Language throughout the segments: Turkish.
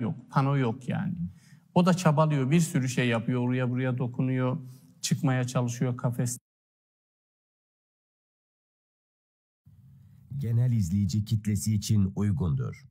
yok, pano yok yani. O da çabalıyor, bir sürü şey yapıyor, oraya buraya dokunuyor, çıkmaya çalışıyor kafes. Genel izleyici kitlesi için uygundur.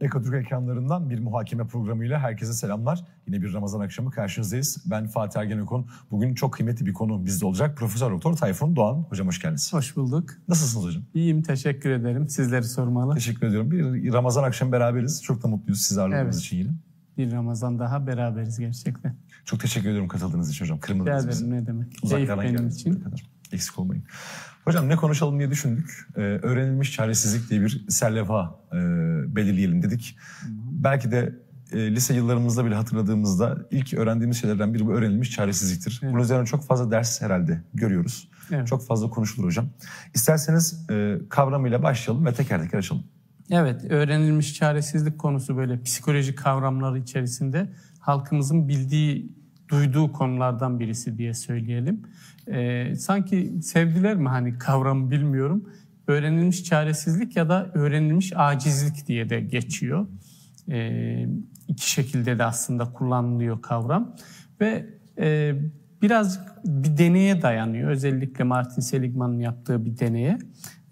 Ekotürk ekranlarından bir muhakeme programıyla herkese selamlar. Yine bir Ramazan akşamı karşınızdayız. Ben Fatih Ergenekon. Bugün çok kıymetli bir konu bizde olacak. Profesör Doktor Tayfun Doğan. Hocam hoş geldiniz. Hoş bulduk. Nasılsınız hocam? İyiyim, teşekkür ederim. Sizleri sormalı. Teşekkür ediyorum. Bir Ramazan akşamı beraberiz. Çok da mutluyuz sizi ağırladığınız için yine. Bir Ramazan daha beraberiz gerçekten. Çok teşekkür ediyorum katıldığınız için hocam. Kırmadınız bizi. Ne demek. Uzaklardan benim için. Eksik olmayın. Hocam ne konuşalım diye düşündük. Öğrenilmiş çaresizlik diye bir serlevha belirleyelim dedik. Belki de lise yıllarımızda bile hatırladığımızda ilk öğrendiğimiz şeylerden biri bu öğrenilmiş çaresizliktir. Evet. Bunun üzerine çok fazla ders herhalde görüyoruz. Evet. Çok fazla konuşulur hocam. İsterseniz kavramıyla başlayalım ve teker teker açalım. Evet, öğrenilmiş çaresizlik konusu böyle psikolojik kavramları içerisinde halkımızın bildiği, duyduğu konulardan birisi diye söyleyelim. Sanki sevdiler mi hani kavramı bilmiyorum. Öğrenilmiş çaresizlik ya da öğrenilmiş acizlik diye de geçiyor. İki şekilde de aslında kullanılıyor kavram. Ve biraz bir deneye dayanıyor. Özellikle Martin Seligman'ın yaptığı bir deneye.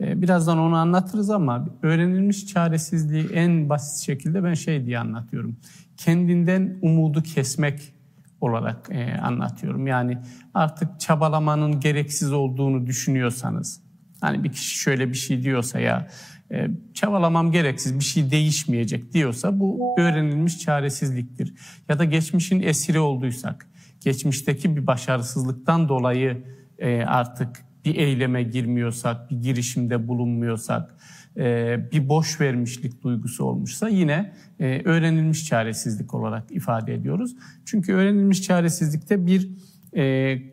Birazdan onu anlatırız ama öğrenilmiş çaresizliği en basit şekilde ben diye anlatıyorum. Kendinden umudu kesmek olarak anlatıyorum. Yani artık çabalamanın gereksiz olduğunu düşünüyorsanız, hani bir kişi şöyle bir şey diyorsa ya çabalamam gereksiz, bir şey değişmeyecek diyorsa bu öğrenilmiş çaresizliktir. Ya da geçmişin esiri olduysak, geçmişteki bir başarısızlıktan dolayı artık bir eyleme girmiyorsak, bir girişimde bulunmuyorsak, bir boş vermişlik duygusu olmuşsa yine öğrenilmiş çaresizlik olarak ifade ediyoruz. Çünkü öğrenilmiş çaresizlikte bir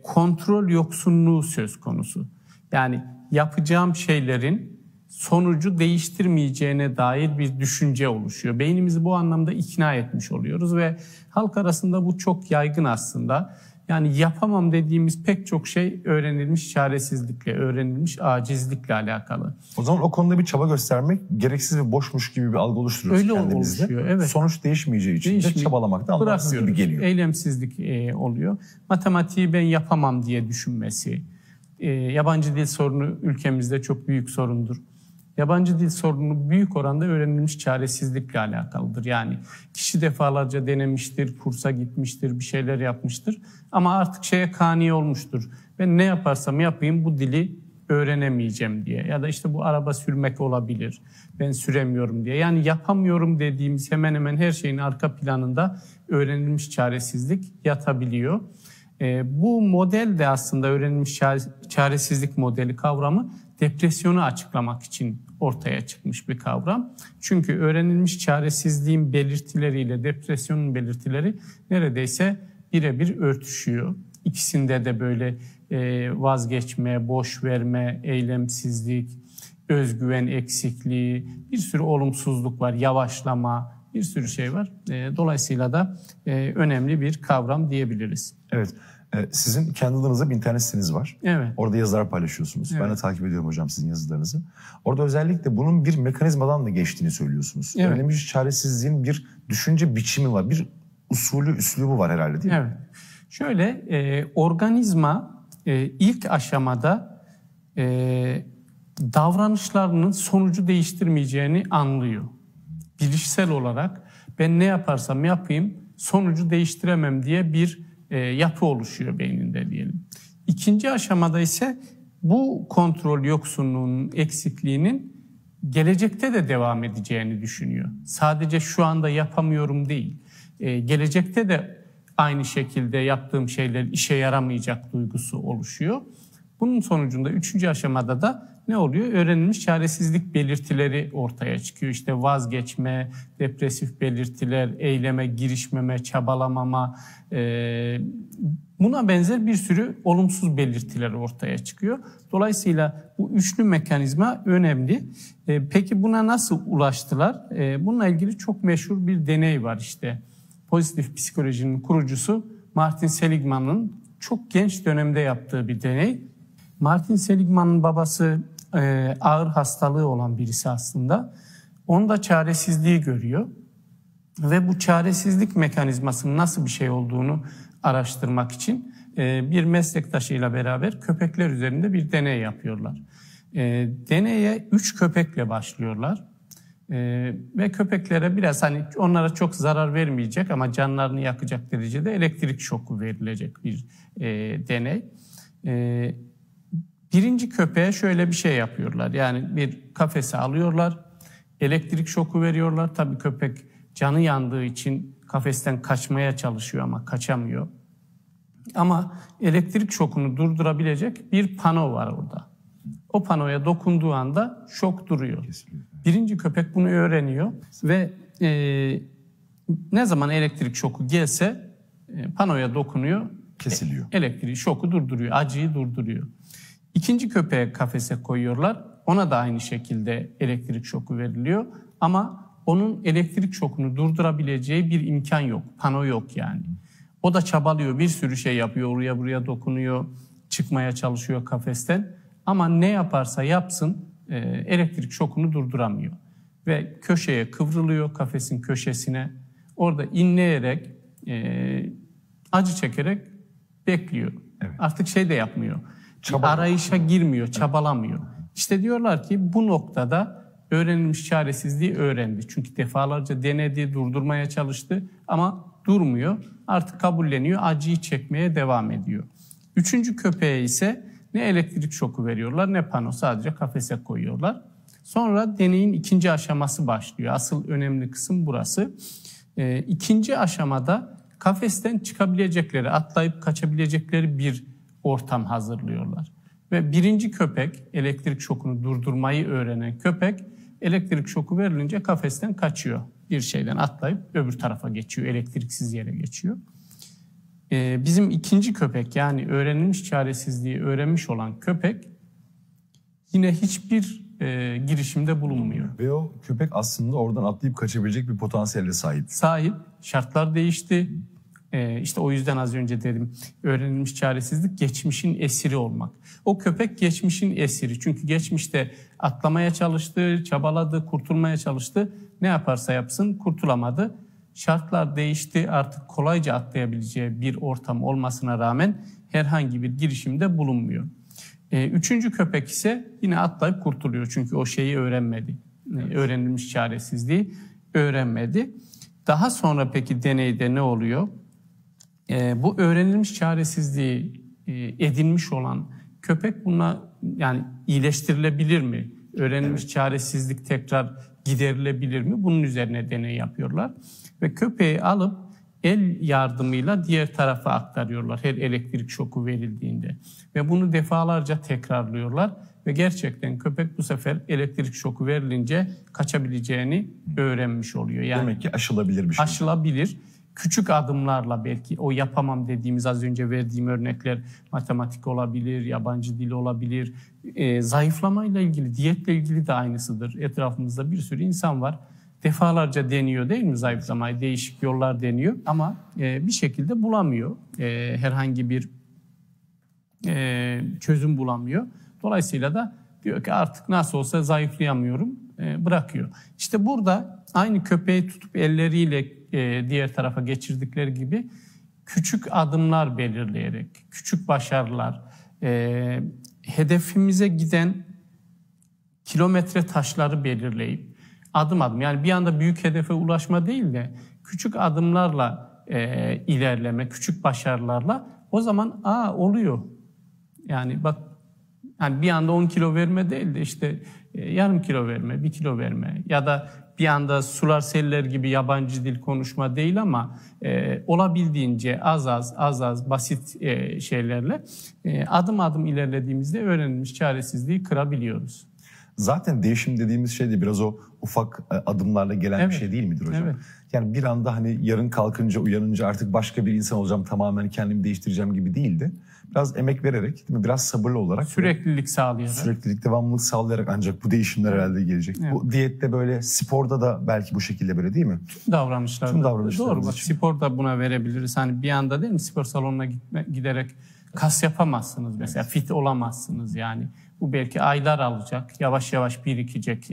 kontrol yoksunluğu söz konusu. Yani yapacağım şeylerin sonucu değiştirmeyeceğine dair bir düşünce oluşuyor. Beynimizi bu anlamda ikna etmiş oluyoruz ve halk arasında bu çok yaygın aslında. Yani yapamam dediğimiz pek çok şey öğrenilmiş çaresizlikle, öğrenilmiş acizlikle alakalı. O zaman o konuda bir çaba göstermek gereksiz ve boşmuş gibi bir algı oluşturuyoruz kendimizde. Öyle oluşuyor, evet. Sonuç değişmeyeceği için de çabalamak da anlamsız gibi geliyor. Eylemsizlik oluyor. Matematiği ben yapamam diye düşünmesi. Yabancı dil sorunu ülkemizde çok büyük sorundur. Yabancı dil sorunu büyük oranda öğrenilmiş çaresizlikle alakalıdır. Yani kişi defalarca denemiştir, kursa gitmiştir, bir şeyler yapmıştır. Ama artık kani olmuştur. Ben ne yaparsam yapayım bu dili öğrenemeyeceğim diye. Ya da işte bu araba sürmek olabilir, ben süremiyorum diye. Yani yapamıyorum dediğimiz hemen hemen her şeyin arka planında öğrenilmiş çaresizlik yatabiliyor. Bu model de aslında öğrenilmiş çaresizlik modeli kavramı depresyonu açıklamak için ortaya çıkmış bir kavram. Çünkü öğrenilmiş çaresizliğin belirtileriyle depresyonun belirtileri neredeyse birebir örtüşüyor. İkisinde de böyle vazgeçme, boş verme, eylemsizlik, özgüven eksikliği, bir sürü olumsuzluk var, yavaşlama, bir sürü şey var. Dolayısıyla da önemli bir kavram diyebiliriz. Evet. Sizin kendi adınıza bir internet siteniz var. Evet. Orada yazılar paylaşıyorsunuz. Evet. Ben de takip ediyorum hocam sizin yazılarınızı. Orada özellikle bunun bir mekanizmadan da geçtiğini söylüyorsunuz. Evet. Öğrenilmiş çaresizliğin bir düşünce biçimi var. Bir üslubu var herhalde değil mi? Evet. Şöyle organizma ilk aşamada davranışlarının sonucu değiştirmeyeceğini anlıyor. Bilişsel olarak ben ne yaparsam yapayım sonucu değiştiremem diye bir yapı oluşuyor beyninde diyelim. İkinci aşamada ise bu kontrol yoksunluğunun eksikliğinin gelecekte de devam edeceğini düşünüyor. Sadece şu anda yapamıyorum değil. Gelecekte de aynı şekilde yaptığım şeyler işe yaramayacak duygusu oluşuyor. Bunun sonucunda üçüncü aşamada da ne oluyor? Öğrenilmiş çaresizlik belirtileri ortaya çıkıyor. İşte vazgeçme, depresif belirtiler, eyleme girişmeme, çabalamama, buna benzer bir sürü olumsuz belirtiler ortaya çıkıyor. Dolayısıyla bu üçlü mekanizma önemli. Peki buna nasıl ulaştılar? Bununla ilgili çok meşhur bir deney var işte. pozitif psikolojinin kurucusu Martin Seligman'ın çok genç dönemde yaptığı bir deney. Martin Seligman'ın babası ağır hastalığı olan birisi aslında. Onda çaresizliği görüyor ve bu çaresizlik mekanizmasının nasıl bir şey olduğunu araştırmak için bir meslektaşıyla beraber köpekler üzerinde bir deney yapıyorlar. Deneye 3 köpekle başlıyorlar ve köpeklere biraz onlara çok zarar vermeyecek ama canlarını yakacak derecede elektrik şoku verilecek bir deney. Birinci köpeğe şöyle bir şey yapıyorlar. Yani bir kafese alıyorlar, elektrik şoku veriyorlar. Tabii köpek canı yandığı için kafesten kaçmaya çalışıyor ama kaçamıyor. Ama elektrik şokunu durdurabilecek bir pano var orada. O panoya dokunduğu anda şok duruyor. Birinci köpek bunu öğreniyor ve ne zaman elektrik şoku gelse panoya dokunuyor. Kesiliyor. Elektriği şoku durduruyor, acıyı durduruyor. İkinci köpeğe kafese koyuyorlar. Ona da aynı şekilde elektrik şoku veriliyor. Ama onun elektrik şokunu durdurabileceği bir imkan yok. Pano yok yani. O da çabalıyor, bir sürü şey yapıyor. Oraya buraya dokunuyor, çıkmaya çalışıyor kafesten. Ama ne yaparsa yapsın elektrik şokunu durduramıyor. Ve köşeye kıvrılıyor, kafesin köşesine. Orada inleyerek, acı çekerek bekliyor. Evet. Artık şey de yapmıyor. Arayışa girmiyor, çabalamıyor. İşte diyorlar ki bu noktada öğrenilmiş çaresizliği öğrendi. Çünkü defalarca denedi, durdurmaya çalıştı ama durmuyor. Artık kabulleniyor, acıyı çekmeye devam ediyor. Üçüncü köpeğe ise ne elektrik şoku veriyorlar ne pano, sadece kafese koyuyorlar. Sonra deneyin ikinci aşaması başlıyor. Asıl önemli kısım burası. İkinci aşamada kafesten çıkabilecekleri, atlayıp kaçabilecekleri bir ortam hazırlıyorlar. Ve birinci köpek, elektrik şokunu durdurmayı öğrenen köpek, elektrik şoku verilince kafesten kaçıyor. Bir şeyden atlayıp öbür tarafa geçiyor, elektriksiz yere geçiyor. Bizim ikinci köpek, yani öğrenilmiş çaresizliği öğrenmiş olan köpek yine hiçbir girişimde bulunmuyor. Ve o köpek aslında oradan atlayıp kaçabilecek bir potansiyele sahip. Sahip, şartlar değişti. İşte o yüzden az önce dedim, öğrenilmiş çaresizlik geçmişin esiri olmak. O köpek geçmişin esiri. Çünkü geçmişte atlamaya çalıştı, çabaladı, kurtulmaya çalıştı. Ne yaparsa yapsın kurtulamadı. Şartlar değişti, artık kolayca atlayabileceği bir ortam olmasına rağmen herhangi bir girişimde bulunmuyor. Üçüncü köpek ise yine atlayıp kurtuluyor. Çünkü o şeyi öğrenmedi. Öğrenilmiş çaresizliği öğrenmedi. Daha sonra peki deneyde ne oluyor? Bu öğrenilmiş çaresizliği edinmiş olan köpek buna yani iyileştirilebilir mi? Öğrenilmiş çaresizlik tekrar giderilebilir mi? Bunun üzerine deney yapıyorlar. Ve köpeği alıp el yardımıyla diğer tarafa aktarıyorlar her elektrik şoku verildiğinde. Ve bunu defalarca tekrarlıyorlar. Ve gerçekten köpek bu sefer elektrik şoku verilince kaçabileceğini öğrenmiş oluyor. Yani demek ki aşılabilir bir şey. Aşılabilir. Küçük adımlarla belki o yapamam dediğimiz az önce verdiğim örnekler matematik olabilir, yabancı dil olabilir. Zayıflamayla ilgili, diyetle ilgili de aynısıdır. Etrafımızda bir sürü insan var. Defalarca deniyor değil mi zayıflamayı? Değişik yollar deniyor ama bir şekilde bulamıyor. Herhangi bir çözüm bulamıyor. Dolayısıyla da diyor ki artık nasıl olsa zayıflayamıyorum, bırakıyor. İşte burada aynı köpeği tutup elleriyle diğer tarafa geçirdikleri gibi küçük adımlar belirleyerek, küçük başarılar, hedefimize giden kilometre taşları belirleyip adım adım, yani bir anda büyük hedefe ulaşma değil de küçük adımlarla ilerleme, küçük başarılarla o zaman oluyor. Yani bak, yani bir anda 10 kilo verme değil de işte yarım kilo verme, 1 kilo verme ya da bir anda sular seller gibi yabancı dil konuşma değil ama olabildiğince az basit şeylerle adım adım ilerlediğimizde öğrenilmiş çaresizliği kırabiliyoruz. zaten değişim dediğimiz şey de biraz o ufak adımlarla gelen bir şey değil midir hocam? Evet. Yani bir anda hani yarın kalkınca, uyanınca artık başka bir insan olacağım, tamamen kendimi değiştireceğim gibi değildi. Biraz emek vererek, değil mi? Biraz sabırlı olarak. Süreklilik sağlayarak. Süreklilik, devamlılık sağlayarak ancak bu değişimler herhalde gelecek. Evet. Bu diyette böyle, sporda da belki bu şekilde böyle değil mi? Tüm davranışlarda. Tüm davranışlarımız Doğru bak, için. spor da buna verebiliriz. Hani bir anda değil mi spor salonuna giderek kas yapamazsınız mesela. Evet. Fit olamazsınız yani. Bu belki aylar alacak. Yavaş yavaş birikecek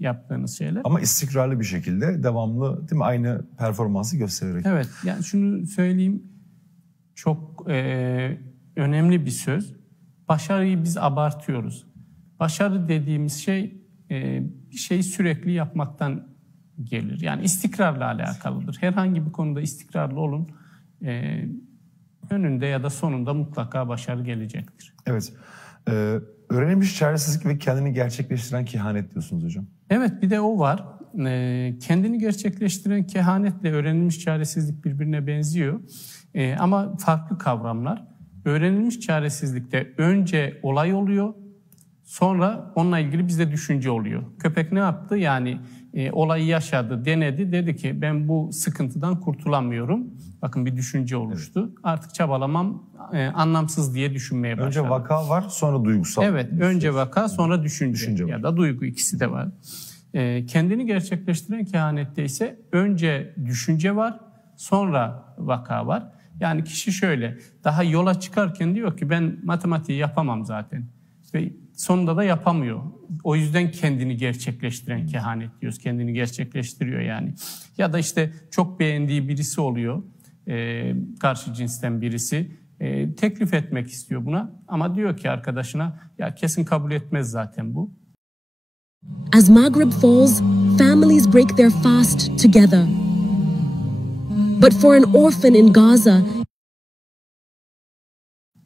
yaptığınız şeyler. Ama istikrarlı bir şekilde devamlı, değil mi? Aynı performansı göstererek. Evet. Yani şunu söyleyeyim. Çok önemli bir söz. Başarıyı biz abartıyoruz. Başarı dediğimiz şey bir şeyi sürekli yapmaktan gelir. Yani istikrarla alakalıdır. Herhangi bir konuda istikrarlı olun. Önünde ya da sonunda mutlaka başarı gelecektir. Evet. Öğrenilmiş çaresizlik ve kendini gerçekleştiren kehanet diyorsunuz hocam. Evet, bir de o var. Kendini gerçekleştiren kehanetle öğrenilmiş çaresizlik birbirine benziyor. Ama farklı kavramlar. Öğrenilmiş çaresizlikte önce olay oluyor, sonra onunla ilgili bizde düşünce oluyor. Köpek ne yaptı? Yani olayı yaşadı, denedi, dedi ki ben bu sıkıntıdan kurtulamıyorum. Bakın bir düşünce oluştu. Evet. Artık çabalamam anlamsız diye düşünmeye başladı. Önce vaka var, sonra duygusal. Evet, önce vaka, sonra düşünce ya da duygu, ikisi de var. Kendini gerçekleştiren kehanette ise önce düşünce var, sonra vaka var. Yani kişi şöyle, daha yola çıkarken diyor ki ben matematiği yapamam zaten. Ve sonunda da yapamıyor. O yüzden kendini gerçekleştiren kehanet diyoruz. Kendini gerçekleştiriyor yani. Ya da işte çok beğendiği birisi oluyor. Karşı cinsten birisi. Teklif etmek istiyor buna. Ama diyor ki arkadaşına ya kesin kabul etmez zaten bu. As Maghreb falls, families break their fast together. But for an orphan in Gaza,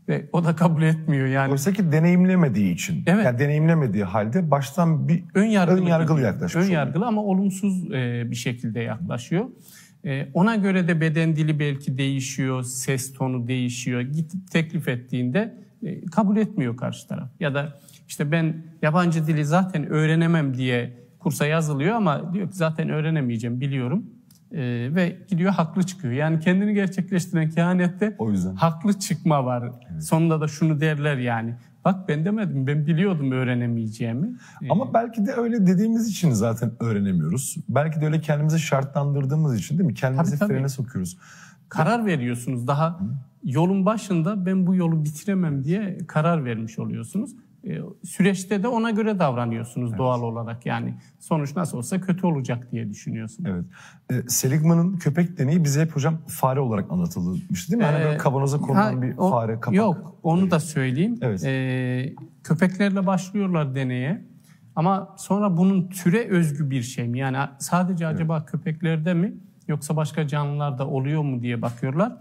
ve o da kabul etmiyor yani. Oysa ki deneyimlemediği için, evet. Yani deneyimlemediği halde baştan bir ön yargılı yaklaşmış. Ön yargılı ama olumsuz bir şekilde yaklaşıyor. Ona göre de beden dili belki değişiyor, ses tonu değişiyor. Gidip teklif ettiğinde kabul etmiyor karşı taraf. Ya da işte ben yabancı dili zaten öğrenemem diye kursa yazılıyor ama diyor ki zaten öğrenemeyeceğim, biliyorum. Ve gidiyor haklı çıkıyor. Yani kendini gerçekleştiren kehanette o yüzden haklı çıkma var. Evet. Sonunda da şunu derler yani. Bak ben demedim, ben biliyordum öğrenemeyeceğimi. Ama belki de öyle dediğimiz için zaten öğrenemiyoruz. Belki de öyle kendimizi şartlandırdığımız için, değil mi? Kendimizi frene sokuyoruz. Karar veriyorsunuz. Daha yolun başında ben bu yolu bitiremem diye karar vermiş oluyorsunuz. Süreçte de ona göre davranıyorsunuz, evet. Doğal olarak yani. Sonuç nasıl olsa kötü olacak diye düşünüyorsunuz. Evet. Seligman'ın köpek deneyi bize hep hocam fare olarak anlatılmıştı değil mi? Yani böyle kavanoza konulan bir fare, kapak. Yok, onu da söyleyeyim. Evet. Köpeklerle başlıyorlar deneye. Ama sonra bunun türe özgü bir şey mi? Yani sadece acaba köpeklerde mi yoksa başka canlılarda oluyor mu diye bakıyorlar.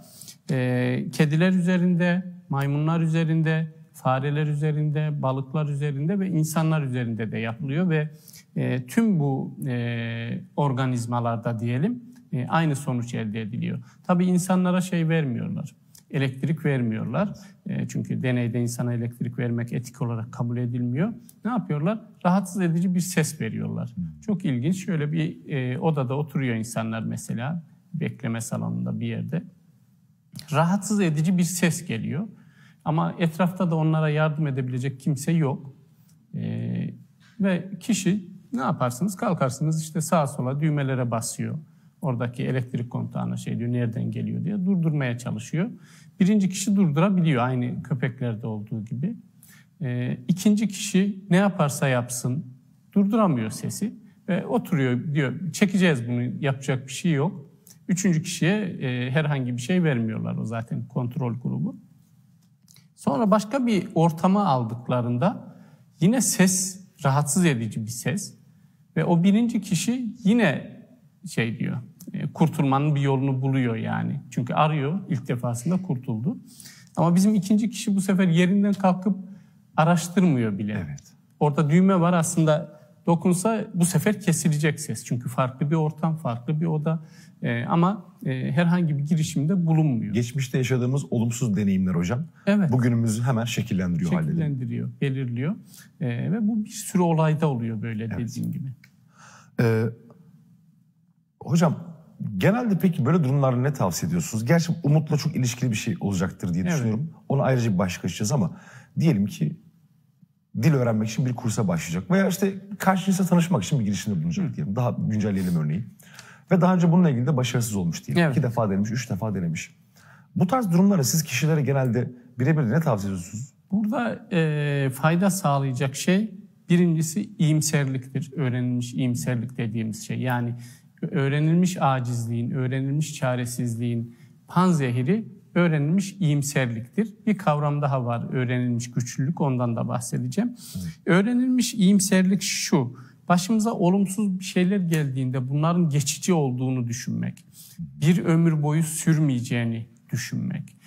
Kediler üzerinde, maymunlar üzerinde, fareler üzerinde, balıklar üzerinde ve insanlar üzerinde de yapılıyor ve tüm bu organizmalarda diyelim aynı sonuç elde ediliyor. Tabii insanlara şey vermiyorlar, elektrik vermiyorlar. Çünkü deneyde insana elektrik vermek etik olarak kabul edilmiyor. Ne yapıyorlar? Rahatsız edici bir ses veriyorlar. Çok ilginç. Şöyle bir odada oturuyor insanlar mesela, bekleme salonunda bir yerde. Rahatsız edici bir ses geliyor. Ama etrafta da onlara yardım edebilecek kimse yok. Ve kişi ne yaparsınız? Kalkarsınız işte sağa sola düğmelere basıyor. Oradaki elektrik kontağına şey diyor, nereden geliyor diye durdurmaya çalışıyor. Birinci kişi durdurabiliyor aynı köpeklerde olduğu gibi. İkinci kişi ne yaparsa yapsın durduramıyor sesi. Ve oturuyor diyor çekeceğiz bunu, yapacak bir şey yok. Üçüncü kişiye herhangi bir şey vermiyorlar, o zaten kontrol grubu. Sonra başka bir ortama aldıklarında yine ses, rahatsız edici bir ses. Ve o birinci kişi yine şey diyor, kurtulmanın bir yolunu buluyor yani. Çünkü arıyor, ilk defasında kurtuldu. Ama bizim ikinci kişi bu sefer yerinden kalkıp araştırmıyor bile. Evet. Orada düğme var, aslında dokunsa bu sefer kesilecek ses. Çünkü farklı bir ortam, farklı bir oda. Ama herhangi bir girişimde bulunmuyor. Geçmişte yaşadığımız olumsuz deneyimler hocam, evet, bugünümüzü hemen şekillendiriyor. Belirliyor. Ve bu bir sürü olayda oluyor böyle, evet, dediğim gibi. Hocam genelde peki böyle durumlarda ne tavsiye ediyorsunuz? Gerçi umutla çok ilişkili bir şey olacaktır diye düşünüyorum. Evet. Onu ayrıca bir başka açacağız ama diyelim ki dil öğrenmek için bir kursa başlayacak veya işte karşınızla tanışmak için bir girişimde bulunacak diyelim. Daha güncelleyelim örneği. Ve daha önce bununla ilgili de başarısız olmuş diyelim. Evet. 2 defa denemiş, 3 defa denemiş. Bu tarz durumlara siz kişilere genelde birebir ne tavsiye ediyorsunuz? Burada fayda sağlayacak şey birincisi iyimserliktir. Öğrenilmiş iyimserlik dediğimiz şey. Yani öğrenilmiş acizliğin, öğrenilmiş çaresizliğin panzehiri öğrenilmiş iyimserliktir. Bir kavram daha var, öğrenilmiş güçlülük, ondan da bahsedeceğim. Evet. Öğrenilmiş iyimserlik şu: başımıza olumsuz bir şeyler geldiğinde bunların geçici olduğunu düşünmek, bir ömür boyu sürmeyeceğini düşünmek,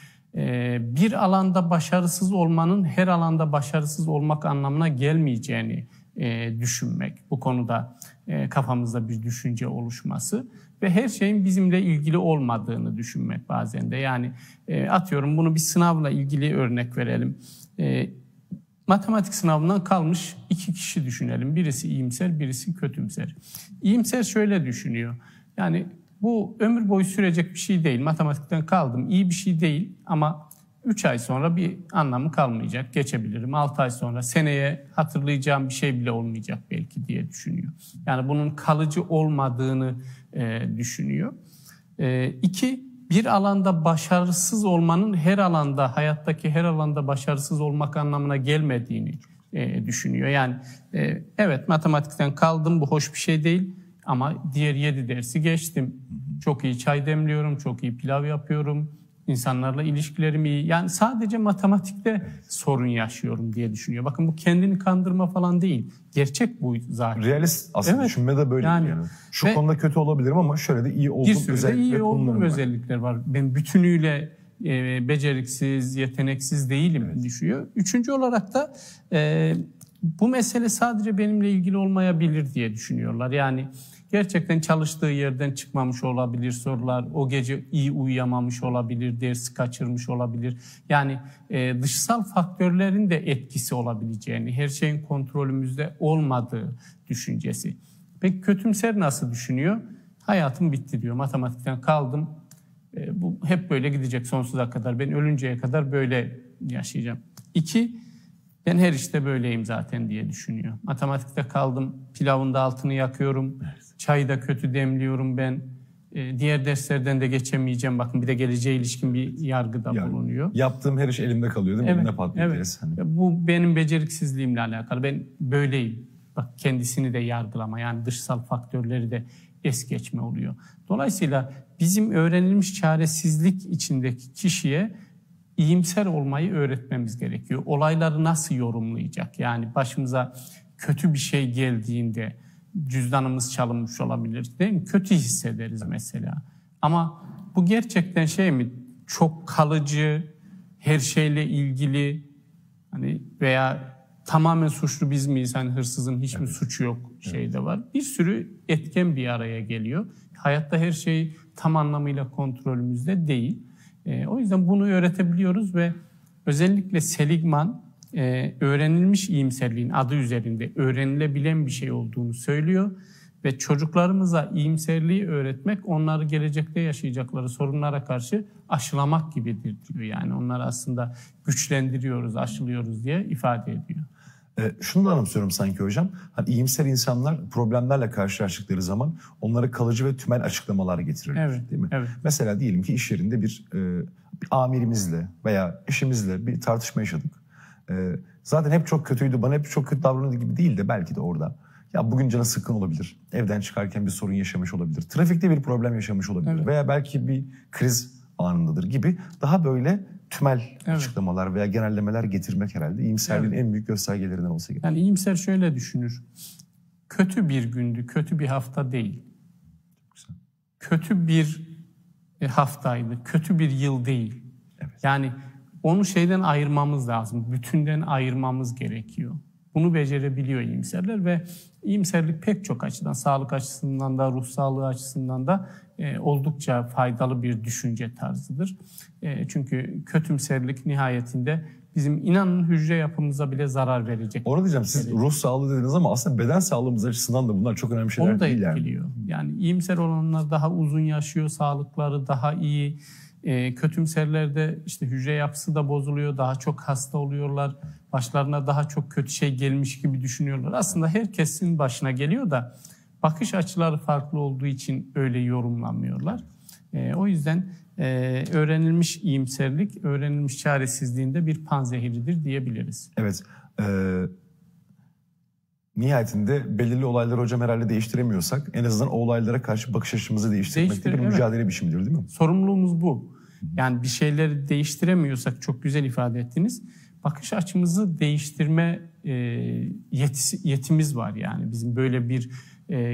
bir alanda başarısız olmanın her alanda başarısız olmak anlamına gelmeyeceğini düşünmek. Bu konuda kafamızda bir düşünce oluşması ve her şeyin bizimle ilgili olmadığını düşünmek bazen de. Yani atıyorum, bunu bir sınavla ilgili örnek verelim. Matematik sınavından kalmış 2 kişi düşünelim. Birisi iyimser, birisi kötümser. İyimser şöyle düşünüyor: yani bu ömür boyu sürecek bir şey değil. Matematikten kaldım, iyi bir şey değil ama 3 ay sonra bir anlamı kalmayacak, geçebilirim. 6 ay sonra, seneye hatırlayacağım bir şey bile olmayacak belki diye düşünüyor. Yani bunun kalıcı olmadığını düşünüyor. 2, bir alanda başarısız olmanın her alanda, hayattaki her alanda başarısız olmak anlamına gelmediğini düşünüyor. Yani evet, matematikten kaldım, bu hoş bir şey değil ama diğer 7 dersi geçtim. Çok iyi çay demliyorum, çok iyi pilav yapıyorum, İnsanlarla ilişkilerim iyi. Yani sadece matematikte sorun yaşıyorum diye düşünüyor. Bakın, bu kendini kandırma falan değil. Gerçek bu zaten. Realist aslında, düşünme de böyle. Yani. Şu konuda kötü olabilirim ama şöyle de iyi olduğum özellikler var. Ben bütünüyle beceriksiz, yeteneksiz değilim düşüyor. 3. olarak da bu mesele sadece benimle ilgili olmayabilir diye düşünüyorlar. Yani gerçekten çalıştığı yerden çıkmamış olabilir sorular, o gece iyi uyuyamamış olabilir, dersi kaçırmış olabilir. Yani dışsal faktörlerin de etkisi olabileceğini, her şeyin kontrolümüzde olmadığı düşüncesi. Peki kötümser nasıl düşünüyor? Hayatım bitti diyor, matematikten kaldım, bu hep böyle gidecek sonsuza kadar, ben ölünceye kadar böyle yaşayacağım. 2, ben her işte böyleyim zaten diye düşünüyor. Matematikte kaldım, pilavın da altını yakıyorum, çayı da kötü demliyorum ben, diğer derslerden de geçemeyeceğim. Bakın, bir de geleceğe ilişkin bir yargıda bulunuyor. Yaptığım her iş elimde kalıyor değil mi? Evet, Elimde patlıyor. Evet. Bu benim beceriksizliğimle alakalı. Ben böyleyim. Bak, kendisini de yargılama, yani dışsal faktörleri de es geçme oluyor. Dolayısıyla bizim öğrenilmiş çaresizlik içindeki kişiye iyimser olmayı öğretmemiz gerekiyor. Olayları nasıl yorumlayacak? Yani başımıza kötü bir şey geldiğinde, cüzdanımız çalınmış olabilir, değil mi? Kötü hissederiz mesela. Ama bu gerçekten şey mi? Çok kalıcı, her şeyle ilgili, hani veya tamamen suçlu biz miyiz? Hani hırsızın hiç mi suçu yok şeyde var. Bir sürü etken bir araya geliyor. Hayatta her şey tam anlamıyla kontrolümüzde değil. O yüzden bunu öğretebiliyoruz ve özellikle Seligman öğrenilmiş iyimserliğin adı üzerinde öğrenilebilen bir şey olduğunu söylüyor ve çocuklarımıza iyimserliği öğretmek onları gelecekte yaşayacakları sorunlara karşı aşılamak gibidir diyor. Yani onları aslında güçlendiriyoruz, aşılıyoruz diye ifade ediyor. Şunu da anımsıyorum sanki hocam. Hani iyimser insanlar problemlerle karşılaştıkları zaman onlara kalıcı ve tümel açıklamalar getirirler, değil mi? Evet. Mesela diyelim ki iş yerinde bir amirimizle veya eşimizle bir tartışma yaşadık. Zaten hep çok kötüydü, bana hep çok kötü davranıyordu gibi değil de belki de orada. Ya bugün canı sıkkın olabilir, evden çıkarken bir sorun yaşamış olabilir, trafikte bir problem yaşamış olabilir veya belki bir kriz anındadır gibi daha böyle tümel açıklamalar veya genellemeler getirmek herhalde iyimserliğin en büyük göstergelerinden olsa gerek. Yani iyimser şöyle düşünür: kötü bir gündü, kötü bir hafta değil. Kötü bir haftaydı, kötü bir yıl değil. Yani onu şeyden ayırmamız lazım, bütünden ayırmamız gerekiyor. Bunu becerebiliyor iyimserler ve iyimserlik pek çok açıdan, sağlık açısından da, ruh sağlığı açısından da oldukça faydalı bir düşünce tarzıdır. Çünkü kötümserlik nihayetinde bizim inanın hücre yapımıza bile zarar verecek. Orada diyeceğim, siz ruh sağlığı dediniz ama aslında beden sağlığımız açısından da bunlar çok önemli şeyler onu da değil etkiliyor. Yani iyimser olanlar daha uzun yaşıyor, sağlıkları daha iyi. Kötümserlerde işte hücre yapısı da bozuluyor, daha çok hasta oluyorlar. Başlarına daha çok kötü şey gelmiş gibi düşünüyorlar. Aslında herkesin başına geliyor da bakış açıları farklı olduğu için öyle yorumlanmıyorlar. O yüzden öğrenilmiş iyimserlik, öğrenilmiş çaresizliğinde bir panzehiridir diyebiliriz. Evet. Nihayetinde belirli olayları hocam herhalde değiştiremiyorsak en azından o olaylara karşı bakış açımızı değiştirmekte bir mücadele biçimidir değil mi? Sorumluluğumuz bu. Yani bir şeyleri değiştiremiyorsak, çok güzel ifade ettiniz. Bakış açımızı değiştirme yetimiz var yani. Bizim böyle bir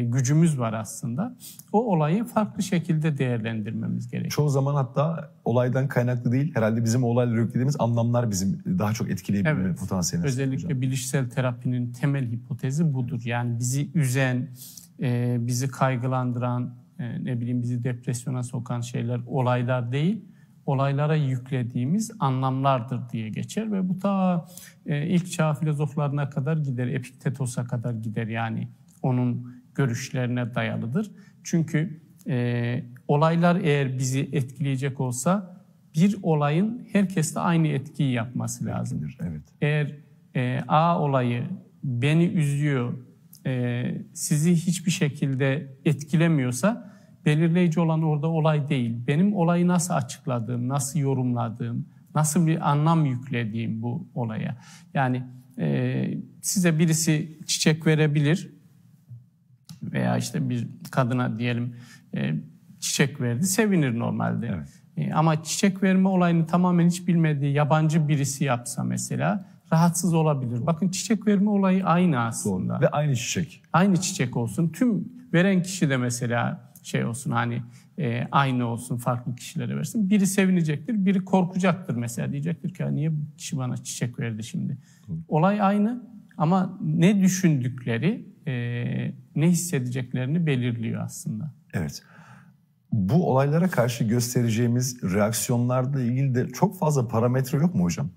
gücümüz var aslında. O olayı farklı şekilde değerlendirmemiz gerekiyor. Çoğu zaman hatta olaydan kaynaklı değil, herhalde bizim olaylara yüklediğimiz anlamlar bizim daha çok etkileyebilme potansiyelimiz. Özellikle hocam. Bilişsel terapinin temel hipotezi budur. Yani bizi üzen, bizi kaygılandıran, bizi depresyona sokan şeyler olaylar değil, olaylara yüklediğimiz anlamlardır diye geçer ve bu ta ilk çağ filozoflarına kadar gider, Epiktetos'a kadar gider yani onun görüşlerine dayalıdır. Çünkü olaylar eğer bizi etkileyecek olsa bir olayın herkeste aynı etkiyi yapması lazım. Evet. Eğer A olayı beni üzüyor, sizi hiçbir şekilde etkilemiyorsa belirleyici olan orada olay değil. Benim olayı nasıl açıkladığım, nasıl yorumladığım, nasıl bir anlam yüklediğim bu olaya. Yani size birisi çiçek verebilir veya işte bir kadına diyelim çiçek verdi, sevinir normalde. Evet. Ama çiçek verme olayını tamamen hiç bilmediği yabancı birisi yapsa mesela rahatsız olabilir. Bakın çiçek verme olayı aynı aslında. Doğru. Ve aynı çiçek. Aynı çiçek olsun. Tüm veren kişi de mesela şey olsun hani aynı olsun, farklı kişilere versin. Biri sevinecektir, biri korkacaktır mesela. Diyecektir ki niye bu kişi bana çiçek verdi şimdi? Olay aynı ama ne düşündükleri, ne hissedeceklerini belirliyor aslında. Evet. Bu olaylara karşı göstereceğimiz reaksiyonlarla ilgili de çok fazla parametre yok mu hocam?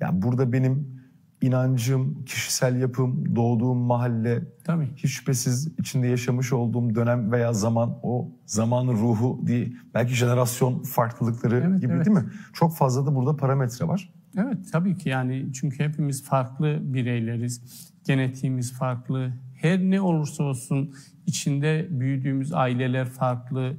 Yani burada benim inancım, kişisel yapım, doğduğum mahalle, Tabii. hiç şüphesiz içinde yaşamış olduğum dönem veya zaman, o zamanın ruhu diye belki jenerasyon farklılıkları gibi değil mi? Çok fazla da burada parametre var. Evet tabii ki yani çünkü hepimiz farklı bireyleriz. Genetiğimiz farklı. Her ne olursa olsun içinde büyüdüğümüz aileler farklı.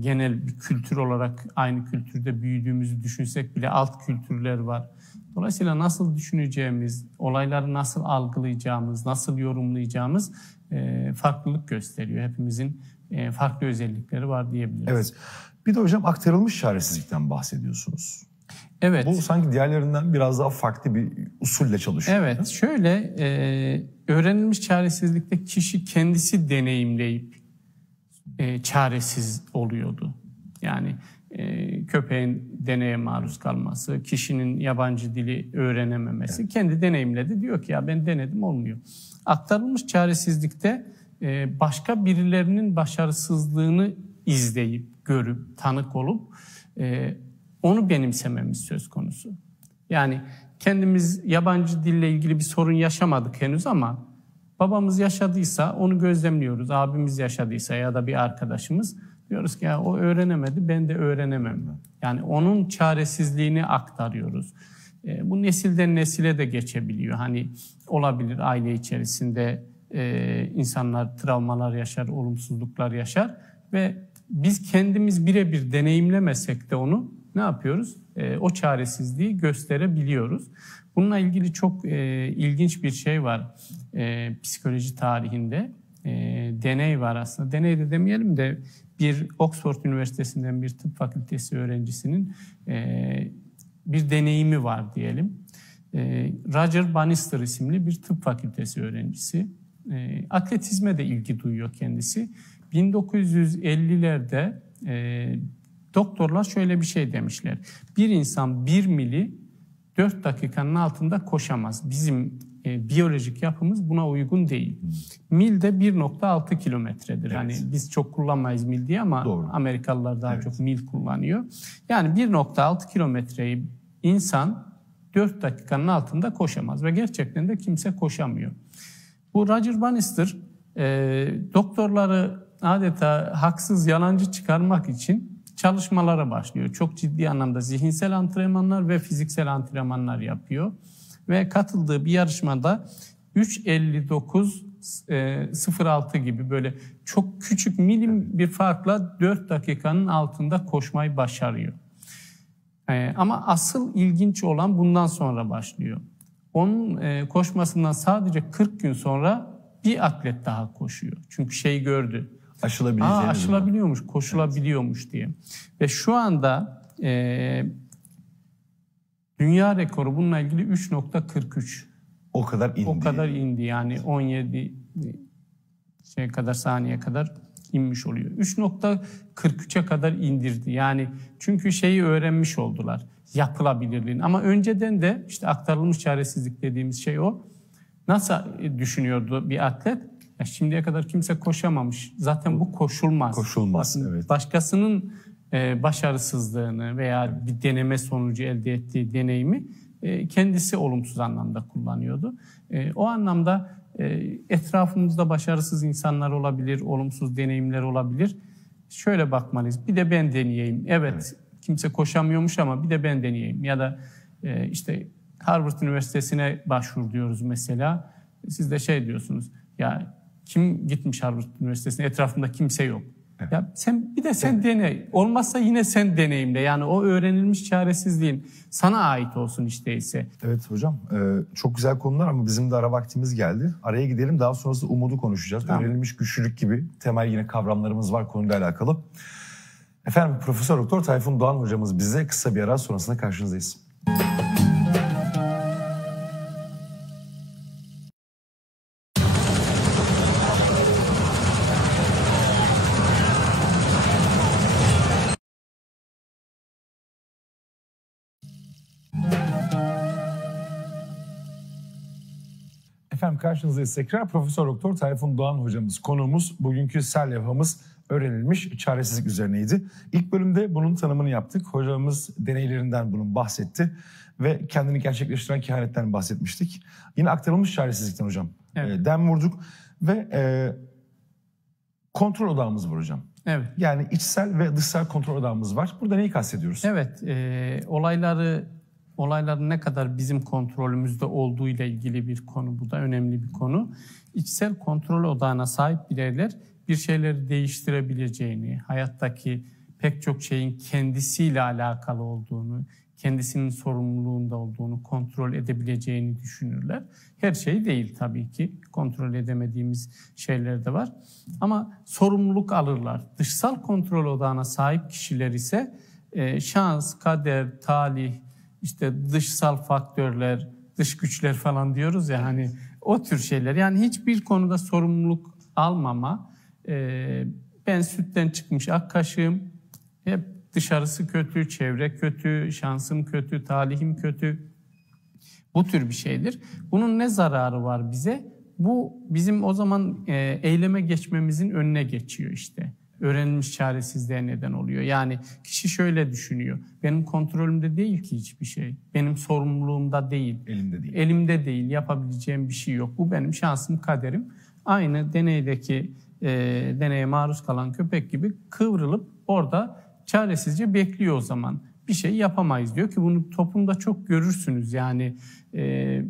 Genel bir kültür olarak aynı kültürde büyüdüğümüzü düşünsek bile alt kültürler var. Dolayısıyla nasıl düşüneceğimiz, olayları nasıl algılayacağımız, nasıl yorumlayacağımız farklılık gösteriyor. Hepimizin farklı özellikleri var diyebiliriz. Evet. Bir de hocam aktarılmış çaresizlikten bahsediyorsunuz. Evet. Bu sanki diğerlerinden biraz daha farklı bir usulle çalışıyor. Evet. Şöyle öğrenilmiş çaresizlikte kişi kendisi deneyimleyip çaresiz oluyordu. Yani köpeğin deneye maruz kalması, kişinin yabancı dili öğrenememesi, kendi deneyimledi. Diyor ki ya ben denedim olmuyor. Aktarılmış çaresizlikte başka birilerinin başarısızlığını izleyip, görüp, tanık olup onu benimsememiz söz konusu. Yani kendimiz yabancı dille ilgili bir sorun yaşamadık henüz ama babamız yaşadıysa onu gözlemliyoruz. Abimiz yaşadıysa ya da bir arkadaşımız diyoruz ki ya o öğrenemedi ben de öğrenemem. Yani onun çaresizliğini aktarıyoruz. Bu nesilden nesile de geçebiliyor. Hani olabilir aile içerisinde insanlar travmalar yaşar, olumsuzluklar yaşar ve biz kendimiz birebir deneyimlemesek de onu ne yapıyoruz? O çaresizliği gösterebiliyoruz. Bununla ilgili çok ilginç bir şey var psikoloji tarihinde. Deney var aslında. Deney de demeyelim de bir Oxford Üniversitesi'nden bir tıp fakültesi öğrencisinin bir deneyimi var diyelim. Roger Bannister isimli bir tıp fakültesi öğrencisi. Atletizme de ilgi duyuyor kendisi. 1950'lerde doktorlar şöyle bir şey demişler. Bir insan 1 mili 4 dakikanın altında koşamaz. Bizim biyolojik yapımız buna uygun değil. Mil de 1.6 kilometredir. Evet. Hani biz çok kullanmayız mil diye ama Doğru. Amerikalılar daha çok mil kullanıyor. Yani 1.6 kilometreyi insan 4 dakikanın altında koşamaz ve gerçekten de kimse koşamıyor. Bu Roger Bannister doktorları adeta haksız, yalancı çıkarmak için çalışmalara başlıyor. Çok ciddi anlamda zihinsel antrenmanlar ve fiziksel antrenmanlar yapıyor. Ve katıldığı bir yarışmada 3.59.06 gibi böyle çok küçük milim bir farkla 4 dakikanın altında koşmayı başarıyor. Ama asıl ilginç olan bundan sonra başlıyor. Onun koşmasından sadece 40 gün sonra bir atlet daha koşuyor. Çünkü gördü. Aşılabiliyormuş, koşulabiliyormuş diye. Ve şu anda dünya rekoru bununla ilgili 3.43. O kadar indi. O kadar indi yani 17 saniye kadar inmiş oluyor. 3.43'e kadar indirdi. Yani çünkü öğrenmiş oldular. Yapılabilirliğini. Ama önceden de işte aktarılmış çaresizlik dediğimiz şey o. Nasıl düşünüyordu bir atlet? Şimdiye kadar kimse koşamamış. Zaten bu koşulmaz. Koşulmaz, evet. Başkasının başarısızlığını veya bir deneme sonucu elde ettiği deneyimi kendisi olumsuz anlamda kullanıyordu. O anlamda etrafımızda başarısız insanlar olabilir, olumsuz deneyimler olabilir. Şöyle bakmalıyız. Bir de ben deneyeyim. Evet, kimse koşamıyormuş ama bir de ben deneyeyim. Ya da işte Harvard Üniversitesi'ne başvur diyoruz mesela. Siz de diyorsunuz. Ya kim gitmiş Harvard Üniversitesi'ne? Etrafında kimse yok. Evet. Ya sen dene. Olmazsa yine sen deneyimle. Yani o öğrenilmiş çaresizliğin sana ait olsun ise. Evet hocam. Çok güzel konular ama bizim de ara vaktimiz geldi. Araya gidelim. Daha sonrasında umudu konuşacağız. Tamam. Öğrenilmiş güçlülük gibi temel yine kavramlarımız var konuyla alakalı. Efendim Profesör Doktor Tayfun Doğan hocamız bize kısa bir ara sonrasında karşınızdayız. Efendim karşınızdayız tekrar. Profesör Doktor Tayfun Doğan hocamız konuğumuz. Bugünkü serlevhamız öğrenilmiş çaresizlik üzerineydi. İlk bölümde bunun tanımını yaptık. Hocamız deneylerinden bunun bahsetti ve kendini gerçekleştiren kehanetten bahsetmiştik. Yine aktarılmış çaresizlikten hocam. Evet. Dem vurduk ve kontrol odağımız var hocam. Evet. Yani içsel ve dışsal kontrol odağımız var. Burada neyi kastediyoruz? Evet, olayların ne kadar bizim kontrolümüzde olduğu ile ilgili bir konu. Bu da önemli bir konu. İçsel kontrol odağına sahip bireyler bir şeyleri değiştirebileceğini, hayattaki pek çok şeyin kendisiyle alakalı olduğunu, kendisinin sorumluluğunda olduğunu kontrol edebileceğini düşünürler. Her şey değil tabii ki. Kontrol edemediğimiz şeyler de var. Ama sorumluluk alırlar. Dışsal kontrol odağına sahip kişiler ise şans, kader, talih, işte dışsal faktörler, dış güçler falan diyoruz ya hani o tür şeyler. Yani hiçbir konuda sorumluluk almama, ben sütten çıkmış ak kaşığım, hep dışarısı kötü, çevre kötü, şansım kötü, talihim kötü. Bu tür bir şeydir. Bunun ne zararı var bize? Bu bizim o zaman eyleme geçmemizin önüne geçiyor işte. Öğrenilmiş çaresizliğe neden oluyor. Yani kişi şöyle düşünüyor. Benim kontrolümde değil ki hiçbir şey. Benim sorumluluğumda değil. Elimde değil. Elimde değil. Yapabileceğim bir şey yok. Bu benim şansım, kaderim. Aynı deneye maruz kalan köpek gibi kıvrılıp orada çaresizce bekliyor o zaman. Bir şey yapamayız diyor ki bunu toplumda çok görürsünüz. Yani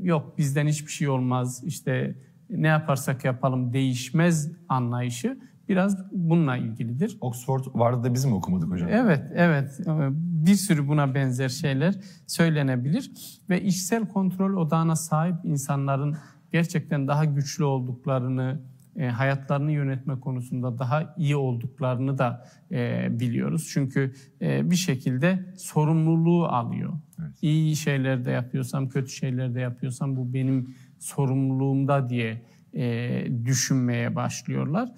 yok bizden hiçbir şey olmaz. İşte ne yaparsak yapalım değişmez anlayışı. Biraz bununla ilgilidir. Oxford vardı da biz mi okumadık hocam? Evet. Bir sürü buna benzer şeyler söylenebilir. Ve içsel kontrol odağına sahip insanların gerçekten daha güçlü olduklarını, hayatlarını yönetme konusunda daha iyi olduklarını da biliyoruz. Çünkü bir şekilde sorumluluğu alıyor. Evet. İyi şeyler de yapıyorsam, kötü şeyler de yapıyorsam bu benim sorumluluğumda diye düşünmeye başlıyorlar.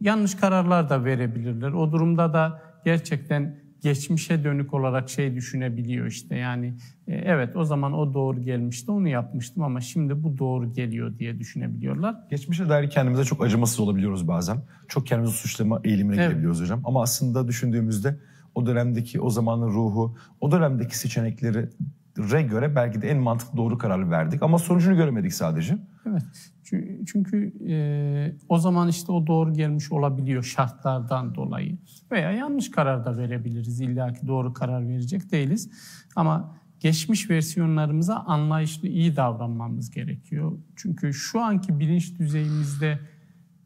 Yanlış kararlar da verebilirler. O durumda da gerçekten geçmişe dönük olarak şey düşünebiliyor işte. Yani evet o zaman o doğru gelmişti, onu yapmıştım ama şimdi bu doğru geliyor diye düşünebiliyorlar. Geçmişe dair kendimize çok acımasız olabiliyoruz bazen. Çok kendimizi suçlama eğilimine girebiliyoruz hocam. Ama aslında düşündüğümüzde o dönemdeki, o zamanın ruhu, o dönemdeki seçenekleri göre belki de en mantıklı doğru kararı verdik. Ama sonucunu göremedik sadece. Evet. Çünkü o zaman işte o doğru gelmiş olabiliyor şartlardan dolayı. Veya yanlış karar da verebiliriz. İlla ki doğru karar verecek değiliz. Ama geçmiş versiyonlarımıza anlayışlı, iyi davranmamız gerekiyor. Çünkü şu anki bilinç düzeyimizde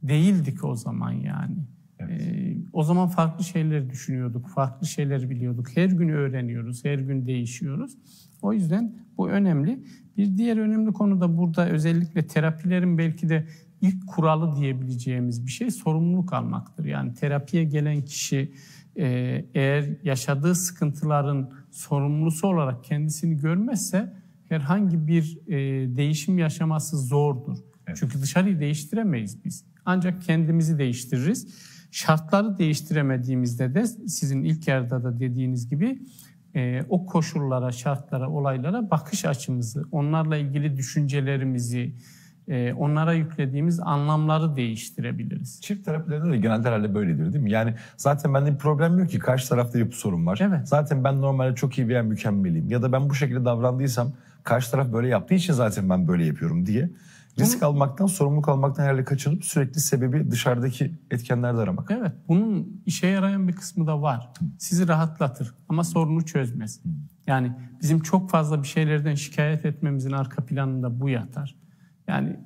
değildik o zaman yani. Evet. O zaman farklı şeyler düşünüyorduk, farklı şeyler biliyorduk. Her gün öğreniyoruz, her gün değişiyoruz. O yüzden bu önemli. Bir diğer önemli konu da burada özellikle terapilerin belki de ilk kuralı diyebileceğimiz bir şey sorumluluk almaktır. Yani terapiye gelen kişi eğer yaşadığı sıkıntıların sorumlusu olarak kendisini görmezse herhangi bir değişim yaşaması zordur. Evet. Çünkü dışarıyı değiştiremeyiz biz. Ancak kendimizi değiştiririz. Şartları değiştiremediğimizde de sizin ilk yarıda da dediğiniz gibi o koşullara, şartlara, olaylara bakış açımızı, onlarla ilgili düşüncelerimizi, onlara yüklediğimiz anlamları değiştirebiliriz. Çift terapilerinde de genelde herhalde böyledir değil mi? Yani zaten bende bir problem yok ki, karşı tarafta bir sorun var. Evet. Zaten ben normalde çok iyi veya mükemmeliyim ya da ben bu şekilde davrandıysam karşı taraf böyle yaptığı için zaten ben böyle yapıyorum diye risk almaktan, sorumluluk almaktan herhalde kaçınıp sürekli sebebi dışarıdaki etkenlerde aramak. Evet, bunun işe yarayan bir kısmı da var. Sizi rahatlatır ama sorunu çözmez. Yani bizim çok fazla bir şeylerden şikayet etmemizin arka planında bu yatar. Yani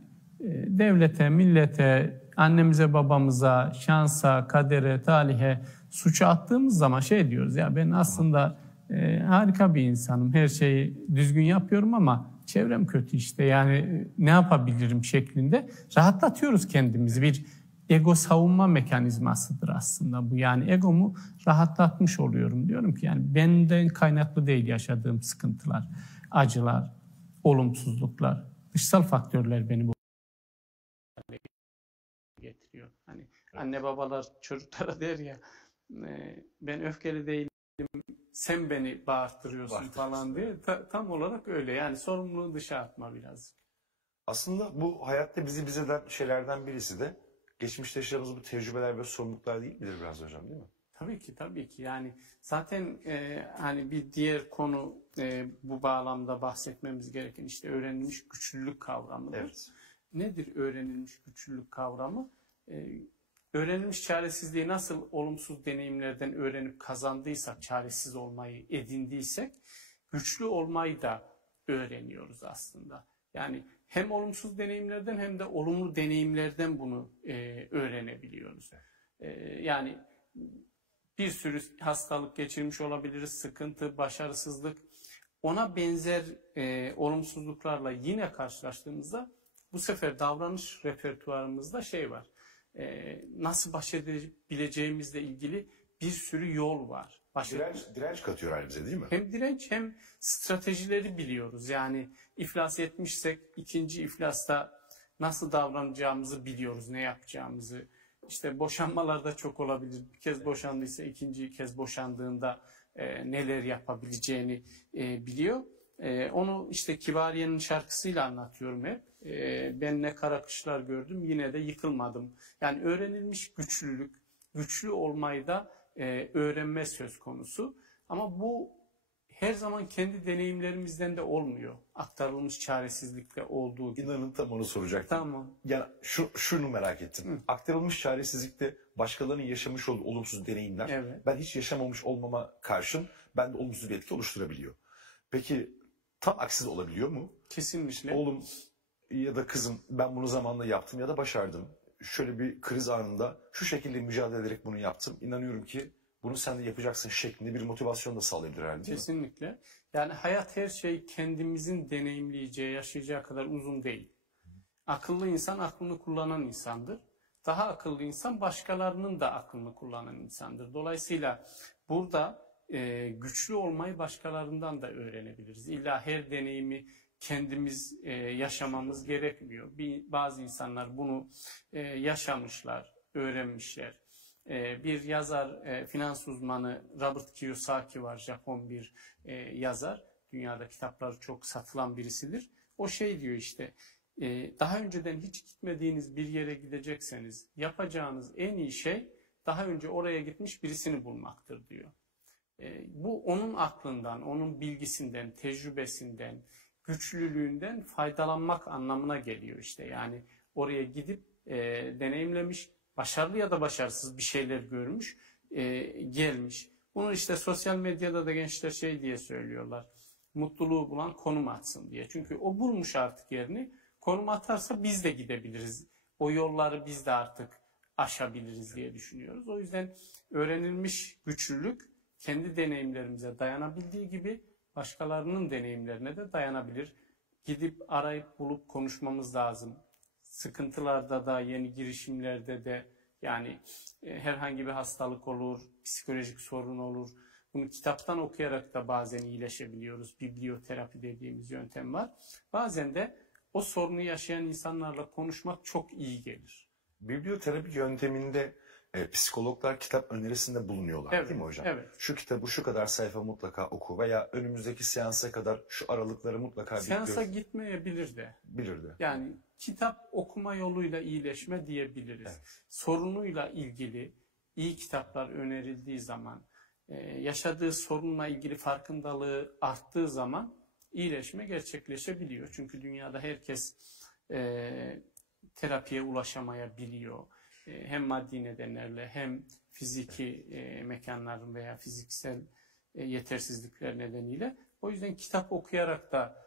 devlete, millete, annemize, babamıza, şansa, kadere, talihe suçu attığımız zaman şey diyoruz ya ben aslında harika bir insanım, her şeyi düzgün yapıyorum ama çevrem kötü işte yani ne yapabilirim şeklinde rahatlatıyoruz kendimizi. Bir ego savunma mekanizmasıdır aslında bu. Yani egomu rahatlatmış oluyorum. Diyorum ki yani benden kaynaklı değil yaşadığım sıkıntılar, acılar, olumsuzluklar. Dışsal faktörler beni bu getiriyor. Hani anne babalar çocuklara der ya ben öfkeli değilim, sen beni bağırttırıyorsun falan diye. Tam olarak öyle. Yani sorumluluğu dışa atma biraz. Aslında bu hayatta bizi eden şeylerden birisi de geçmişte yaşadığımız bu tecrübeler ve sorumluluklar değil midir biraz hocam, değil mi? Tabii ki. Yani zaten hani bir diğer konu bu bağlamda bahsetmemiz gereken işte öğrenilmiş güçlülük kavramıdır. Evet. Nedir öğrenilmiş güçlülük kavramı? Öğrenilmiş çaresizliği nasıl olumsuz deneyimlerden öğrenip kazandıysak, çaresiz olmayı edindiysek, güçlü olmayı da öğreniyoruz aslında. Yani hem olumsuz deneyimlerden hem de olumlu deneyimlerden bunu öğrenebiliyoruz. Yani bir sürü hastalık geçirmiş olabiliriz, sıkıntı, başarısızlık. Ona benzer olumsuzluklarla yine karşılaştığımızda bu sefer davranış repertuarımızda şey var. Nasıl baş edebileceğimizle ilgili bir sürü yol var. Direnç katıyor halimize değil mi? Hem direnç hem stratejileri biliyoruz. Yani iflas etmişsek ikinci iflasta nasıl davranacağımızı biliyoruz, ne yapacağımızı. İşte boşanmalarda çok olabilir. Bir kez boşandıysa ikinci kez boşandığında neler yapabileceğini biliyor. Onu işte Kibariye'nin şarkısıyla anlatıyorum hep. Ben ne kara kışlar gördüm yine de yıkılmadım. Yani öğrenilmiş güçlülük, güçlü olmayı da öğrenme söz konusu. Ama bu her zaman kendi deneyimlerimizden de olmuyor. Aktarılmış çaresizlikle olduğu gibi. İnanın tam onu soracaktım. Tamam. Yani şunu merak ettim. Hı. Aktarılmış çaresizlikte başkalarının yaşamış olduğu olumsuz deneyimler, evet, ben hiç yaşamamış olmama karşın bende olumsuz bir etki oluşturabiliyor. Peki tam aksi olabiliyor mu? Kesinlikle. Oğlum ya da kızım ben bunu zamanla yaptım ya da başardım. Şöyle bir kriz anında şu şekilde mücadele ederek bunu yaptım. İnanıyorum ki bunu sen de yapacaksın şeklinde bir motivasyon da sağlayabilir herhalde. Kesinlikle. Yani hayat her şey kendimizin deneyimleyeceği, yaşayacağı kadar uzun değil. Akıllı insan aklını kullanan insandır. Daha akıllı insan başkalarının da aklını kullanan insandır. Dolayısıyla burada güçlü olmayı başkalarından da öğrenebiliriz. İlla her deneyimi kendimiz yaşamamız gerekmiyor. Bazı insanlar bunu yaşamışlar, öğrenmişler. Bir yazar, finans uzmanı Robert Kiyosaki var, Japon bir yazar. Dünyada kitapları çok satılan birisidir. O şey diyor işte, daha önceden hiç gitmediğiniz bir yere gidecekseniz yapacağınız en iyi şey daha önce oraya gitmiş birisini bulmaktır diyor. Bu onun aklından, onun bilgisinden, tecrübesinden, güçlülüğünden faydalanmak anlamına geliyor işte. Yani oraya gidip deneyimlemiş, başarılı ya da başarısız bir şeyler görmüş, gelmiş. Bunu işte sosyal medyada da gençler şey diye söylüyorlar. Mutluluğu bulan konum atsın diye. Çünkü o bulmuş artık yerini. Konum atarsa biz de gidebiliriz. O yolları biz de artık aşabiliriz diye düşünüyoruz. O yüzden öğrenilmiş güçlülük kendi deneyimlerimize dayanabildiği gibi başkalarının deneyimlerine de dayanabilir. Gidip arayıp bulup konuşmamız lazım. Sıkıntılarda da, yeni girişimlerde de, yani herhangi bir hastalık olur, psikolojik sorun olur. Bunu kitaptan okuyarak da bazen iyileşebiliyoruz. Biblioterapi dediğimiz yöntem var. Bazen de o sorunu yaşayan insanlarla konuşmak çok iyi gelir. Biblioterapi yönteminde psikologlar kitap önerisinde bulunuyorlar, evet, değil mi hocam? Evet. Şu kitabı şu kadar sayfa mutlaka oku veya önümüzdeki seansa kadar şu aralıkları mutlaka seansa gitmeyebilir de. Bilirdi. Yani kitap okuma yoluyla iyileşme diyebiliriz. Evet. Sorunuyla ilgili iyi kitaplar önerildiği zaman, yaşadığı sorunla ilgili farkındalığı arttığı zaman iyileşme gerçekleşebiliyor. Çünkü dünyada herkes terapiye ulaşamayabiliyor. Hem maddi nedenlerle hem fiziki mekanların veya fiziksel yetersizlikler nedeniyle. O yüzden kitap okuyarak da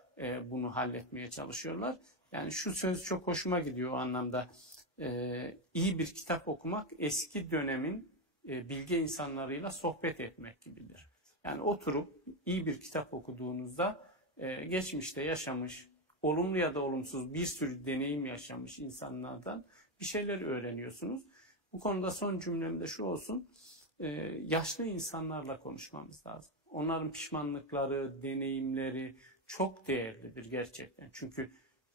bunu halletmeye çalışıyorlar. Yani şu söz çok hoşuma gidiyor o anlamda. İyi bir kitap okumak eski dönemin bilge insanlarıyla sohbet etmek gibidir. Yani oturup iyi bir kitap okuduğunuzda geçmişte yaşamış, olumlu ya da olumsuz bir sürü deneyim yaşamış insanlardan bir şeyler öğreniyorsunuz. Bu konuda son cümlem de şu olsun. Yaşlı insanlarla konuşmamız lazım. Onların pişmanlıkları, deneyimleri çok değerlidir gerçekten. Çünkü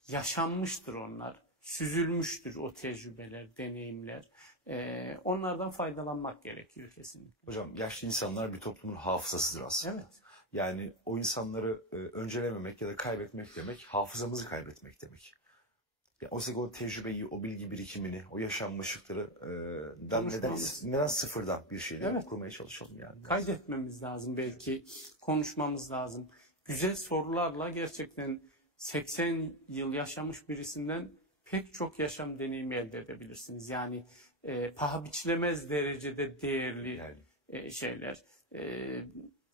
yaşanmıştır onlar. Süzülmüştür o tecrübeler, deneyimler. Onlardan faydalanmak gerekiyor kesinlikle. Hocam yaşlı insanlar bir toplumun hafızasıdır aslında. Evet. Yani o insanları öncelememek ya da kaybetmek demek hafızamızı kaybetmek demek. Ya o tecrübeyi, o bilgi birikimini, o yaşanmışlıkları neden sıfırdan bir şeyleri kurmaya çalışalım yani. Kaydetmemiz lazım belki, konuşmamız lazım. Güzel sorularla gerçekten 80 yıl yaşamış birisinden pek çok yaşam deneyimi elde edebilirsiniz. Yani paha biçilemez derecede değerli şeyler.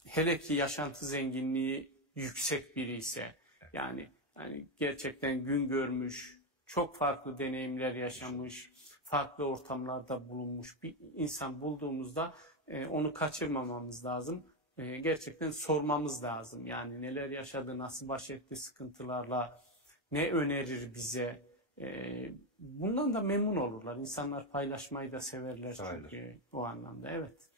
Hele ki yaşantı zenginliği yüksek biri ise, yani gerçekten gün görmüş, çok farklı deneyimler yaşamış, farklı ortamlarda bulunmuş bir insan bulduğumuzda onu kaçırmamamız lazım. Gerçekten sormamız lazım. Yani neler yaşadı, nasıl baş etti sıkıntılarla, ne önerir bize. Bundan da memnun olurlar. İnsanlar paylaşmayı da severler çünkü o anlamda. Evet.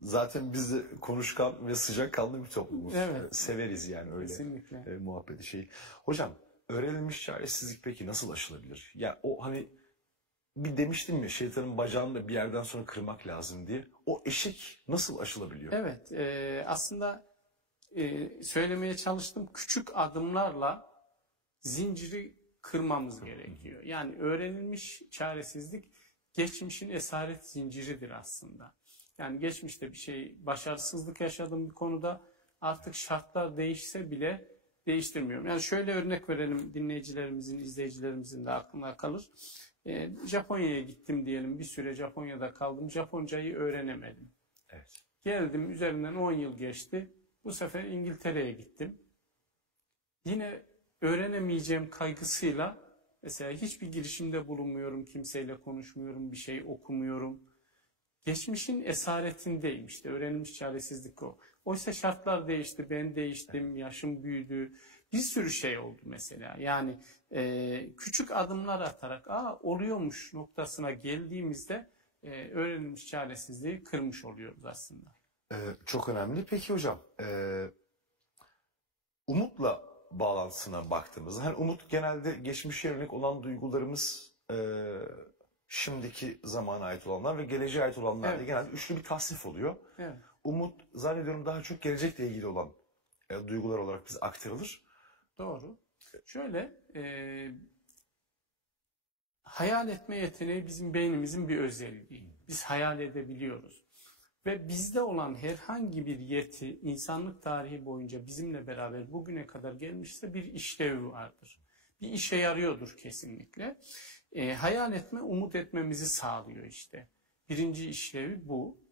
Zaten biz de konuşkan ve sıcakkanlı bir toplumuz. Evet. Severiz yani öyle kesinlikle. Muhabbeti şey. Hocam öğrenilmiş çaresizlik peki nasıl aşılabilir? Ya o hani bir demiştim ya, şeytanın bacağını da bir yerden sonra kırmak lazım diye. O eşik nasıl aşılabiliyor? Evet. Aslında söylemeye çalıştım. Küçük adımlarla zinciri kırmamız gerekiyor. Yani öğrenilmiş çaresizlik geçmişin esaret zinciridir aslında. Yani geçmişte bir şey, başarısızlık yaşadığım bir konuda artık şartlar değişse bile değiştirmiyorum. Yani şöyle örnek verelim, dinleyicilerimizin, izleyicilerimizin de aklına kalır. Japonya'ya gittim diyelim, bir süre Japonya'da kaldım. Japoncayı öğrenemedim. Evet. Geldim, üzerinden 10 yıl geçti. Bu sefer İngiltere'ye gittim. Yine öğrenemeyeceğim kaygısıyla mesela hiçbir girişimde bulunmuyorum, kimseyle konuşmuyorum, bir şey okumuyorum. Geçmişin esaretindeyim işte, öğrenilmiş çaresizlik o. Oysa şartlar değişti, ben değiştim, yaşım büyüdü. Bir sürü şey oldu mesela. Yani küçük adımlar atarak oluyormuş noktasına geldiğimizde öğrenilmiş çaresizliği kırmış oluyoruz aslında. Çok önemli. Peki hocam, umutla bağlantısına baktığımızda, hani umut genelde geçmişe yönelik olan duygularımız şimdiki zamana ait olanlar ve geleceğe ait olanlar diye Evet. genelde üçlü bir tasnif oluyor. Evet. Umut zannediyorum daha çok gelecekle ilgili olan duygular olarak bize aktarılır. Doğru. Şöyle, hayal etme yeteneği bizim beynimizin bir özelliği. Biz hayal edebiliyoruz. Ve bizde olan herhangi bir yeti insanlık tarihi boyunca bizimle beraber bugüne kadar gelmişse bir işlevi vardır. Bir işe yarıyordur kesinlikle. Hayal etme, umut etmemizi sağlıyor işte. Birinci işlevi bu.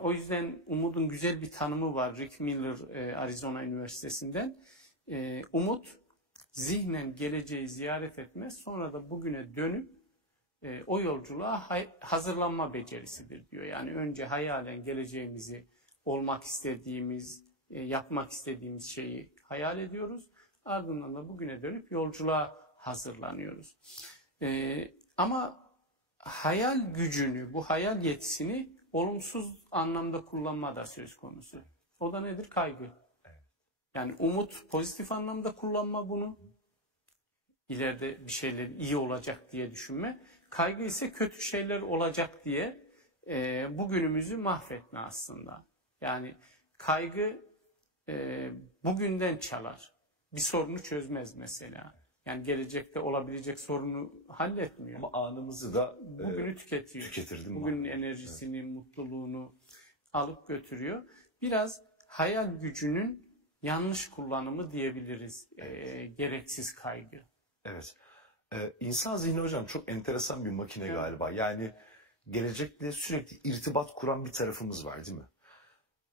O yüzden umudun güzel bir tanımı var Rick Miller Arizona Üniversitesi'nden. Umut, zihnen geleceği ziyaret etme, sonra da bugüne dönüp o yolculuğa hazırlanma becerisidir diyor. Yani önce hayalen geleceğimizi, olmak istediğimiz, yapmak istediğimiz şeyi hayal ediyoruz. Ardından da bugüne dönüp yolculuğa hazırlanıyoruz. Ama hayal gücünü, bu hayal yetisini olumsuz anlamda kullanma da söz konusu. O da nedir? Kaygı. Yani umut pozitif anlamda kullanma bunu. İleride bir şeyler iyi olacak diye düşünme. Kaygı ise kötü şeyler olacak diye bugünümüzü mahvetme aslında. Yani kaygı bugünden çalar. Bir sorunu çözmez mesela. Yani gelecekte olabilecek sorunu halletmiyor. Ama anımızı da Bugünü tüketiyor. tüketir değil mi? Bugünün enerjisini, mutluluğunu alıp götürüyor. Biraz hayal gücünün yanlış kullanımı diyebiliriz. Gereksiz kaygı. Evet. İnsan zihni hocam çok enteresan bir makine galiba. Yani gelecekle sürekli irtibat kuran bir tarafımız var değil mi?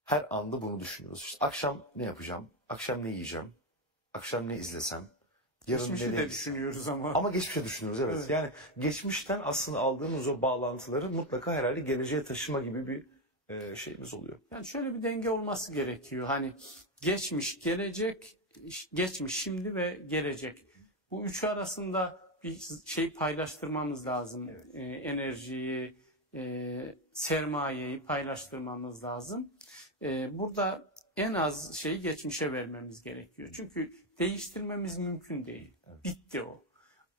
Her anda bunu düşünüyoruz. İşte akşam ne yapacağım? Akşam ne yiyeceğim? Akşam ne izlesem? Yarın Geçmişi nereye de gitsem? düşünüyoruz ama. Ama geçmişe düşünüyoruz evet. Evet. Yani geçmişten aslında aldığımız o bağlantıları mutlaka herhalde geleceğe taşıma gibi bir şeyimiz oluyor. Yani şöyle bir denge olması gerekiyor. Hani geçmiş, gelecek, geçmiş, şimdi ve gelecek. Bu üçü arasında bir şey paylaştırmamız lazım. Enerjiyi, sermayeyi paylaştırmamız lazım. Burada en az şeyi geçmişe vermemiz gerekiyor. Çünkü değiştirmemiz mümkün değil. Bitti o.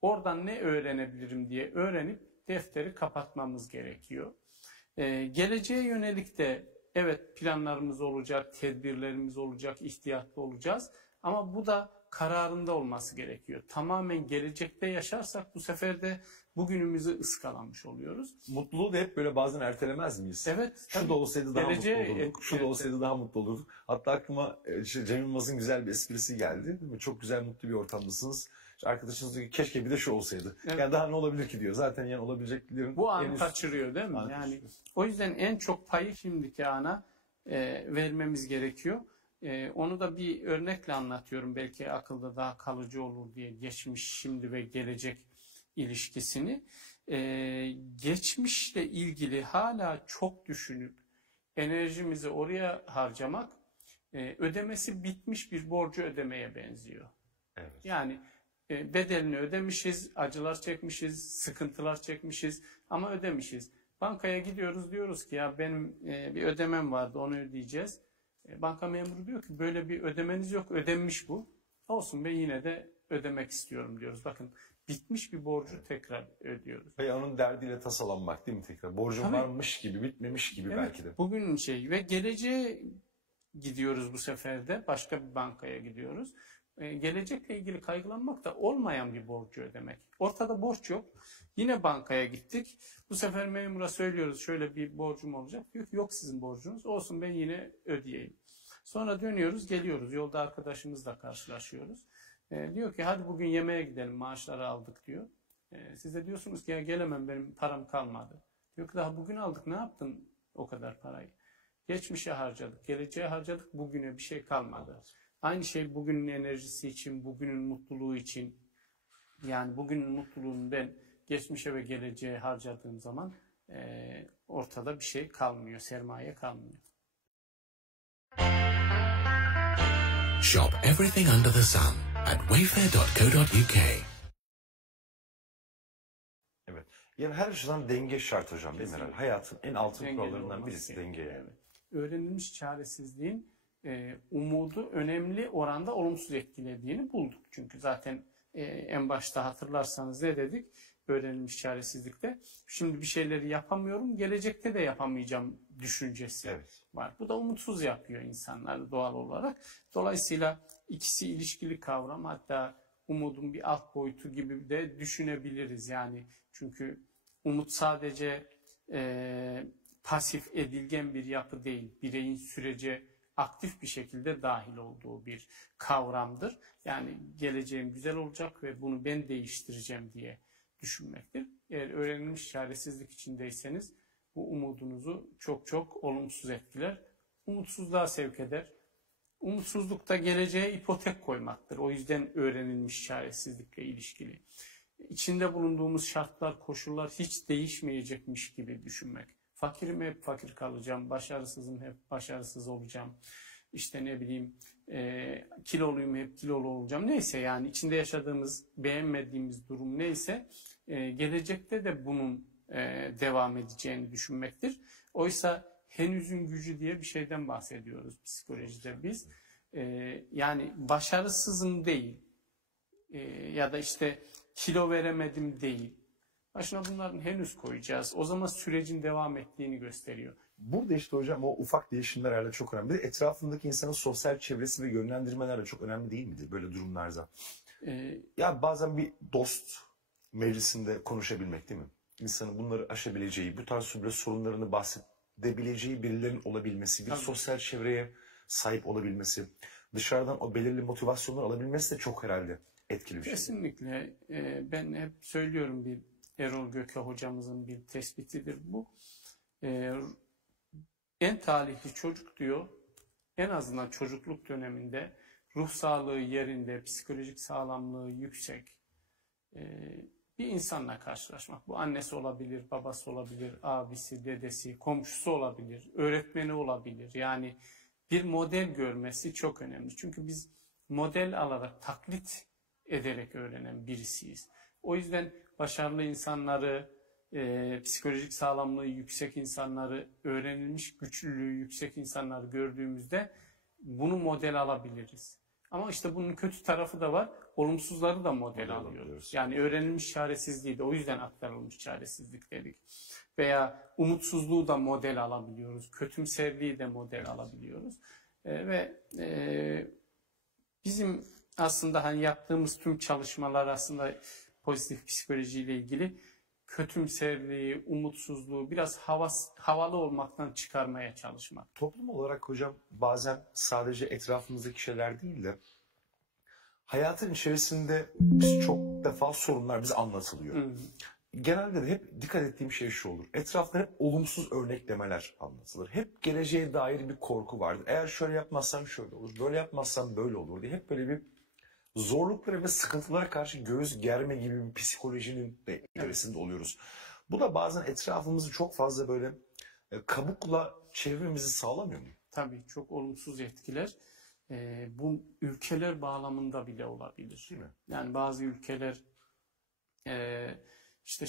Oradan ne öğrenebilirim diye öğrenip defteri kapatmamız gerekiyor. Geleceğe yönelik de evet planlarımız olacak, tedbirlerimiz olacak, ihtiyatlı olacağız. Ama bu da kararında olması gerekiyor. Tamamen gelecekte yaşarsak bu sefer de bugünümüzü ıskalamış oluyoruz. Mutluluğu da hep böyle bazen ertelemez miyiz? Evet. Şu da olsaydı daha Geleceğe- mutlu olurduk. Şu da evet. olsaydı daha mutlu olurduk. Hatta aklıma Cem Yılmaz'ın güzel bir esprisi geldi. Değil mi? Çok güzel mutlu bir ortamdasınız. İşte arkadaşınız diyor ki keşke bir de şu olsaydı. Evet. Yani daha ne olabilir ki diyor. Zaten yani olabileceklerin Bu en anı üst- kaçırıyor değil mi? Anı Yani kaçırıyor. o yüzden en çok payı şimdiki ana vermemiz gerekiyor. Onu da bir örnekle anlatıyorum. Belki akılda daha kalıcı olur diye geçmiş, şimdi ve gelecek ilişkisini. Geçmişle ilgili hala çok düşünüp enerjimizi oraya harcamak ödemesi bitmiş bir borcu ödemeye benziyor. Evet. Yani bedelini ödemişiz, acılar çekmişiz, sıkıntılar çekmişiz ama ödemişiz. Bankaya gidiyoruz, diyoruz ki ya benim bir ödemem vardı, onu ödeyeceğiz. Banka memuru diyor ki böyle bir ödemeniz yok, ödenmiş bu. Olsun ben yine de ödemek istiyorum diyoruz. Bakın bitmiş bir borcu tekrar ödüyoruz. Ve onun derdiyle tasalanmak değil mi tekrar? Borcum Tabii. varmış gibi, bitmemiş gibi belki de. Bugünün şeyi ve geleceğe gidiyoruz bu sefer de başka bir bankaya gidiyoruz. Gelecekle ilgili kaygılanmak da olmayan bir borcu ödemek. Ortada borç yok. Yine bankaya gittik. Bu sefer memura söylüyoruz şöyle bir borcum olacak. Diyor ki yok sizin borcunuz. Olsun ben yine ödeyeyim. Sonra dönüyoruz geliyoruz. Yolda arkadaşımızla karşılaşıyoruz. Diyor ki hadi bugün yemeğe gidelim maaşları aldık diyor. Siz de diyorsunuz ki ya gelemem benim param kalmadı. Diyor ki daha bugün aldık ne yaptın o kadar parayı? Geçmişe harcadık, geleceğe harcadık, bugüne bir şey kalmadı. Aynı şey bugünün enerjisi için, bugünün mutluluğu için. Yani bugünün mutluluğunu ben geçmişe ve geleceğe harcadığım zaman ortada bir şey kalmıyor, sermaye kalmıyor. Shop everything under the sun at wayfair.co.uk. Evet. Yani her açıdan denge şart hocam değil mi? Kesinlikle. Hayatın en altın Dengeli kurallarından olması birisi denge gerekiyor, yani. evet. Öğrenilmiş çaresizliğin umudu önemli oranda olumsuz etkilediğini bulduk. Çünkü zaten en başta hatırlarsanız ne dedik? öğrenilmiş çaresizlikte. Şimdi bir şeyleri yapamıyorum, gelecekte de yapamayacağım düşüncesi var. Bu da umutsuz yapıyor insanları doğal olarak. Dolayısıyla ikisi ilişkili kavram, hatta umudun bir alt boyutu gibi de düşünebiliriz. Yani çünkü umut sadece pasif, edilgen bir yapı değil. Bireyin sürece aktif bir şekilde dahil olduğu bir kavramdır. Yani geleceğim güzel olacak ve bunu ben değiştireceğim diye düşünmektir. Eğer öğrenilmiş çaresizlik içindeyseniz bu umudunuzu çok çok olumsuz etkiler. Umutsuzluğa sevk eder. Umutsuzluk da geleceğe ipotek koymaktır. O yüzden öğrenilmiş çaresizlikle ilişkili. İçinde bulunduğumuz şartlar, koşullar hiç değişmeyecekmiş gibi düşünmek. Fakirim, hep fakir kalacağım. Başarısızım, hep başarısız olacağım. İşte ne bileyim, kiloluyum, hep kilolu olacağım. Neyse, yani içinde yaşadığımız, beğenmediğimiz durum neyse, gelecekte de bunun devam edeceğini düşünmektir. Oysa henüzün gücü diye bir şeyden bahsediyoruz psikolojide biz. Yani başarısızım değil ya da işte kilo veremedim değil. Başına bunların henüz koyacağız. O zaman sürecin devam ettiğini gösteriyor. Burada işte hocam o ufak değişimler herhalde çok önemli. Etrafındaki insanın sosyal çevresi ve yönlendirmeler de çok önemli değil midir böyle durumlarda? Ya bazen bir dost meclisinde konuşabilmek, değil mi? İnsanın bunları aşabileceği, bu tarz sorunlarını bahsedebileceği birilerinin olabilmesi, bir sosyal çevreye sahip olabilmesi, dışarıdan o belirli motivasyonları alabilmesi de çok herhalde etkili bir şey. Kesinlikle. Ben hep söylüyorum, bir Erol Göke hocamızın bir tespitidir bu. En talihli çocuk diyor, en azından çocukluk döneminde ruh sağlığı yerinde, psikolojik sağlamlığı yüksek bir insanla karşılaşmak. Bu annesi olabilir, babası olabilir, abisi, dedesi, komşusu olabilir, öğretmeni olabilir. Yani bir model görmesi çok önemli. Çünkü biz model alarak, taklit ederek öğrenen birisiyiz. O yüzden başarılı insanları, psikolojik sağlamlığı yüksek insanları, öğrenilmiş güçlülüğü yüksek insanları gördüğümüzde bunu model alabiliriz. Ama işte bunun kötü tarafı da var. Olumsuzları da model alıyoruz. Yani öğrenilmiş çaresizliği de o yüzden aktarılmış çaresizlik dedik. Veya umutsuzluğu da model alabiliyoruz. Kötümserliği de model alabiliyoruz. Ve bizim aslında hani yaptığımız tüm çalışmalar aslında pozitif psikolojiyle ilgili kötümserliği, umutsuzluğu biraz havalı olmaktan çıkarmaya çalışmak. Toplum olarak hocam bazen sadece etrafımızdaki şeyler değil de hayatın içerisinde biz çok defa sorunlar bize anlatılıyor. Genelde de hep dikkat ettiğim şey şu olur. Etrafta hep olumsuz örneklemeler anlatılır. Hep geleceğe dair bir korku vardır. Eğer şöyle yapmazsam şöyle olur, böyle yapmazsam böyle olur diye hep böyle bir zorluklara ve sıkıntılara karşı göğüs germe gibi bir psikolojinin de içerisinde oluyoruz. Bu da bazen etrafımızı çok fazla böyle kabukla çevirmemizi sağlamıyor mu? Tabii çok olumsuz etkiler. Bu ülkeler bağlamında bile olabilir. Değil mi? Yani bazı ülkeler işte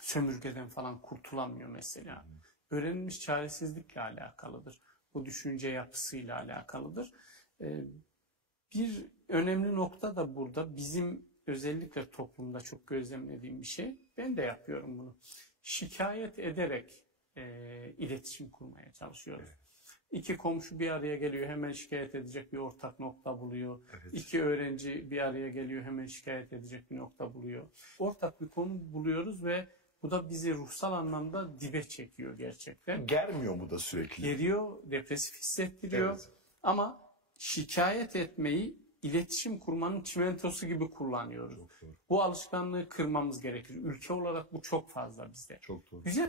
sömürgeden falan kurtulamıyor mesela. Öğrenilmiş çaresizlikle alakalıdır. Bu düşünce yapısıyla alakalıdır. Bir önemli nokta da burada bizim özellikle toplumda çok gözlemlediğim bir şey. Ben de yapıyorum bunu. Şikayet ederek iletişim kurmaya çalışıyoruz. Evet. İki komşu bir araya geliyor, hemen şikayet edecek bir ortak nokta buluyor. Evet. İki öğrenci bir araya geliyor, hemen şikayet edecek bir nokta buluyor. Ortak bir konu buluyoruz ve bu da bizi ruhsal anlamda dibe çekiyor gerçekten. Germiyor bu da sürekli? Geriyor, depresif hissettiriyor. Evet. Ama şikayet etmeyi iletişim kurmanın çimentosu gibi kullanıyoruz. Bu alışkanlığı kırmamız gerekir. Ülke olarak bu çok fazla bizde. Çok doğru. Güzel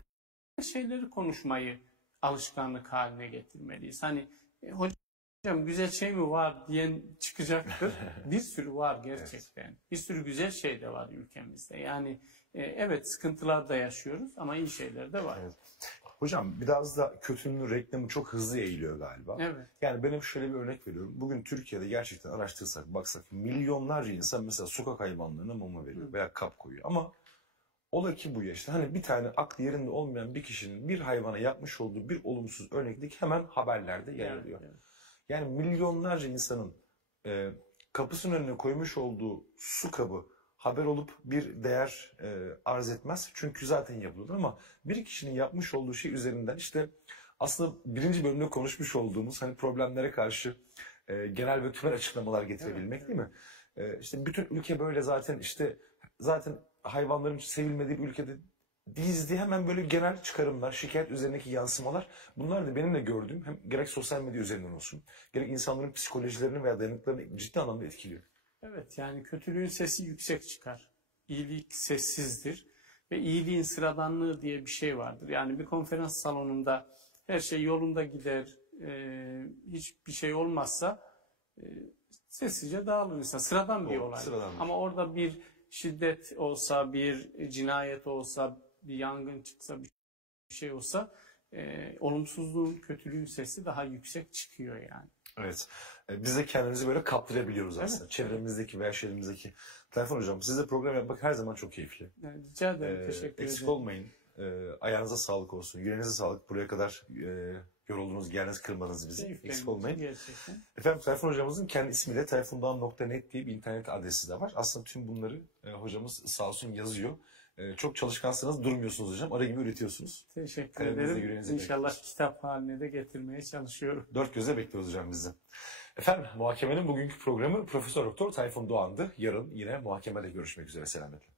şeyleri konuşmayı alışkanlık haline getirmeliyiz. Hani hocam güzel şey mi var diyen çıkacaktır. Bir sürü var gerçekten. Evet. Bir sürü güzel şey de var ülkemizde. Yani evet, sıkıntılar da yaşıyoruz ama iyi şeyler de var. Evet. Hocam biraz da kötünün reklamı çok hızlı yayılıyor galiba. Evet. Yani benim şöyle bir örnek veriyorum. Bugün Türkiye'de gerçekten araştırsak, baksak milyonlarca insan mesela sokak hayvanlarına mama veriyor veya kap koyuyor. Ama ola ki bu yaşta hani bir tane aklı yerinde olmayan bir kişinin bir hayvana yapmış olduğu bir olumsuz örneklik hemen haberlerde yayılıyor. Evet. Yani milyonlarca insanın kapısının önüne koymuş olduğu su kabı haber olup bir değer arz etmez. Çünkü zaten yapılıyor ama bir kişinin yapmış olduğu şey üzerinden işte aslında birinci bölümde konuşmuş olduğumuz hani problemlere karşı genel ve tümel açıklamalar getirebilmek, değil mi? İşte bütün ülke böyle zaten hayvanların sevilmediği bir ülkede değiliz diye hemen böyle genel çıkarımlar, şikayet üzerindeki yansımalar, bunlar da benim de gördüğüm hem gerek sosyal medya üzerinden olsun, gerek insanların psikolojilerini veya dayanıklarını ciddi anlamda etkiliyor. Evet, yani kötülüğün sesi yüksek çıkar. İyilik sessizdir ve iyiliğin sıradanlığı diye bir şey vardır. Yani bir konferans salonunda her şey yolunda gider, hiçbir şey olmazsa sessizce dağılır insan. Sıradan bir olay. Sıradandır. Ama orada bir şiddet olsa, bir cinayet olsa, bir yangın çıksa, bir şey olsa olumsuzluğun, kötülüğün sesi daha yüksek çıkıyor yani. Evet. Biz de kendimizi böyle kaptırabiliyoruz aslında. Evet. Çevremizdeki veya şehrimizdeki. Tayfun Hocam, sizle program yapmak her zaman çok keyifli. Yani rica ederim, teşekkür ederim. Eksik olmayın. Ayağınıza sağlık olsun. Yüreğinize sağlık. Buraya kadar yoruldunuz, geliniz, kırmadınız bizi. Keyif Eksik benim için olmayın. gerçekten. Efendim, Tayfun Hocamızın kendi ismiyle tayfundoğan.net diye bir internet adresi de var. Aslında tüm bunları hocamız sağ olsun yazıyor. Çok çalışkansınız, durmuyorsunuz hocam. Ara gibi üretiyorsunuz. Teşekkür Kalbinize, ederim. yüreğinize İnşallah bekliyoruz. kitap haline de getirmeye çalışıyorum. Dört göze bekliyoruz hocam bizi. Efendim, muhakemenin bugünkü programı Profesör Doktor Tayfun Doğan'dı. Yarın yine muhakemede görüşmek üzere. Selametle.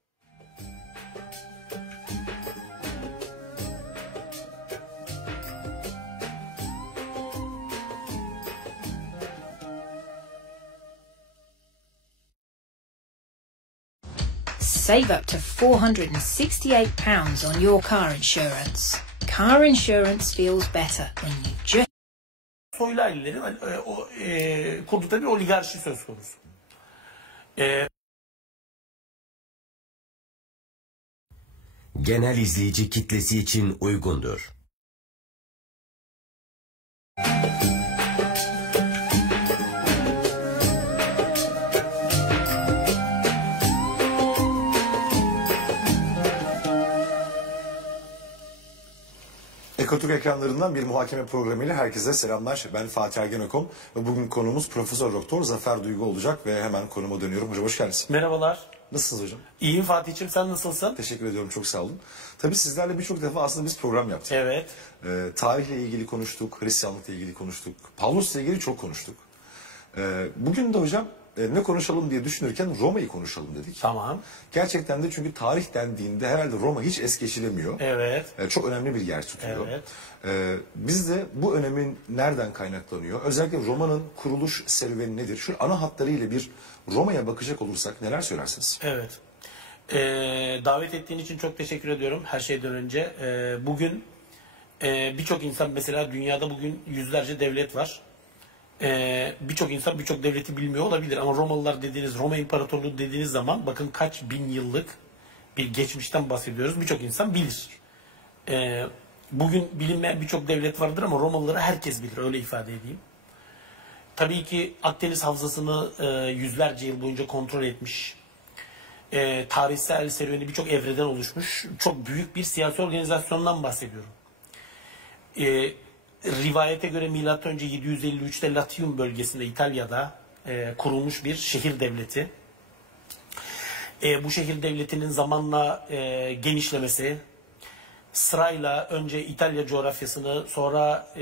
Save up to £468 on your car insurance. Car insurance feels better when you just... Soylu ailelerin kurdukları bir oligarşi söz konusu. Genel izleyici kitlesi için uygundur. Ekotürk ekranlarından bir muhakeme programıyla herkese selamlar. Ben Fatih Ergenekom ve bugün konumuz Profesör Doktor Zafer Duygu olacak ve hemen konuma dönüyorum. Hocam hoş geldiniz. Merhabalar. Nasılsınız hocam? İyiyim Fatih'ciğim, sen nasılsın? Teşekkür ediyorum, çok sağ olun. Tabii sizlerle birçok defa aslında biz program yaptık. Evet. Tarihle ilgili konuştuk, Hristiyanlıkla ilgili konuştuk, Pavlus'la ilgili çok konuştuk. Bugün de hocam ne konuşalım diye düşünürken Roma'yı konuşalım dedik. Tamam. Gerçekten de çünkü tarih dendiğinde herhalde Roma hiç es geçilemiyor. Evet. Çok önemli bir yer tutuyor. Evet. Biz de bu önemin nereden kaynaklanıyor? Özellikle Roma'nın kuruluş serüveni nedir? Şu ana hatlarıyla bir Roma'ya bakacak olursak neler söylersiniz? Evet. Davet ettiğin için çok teşekkür ediyorum her şeyden önce. Bugün birçok insan, mesela dünyada bugün yüzlerce devlet var. Birçok insan birçok devleti bilmiyor olabilir ama Romalılar dediğiniz, Roma İmparatorluğu dediğiniz zaman bakın kaç bin yıllık bir geçmişten bahsediyoruz. Birçok insan bilir. Bugün bilinmeyen birçok devlet vardır ama Romalıları herkes bilir, öyle ifade edeyim. Tabii ki Akdeniz havzasını yüzlerce yıl boyunca kontrol etmiş. Tarihsel serüveni birçok evreden oluşmuş. Çok büyük bir siyasi organizasyondan bahsediyorum. Rivayete göre M.Ö. 753'te Latium bölgesinde, İtalya'da kurulmuş bir şehir devleti. Bu şehir devletinin zamanla genişlemesi, sırayla önce İtalya coğrafyasını, sonra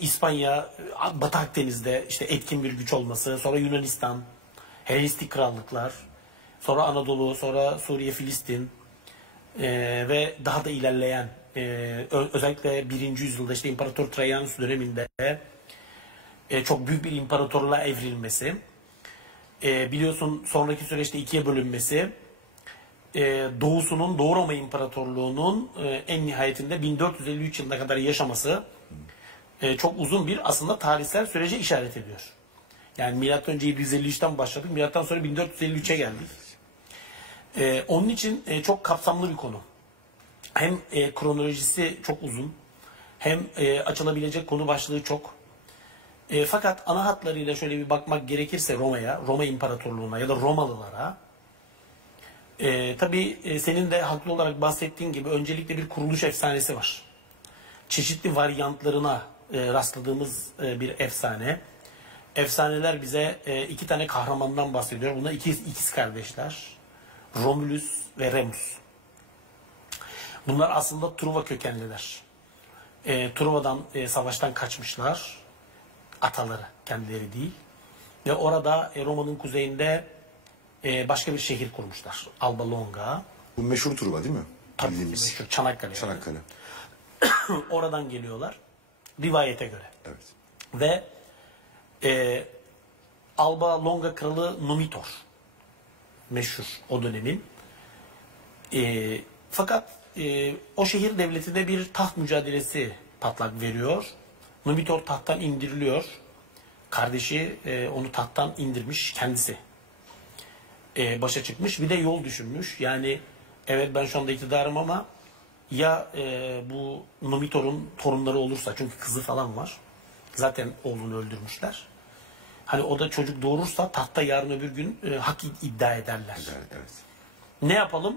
İspanya, Batı Akdeniz'de işte etkin bir güç olması, sonra Yunanistan, Helenistik krallıklar, sonra Anadolu, sonra Suriye, Filistin ve daha da ilerleyen özellikle 1. yüzyılda işte İmparator Trajanus döneminde çok büyük bir imparatorluğa evrilmesi, biliyorsun sonraki süreçte ikiye bölünmesi, doğusunun, Doğu Roma İmparatorluğu'nun en nihayetinde 1453 yılına kadar yaşaması çok uzun bir aslında tarihsel sürece işaret ediyor. Yani M.Ö. 753'ten başladık, M.Ö. sonra 1453'e geldik. Onun için çok kapsamlı bir konu. Hem kronolojisi çok uzun, hem açılabilecek konu başlığı çok. Fakat ana hatlarıyla şöyle bir bakmak gerekirse Roma'ya, Roma İmparatorluğu'na ya da Romalılara, tabii senin de haklı olarak bahsettiğin gibi öncelikle bir kuruluş efsanesi var. Çeşitli varyantlarına rastladığımız bir efsane. Efsaneler bize iki tane kahramandan bahsediyor. Bunlar ikiz kardeşler. Romulus ve Remus. Bunlar aslında Truva kökenliler. Truva'dan savaştan kaçmışlar. Ataları, kendileri değil. Ve orada Roma'nın kuzeyinde başka bir şehir kurmuşlar. Alba Longa. Bu meşhur Truva değil mi? Tabii Bildiğimiz. meşhur Çanakkale. Çanakkale. Oradan geliyorlar. Rivayete göre. Evet. Ve Alba Longa kralı Numitor. Meşhur o dönemin. Fakat o şehir devletinde bir taht mücadelesi patlak veriyor. Numitor tahttan indiriliyor. Kardeşi onu tahttan indirmiş kendisi. Başa çıkmış. Bir de yol düşünmüş. Yani evet ben şu anda iktidarım ama ya bu Numitor'un torunları olursa, çünkü kızı falan var. Zaten oğlunu öldürmüşler. Hani o da çocuk doğurursa tahta yarın öbür gün hak iddia ederler. Evet. Ne yapalım?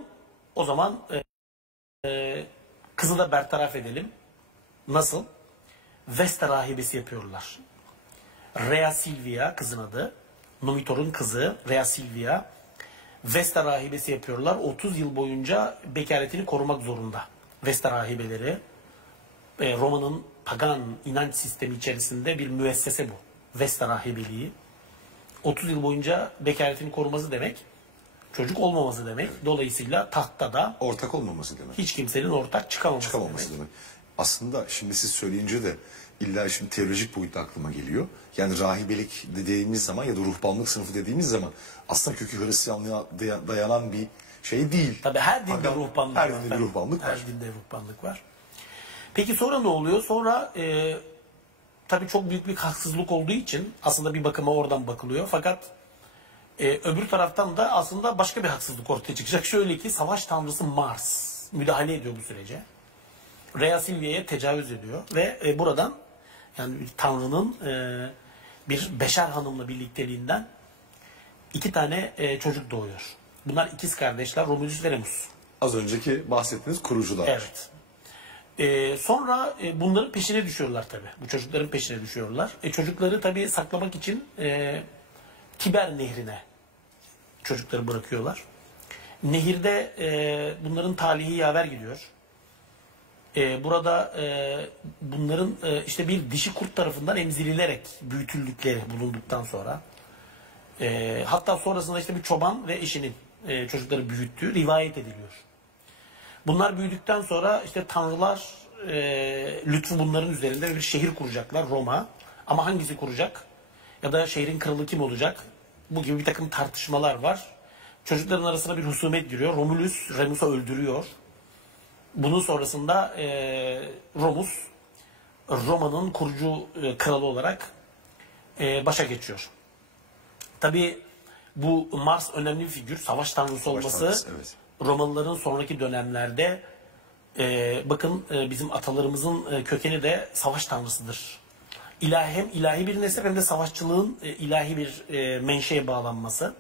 O zaman kızı da bertaraf edelim. Nasıl? Vesta rahibesi yapıyorlar. Rea Silvia kızın adı. Numitor'un kızı Rea Silvia. Vesta rahibesi yapıyorlar. 30 yıl boyunca bekaretini korumak zorunda. Vesta rahibeleri Roma'nın pagan inanç sistemi içerisinde bir müessese bu. Vesta rahibeliği. 30 yıl boyunca bekaretini koruması demek, çocuk olmaması demek. Dolayısıyla tahtta da Ortak olmaması demek. hiç kimsenin ortak çıkamaması Demek. Aslında şimdi siz söyleyince de illa şimdi teolojik boyutta aklıma geliyor. Yani rahibelik dediğimiz zaman ya da ruhbanlık sınıfı dediğimiz zaman aslında kökü Hristiyanlığa dayanan bir şey değil. Tabii her dinde ruhbanlık var. Her dinde bir ruhbanlık var. Her dinde ruhbanlık var. Peki sonra ne oluyor? Sonra tabii çok büyük bir haksızlık olduğu için aslında bir bakıma oradan bakılıyor. Fakat öbür taraftan da aslında başka bir haksızlık ortaya çıkacak. Şöyle ki savaş tanrısı Mars müdahale ediyor bu sürece. Rea Silvia'ya tecavüz ediyor ve buradan yani Tanrı'nın bir beşer hanımla birlikteliğinden 2 tane çocuk doğuyor. Bunlar ikiz kardeşler Romulus ve Remus. Az önceki bahsettiğiniz kurucular. Evet. Sonra bunların peşine düşüyorlar tabii. Bu çocukların peşine düşüyorlar. Çocukları tabii saklamak için Tiber Nehri'ne çocukları bırakıyorlar. Nehirde bunların talihi yaver gidiyor. Burada bunların işte bir dişi kurt tarafından emzirilerek büyütüldükleri bulunduktan sonra hatta sonrasında işte bir çoban ve eşinin çocukları büyüttüğü rivayet ediliyor. Bunlar büyüdükten sonra işte tanrılar lütfu bunların üzerinde bir şehir kuracaklar, Roma. Ama hangisi kuracak? Ya da şehrin kralı kim olacak? Bu gibi bir takım tartışmalar var. Çocukların arasına bir husumet giriyor. Romulus Remus'u öldürüyor. Bunun sonrasında Romus Roma'nın kurucu kralı olarak başa geçiyor. Tabii bu Mars önemli bir figür. Savaş tanrısı olması evet. Romalıların sonraki dönemlerde bakın bizim atalarımızın kökeni de savaş tanrısıdır. Hem ilahi bir nesep hem de savaşçılığın ilahi bir menşeye bağlanması.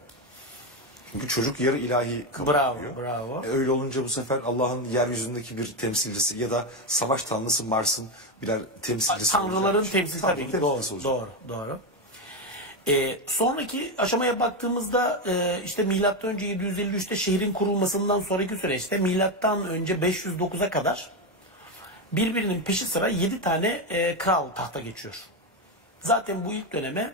Çünkü çocuk yarı ilahi kabul ediyor. Bravo. Öyle olunca bu sefer Allah'ın yeryüzündeki bir temsilcisi ya da savaş tanrısı Mars'ın birer temsilcisi Tanrıların olacak. temsilcisi tabii ki. Doğru. Sonraki aşamaya baktığımızda işte milattan önce 753'te şehrin kurulmasından sonraki süreçte milattan önce 509'a kadar birbirinin peşi sıra 7 tane kral tahta geçiyor. Zaten bu ilk döneme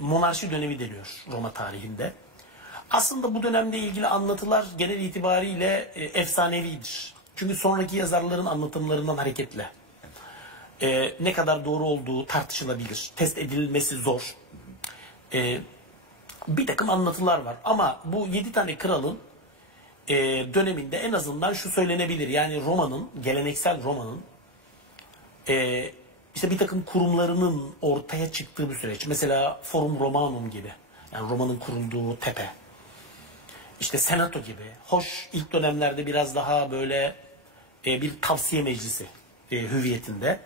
monarşi dönemi deniyor Roma tarihinde. Aslında bu dönemde ilgili anlatılar genel itibariyle efsanevidir. Çünkü sonraki yazarların anlatımlarından hareketle ne kadar doğru olduğu tartışılabilir. Test edilmesi zor. Bir takım anlatılar var. Ama bu 7 tane kralın döneminde en azından şu söylenebilir. Yani Roma'nın, geleneksel Roma'nın işte bir takım kurumlarının ortaya çıktığı bir süreç. Mesela Forum Romanum gibi. Yani Roma'nın kurulduğu tepe. İşte Senato gibi. Hoş ilk dönemlerde biraz daha böyle bir tavsiye meclisi hüviyetinde.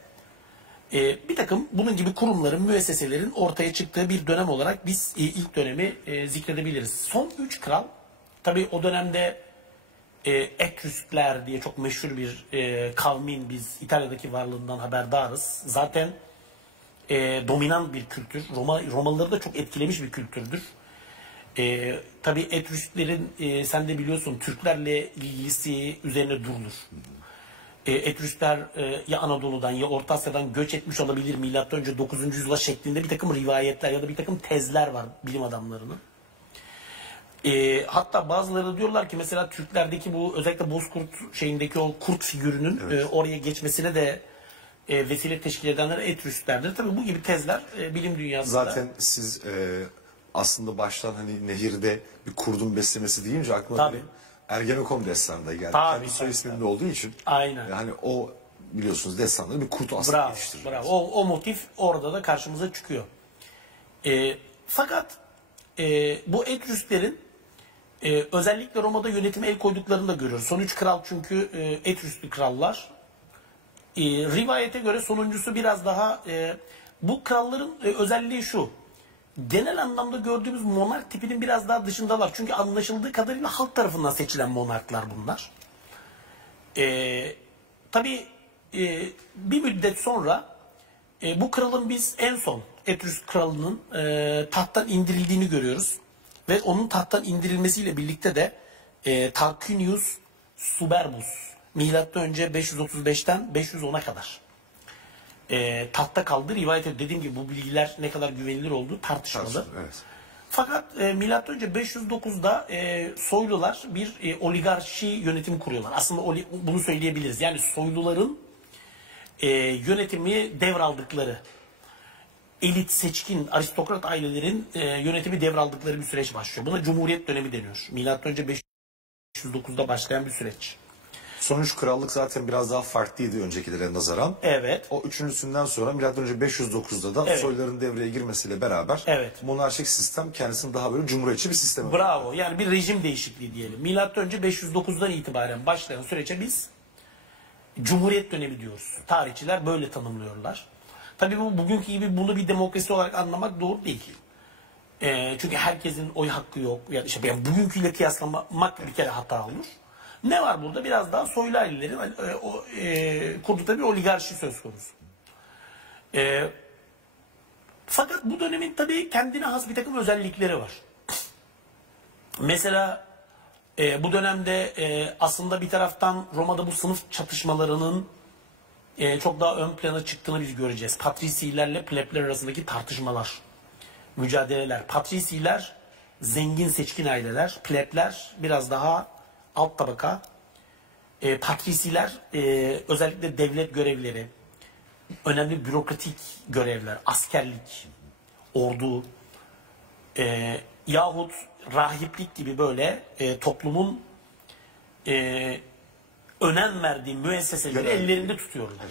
Bir takım bunun gibi kurumların, müesseselerin ortaya çıktığı bir dönem olarak biz ilk dönemi zikredebiliriz. Son 3 kral, tabii o dönemde Etrüskler diye çok meşhur bir kavmin biz İtalya'daki varlığından haberdarız. Zaten dominant bir kültür. Romalıları da çok etkilemiş bir kültürdür. Tabii Etrüsklerin sen de biliyorsun Türklerle ilgisi üzerine durulur. Etrüskler ya Anadolu'dan ya Orta Asya'dan göç etmiş olabilir milattan önce 9. yüzyıla şeklinde bir takım rivayetler ya da bir takım tezler var bilim adamlarının. Hatta bazıları diyorlar ki mesela Türklerdeki bu özellikle Bozkurt şeyindeki o kurt figürünün oraya geçmesine de vesile teşkil edenler Etrüsklerdir. Tabii bu gibi tezler bilim dünyasında. Zaten siz aslında baştan hani nehirde bir kurdun beslemesi deyince aklıma benim Ergenekon destanı da geldi. Tabii, kendi soy isminde olduğu için. Aynen. Yani o biliyorsunuz destanları bir kurt aslında yetiştiriyor. Bravo. O motif orada da karşımıza çıkıyor. Fakat bu Etrüsklerin özellikle Roma'da yönetime el koyduklarını da görüyoruz. Son 3 kral çünkü Etrüsklı krallar. Rivayete göre sonuncusu biraz daha bu kralların özelliği şu. Genel anlamda gördüğümüz monark tipinin biraz daha dışındalar. Çünkü anlaşıldığı kadarıyla halk tarafından seçilen monarklar bunlar. Tabii bir müddet sonra bu kralın biz en son Etrüsk kralının tahttan indirildiğini görüyoruz. Ve onun tahttan indirilmesiyle birlikte de Tarquinius Superbus milattan önce 535'ten 510'a kadar tahtta kaldı. Rivayet ediyor. Dediğim gibi bu bilgiler ne kadar güvenilir olduğu tartışmalı. Evet. Fakat milattan önce 509'da soylular bir oligarşi yönetimi kuruyorlar. Aslında bunu söyleyebiliriz. Yani soyluların yönetimi devraldıkları, elit, seçkin, aristokrat ailelerin yönetimi devraldıkları bir süreç başlıyor. Buna Cumhuriyet dönemi deniyor. Milattan önce 509'da başlayan bir süreç. Son 3 krallık zaten biraz daha farklıydı öncekilere nazaran. Evet. O üçüncüsünden sonra milattan önce 509'da da soyların devreye girmesiyle beraber monarşik sistem kendisini daha böyle cumhuriyetçi bir sisteme. Bravo. Yani bir rejim değişikliği diyelim. Milattan önce 509'dan itibaren başlayan sürece biz Cumhuriyet dönemi diyoruz. Tarihçiler böyle tanımlıyorlar. Tabii bu bugünkü gibi bunu bir demokrasi olarak anlamak doğru değil. Çünkü herkesin oy hakkı yok. Yani işte bugünküyle kıyaslamak bir kere hata olur. Ne var burada? Biraz daha soylu ailelerin kurdukları bir oligarşi söz konusu. Fakat bu dönemin tabii kendine has bir takım özellikleri var. Mesela bu dönemde aslında bir taraftan Roma'da bu sınıf çatışmalarının çok daha ön plana çıktığını biz göreceğiz. Patrisilerle plebler arasındaki tartışmalar, mücadeleler. Patrisiler zengin seçkin aileler, plebler biraz daha alt tabaka. Patrisiler özellikle devlet görevleri, önemli bürokratik görevler, askerlik, ordu yahut rahiplik gibi böyle toplumun önem verdiği müesseseleri ellerinde tutuyorlar.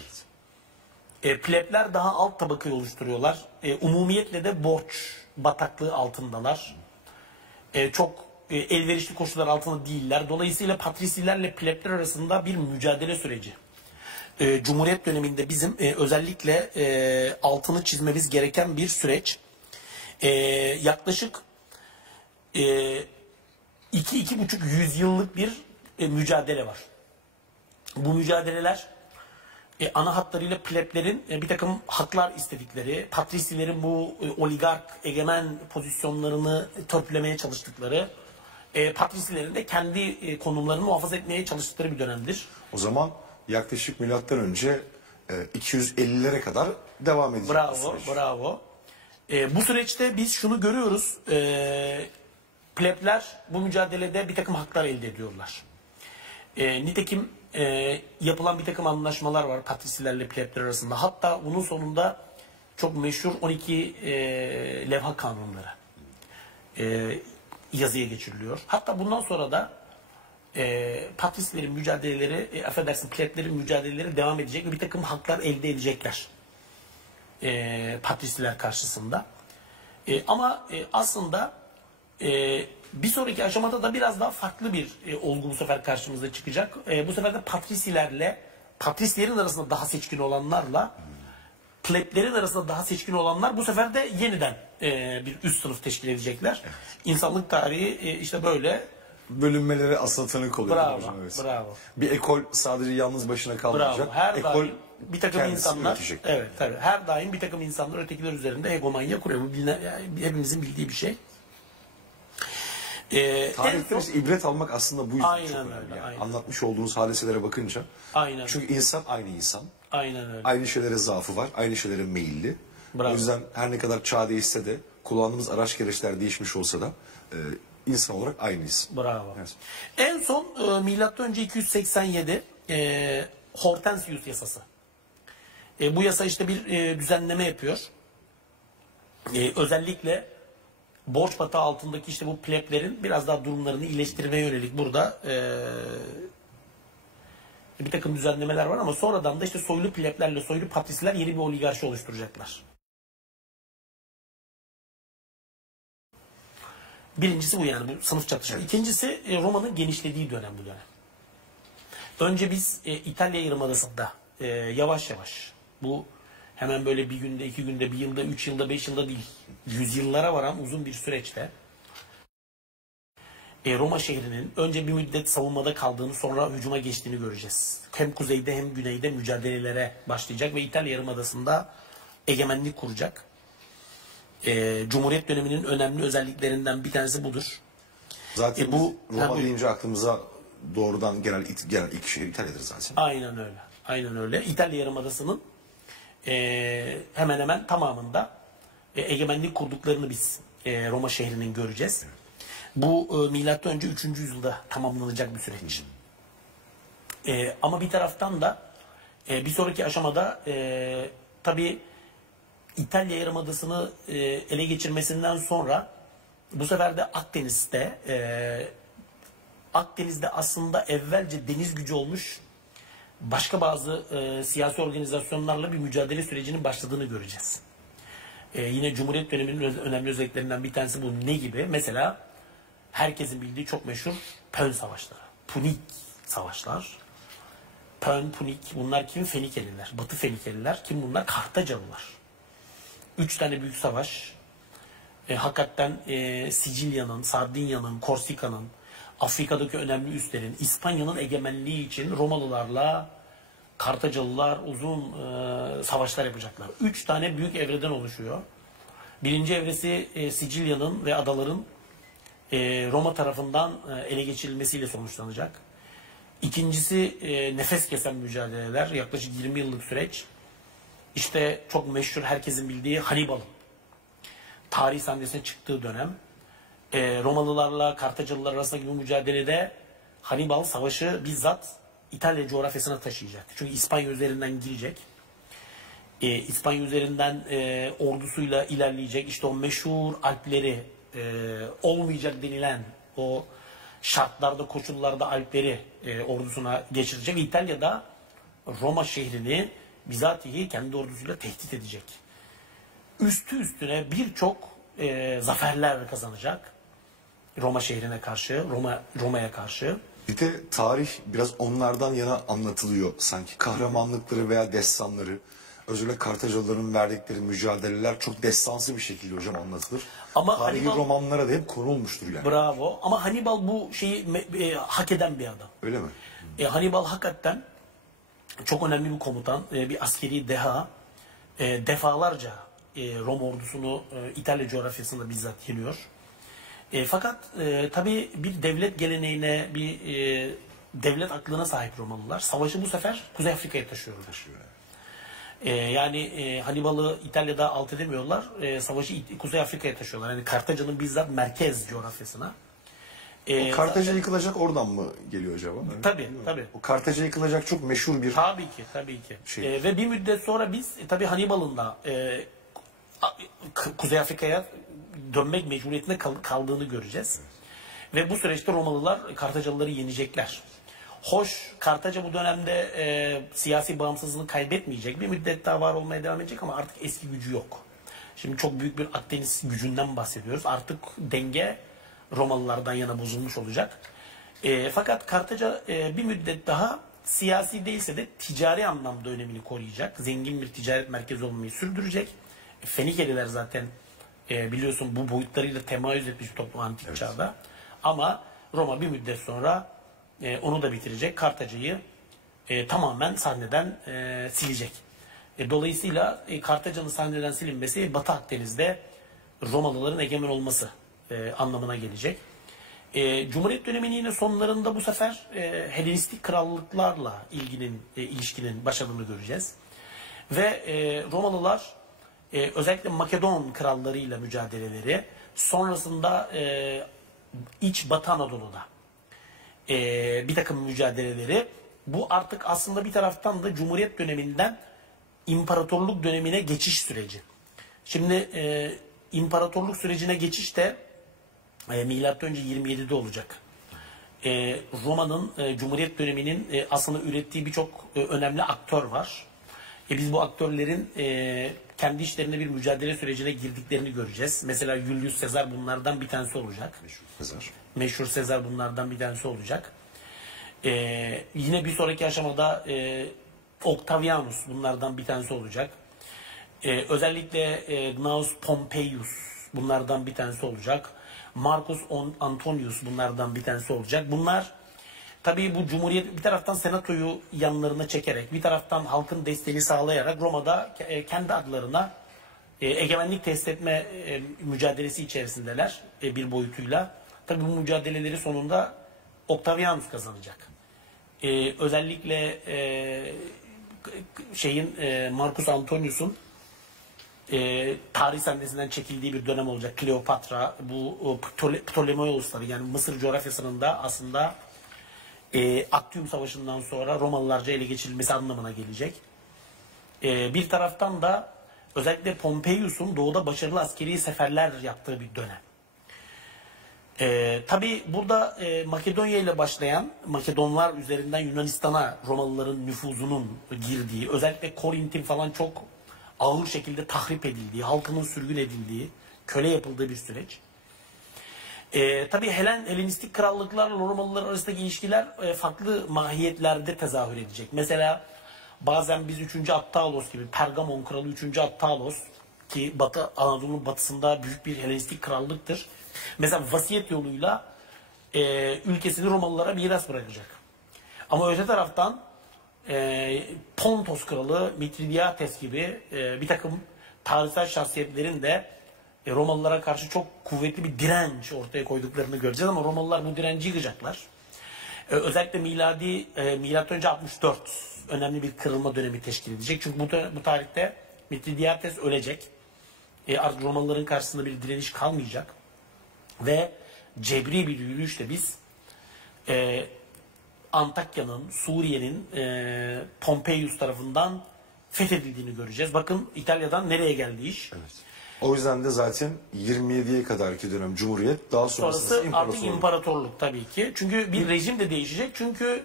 Evet. Plebler daha alt tabakayı oluşturuyorlar. Umumiyetle de borç bataklığı altındalar. Çok elverişli koşullar altında değiller. Dolayısıyla patrisilerle plebler arasında bir mücadele süreci. Cumhuriyet döneminde bizim özellikle altını çizmemiz gereken bir süreç. Yaklaşık 2-2,5 yüzyıllık bir mücadele var. Bu mücadeleler ana hatlarıyla pleblerin bir takım haklar istedikleri, patrisilerin bu oligark egemen pozisyonlarını törpülemeye çalıştıkları, patrisilerin de kendi konumlarını muhafaza etmeye çalıştıkları bir dönemdir. O zaman yaklaşık milattan önce 250'lere kadar devam edecek. Bravo, bravo. Bu süreçte biz şunu görüyoruz. Plebler bu mücadelede bir takım haklar elde ediyorlar. Nitekim yapılan bir takım anlaşmalar var patrisilerle plebler arasında. Hatta bunun sonunda çok meşhur 12 levha kanunları yazıya geçiriliyor. Hatta bundan sonra da patrisilerin mücadeleleri, pleblerin mücadeleleri devam edecek ve bir takım haklar elde edecekler patrisiler karşısında. Ama aslında bir sonraki aşamada da biraz daha farklı bir olgu bu sefer karşımıza çıkacak. Bu sefer de patrislerin arasında daha seçkin olanlarla pleblerin arasında daha seçkin olanlar bu sefer de yeniden bir üst sınıf teşkil edecekler. Evet. İnsanlık tarihi işte böyle bölünmelere aslında tanık oluyor. Bravo, bravo. Bir ekol sadece yalnız başına kalmayacak. Bravo. Her ekol daim bir takım insanlar, evet tabii. Her daim bir takım insanlar ötekiler üzerinde hegemonya kuruyor. Bu hepimizin bildiği bir şey. Tarihten işte ibret almak aslında bu yüzden Aynen çok önemli. öyle, Yani aynen. anlatmış olduğunuz hadiselere bakınca. Aynen. Çünkü insan aynı insan. Aynen öyle. Aynı şeylere zaafı var, aynı şeylere meyilli. Bravo. O yüzden her ne kadar çağ değişse de, kullandığımız araç gereçler değişmiş olsa da insan olarak aynıyız. Bravo. Evet. En son milattan önce 287 Hortensius yasası. Bu yasa işte bir düzenleme yapıyor. Özellikle borç batağı altındaki işte bu pleblerin biraz daha durumlarını iyileştirmeye yönelik burada bir takım düzenlemeler var ama sonradan da işte soylu pleblerle soylu patrisler yeni bir oligarşi oluşturacaklar. Birincisi bu, yani bu sınıf çatışma. Evet. İkincisi Roma'nın genişlediği dönem bu dönem. Önce biz İtalya Yarımadası'nda yavaş yavaş, bu hemen böyle bir günde, 2 günde, 1 yılda, 3 yılda, 5 yılda değil, yüzyıllara varan uzun bir süreçte Roma şehrinin önce bir müddet savunmada kaldığını, sonra hücuma geçtiğini göreceğiz. Hem kuzeyde hem güneyde mücadelelere başlayacak ve İtalya Yarımadası'nda egemenlik kuracak. Cumhuriyet döneminin önemli özelliklerinden bir tanesi budur. Zaten bu Roma deyince aklımıza doğrudan gelen ilk şehir İtalya'dır zaten. Aynen öyle. Aynen öyle. İtalya Yarımadası'nın hemen hemen tamamında egemenlik kurduklarını biz Roma şehrinin göreceğiz. Bu milattan önce 3. yüzyılda tamamlanacak bir süreç. Ama bir taraftan da bir sonraki aşamada tabii İtalya Yarımadası'nı ele geçirmesinden sonra bu sefer de Akdeniz'de aslında evvelce deniz gücü olmuş başka bazı siyasi organizasyonlarla bir mücadele sürecinin başladığını göreceğiz. Yine Cumhuriyet döneminin önemli özelliklerinden bir tanesi bu. Ne gibi? Mesela herkesin bildiği çok meşhur Pön savaşları. Punik savaşlar. Pön, Punik, bunlar kim? Fenikeliler. Batı Fenikeliler. Kim bunlar? Kartacalılar. 3 tane büyük savaş. Hakikaten Sicilya'nın, Sardinya'nın, Korsika'nın, Afrika'daki önemli üslerin, İspanya'nın egemenliği için Romalılarla Kartacalılar uzun savaşlar yapacaklar. 3 tane büyük evreden oluşuyor. Birinci evresi Sicilya'nın ve adaların Roma tarafından ele geçirilmesiyle sonuçlanacak. İkincisi nefes kesen mücadeleler, yaklaşık 20 yıllık süreç. İşte çok meşhur, herkesin bildiği Hannibal'ın tarih sahnesine çıktığı dönem. Romalılarla Kartacalılar arasındaki bu mücadelede Hannibal savaşı bizzat İtalya coğrafyasına taşıyacak. Çünkü İspanya üzerinden girecek. İspanya üzerinden ordusuyla ilerleyecek. İşte o meşhur Alpleri, olmayacak denilen o şartlarda, koşullarda Alpleri ordusuna geçirecek. İtalya'da Roma şehrini bizatihi kendi ordusuyla tehdit edecek. Üstü üstüne birçok zaferler kazanacak Roma şehrine karşı, Roma'ya karşı. Bir de tarih biraz onlardan yana anlatılıyor sanki. Kahramanlıkları veya destanları, özellikle Kartacalıların verdikleri mücadeleler çok destansı bir şekilde hocam anlatılır. Ama tarihi Hannibal, romanlara da hep konulmuştur yani. Bravo. Ama Hannibal bu şeyi hak eden bir adam. Öyle mi? Hannibal hakikaten çok önemli bir komutan, bir askeri deha. Defalarca Roma ordusunu İtalya coğrafyasında bizzat yeniyor. Fakat tabii bir devlet geleneğine, bir devlet aklına sahip Romalılar. Savaşı bu sefer Kuzey Afrika'ya taşıyorlar. Yani Hannibal'ı İtalya'da alt edemiyorlar. Savaşı Kuzey Afrika'ya taşıyorlar. Yani Kartaca'nın bizzat merkez coğrafyasına. O Kartaca yıkılacak oradan mı geliyor acaba? Tabii, tabii. O Kartaca yıkılacak çok meşhur bir... Tabii ki. Ve bir müddet sonra biz tabii Hannibal'ın da Kuzey Afrika'ya dönmek mecburiyetinde kaldığını göreceğiz. Ve bu süreçte Romalılar Kartacalıları yenecekler. Hoş, Kartaca bu dönemde siyasi bağımsızlığını kaybetmeyecek. Bir müddet daha var olmaya devam edecek ama artık eski gücü yok. Şimdi çok büyük bir Akdeniz gücünden bahsediyoruz. Artık denge Romalılardan yana bozulmuş olacak. Fakat Kartaca bir müddet daha siyasi değilse de ticari anlamda önemini koruyacak. Zengin bir ticaret merkezi olmayı sürdürecek. Fenikeliler zaten biliyorsun bu boyutlarıyla temayüz etmiş toplum antik çağda. Ama Roma bir müddet sonra onu da bitirecek. Kartaca'yı tamamen sahneden silecek. Dolayısıyla Kartaca'nın sahneden silinmesi Batı Akdeniz'de Romalıların egemen olması anlamına gelecek. Cumhuriyet döneminin yine sonlarında bu sefer Helenistik krallıklarla ilişkinin başladığını göreceğiz. Ve Romalılar özellikle Makedon krallarıyla mücadeleleri, sonrasında iç Batı Anadolu'da bir takım mücadeleleri, bu artık aslında bir taraftan da Cumhuriyet döneminden imparatorluk dönemine geçiş süreci. Şimdi imparatorluk sürecine geçiş de milattan önce 27'de olacak. Roma'nın Cumhuriyet döneminin aslında ürettiği birçok önemli aktör var. Biz bu aktörlerin kendi işlerinde bir mücadele sürecine girdiklerini göreceğiz. Mesela Julius Caesar bunlardan bir tanesi olacak. Meşhur Caesar bunlardan bir tanesi olacak. Yine bir sonraki aşamada Octavianus bunlardan bir tanesi olacak. Özellikle Gnaeus Pompeius bunlardan bir tanesi olacak. Marcus Antonius bunlardan bir tanesi olacak. Bunlar tabii bu Cumhuriyet bir taraftan senatoyu yanlarına çekerek, bir taraftan halkın desteğini sağlayarak Roma'da kendi adlarına egemenlik test etme mücadelesi içerisindeler bir boyutuyla. Tabii bu mücadeleleri sonunda Octavianus kazanacak. Özellikle Marcus Antonius'un tarih sahnesinden çekildiği bir dönem olacak. Kleopatra, bu Ptolemeosları, yani Mısır coğrafyasının da aslında Aktium Savaşı'ndan sonra Romalılarca ele geçirilmesi anlamına gelecek. Bir taraftan da özellikle Pompeius'un doğuda başarılı askeri seferler yaptığı bir dönem. Tabii burada Makedonya ile başlayan, Makedonlar üzerinden Yunanistan'a Romalıların nüfuzunun girdiği, özellikle Korint'in falan çok ağır şekilde tahrip edildiği, halkının sürgün edildiği, köle yapıldığı bir süreç. Tabii Helenistik krallıklarla Romalılar arasındaki ilişkiler farklı mahiyetlerde tezahür edecek. Mesela bazen biz 3. Attalos gibi, Pergamon kralı 3. Attalos ki Anadolu'nun batısında büyük bir Helenistik krallıktır. Mesela vasiyet yoluyla ülkesini Romalılara miras bırakacak. Ama öte taraftan Pontos kralı Mitridates gibi bir takım tarihsel şahsiyetlerin de Romalılara karşı çok kuvvetli bir direnç ortaya koyduklarını göreceğiz ama Romalılar bu direnci yıkacaklar. Özellikle milattan önce 64 önemli bir kırılma dönemi teşkil edecek. Çünkü bu tarihte Mitridates ölecek. Artık Romalıların karşısında bir direniş kalmayacak. Ve cebri bir yürüyüşle biz Antakya'nın, Suriye'nin Pompeius tarafından fethedildiğini göreceğiz. Bakın İtalya'dan nereye geldi iş. Evet. O yüzden de zaten 27'ye kadarki dönem Cumhuriyet, daha sonrası artık imparatorluk tabii ki. Çünkü bir rejim de değişecek. Çünkü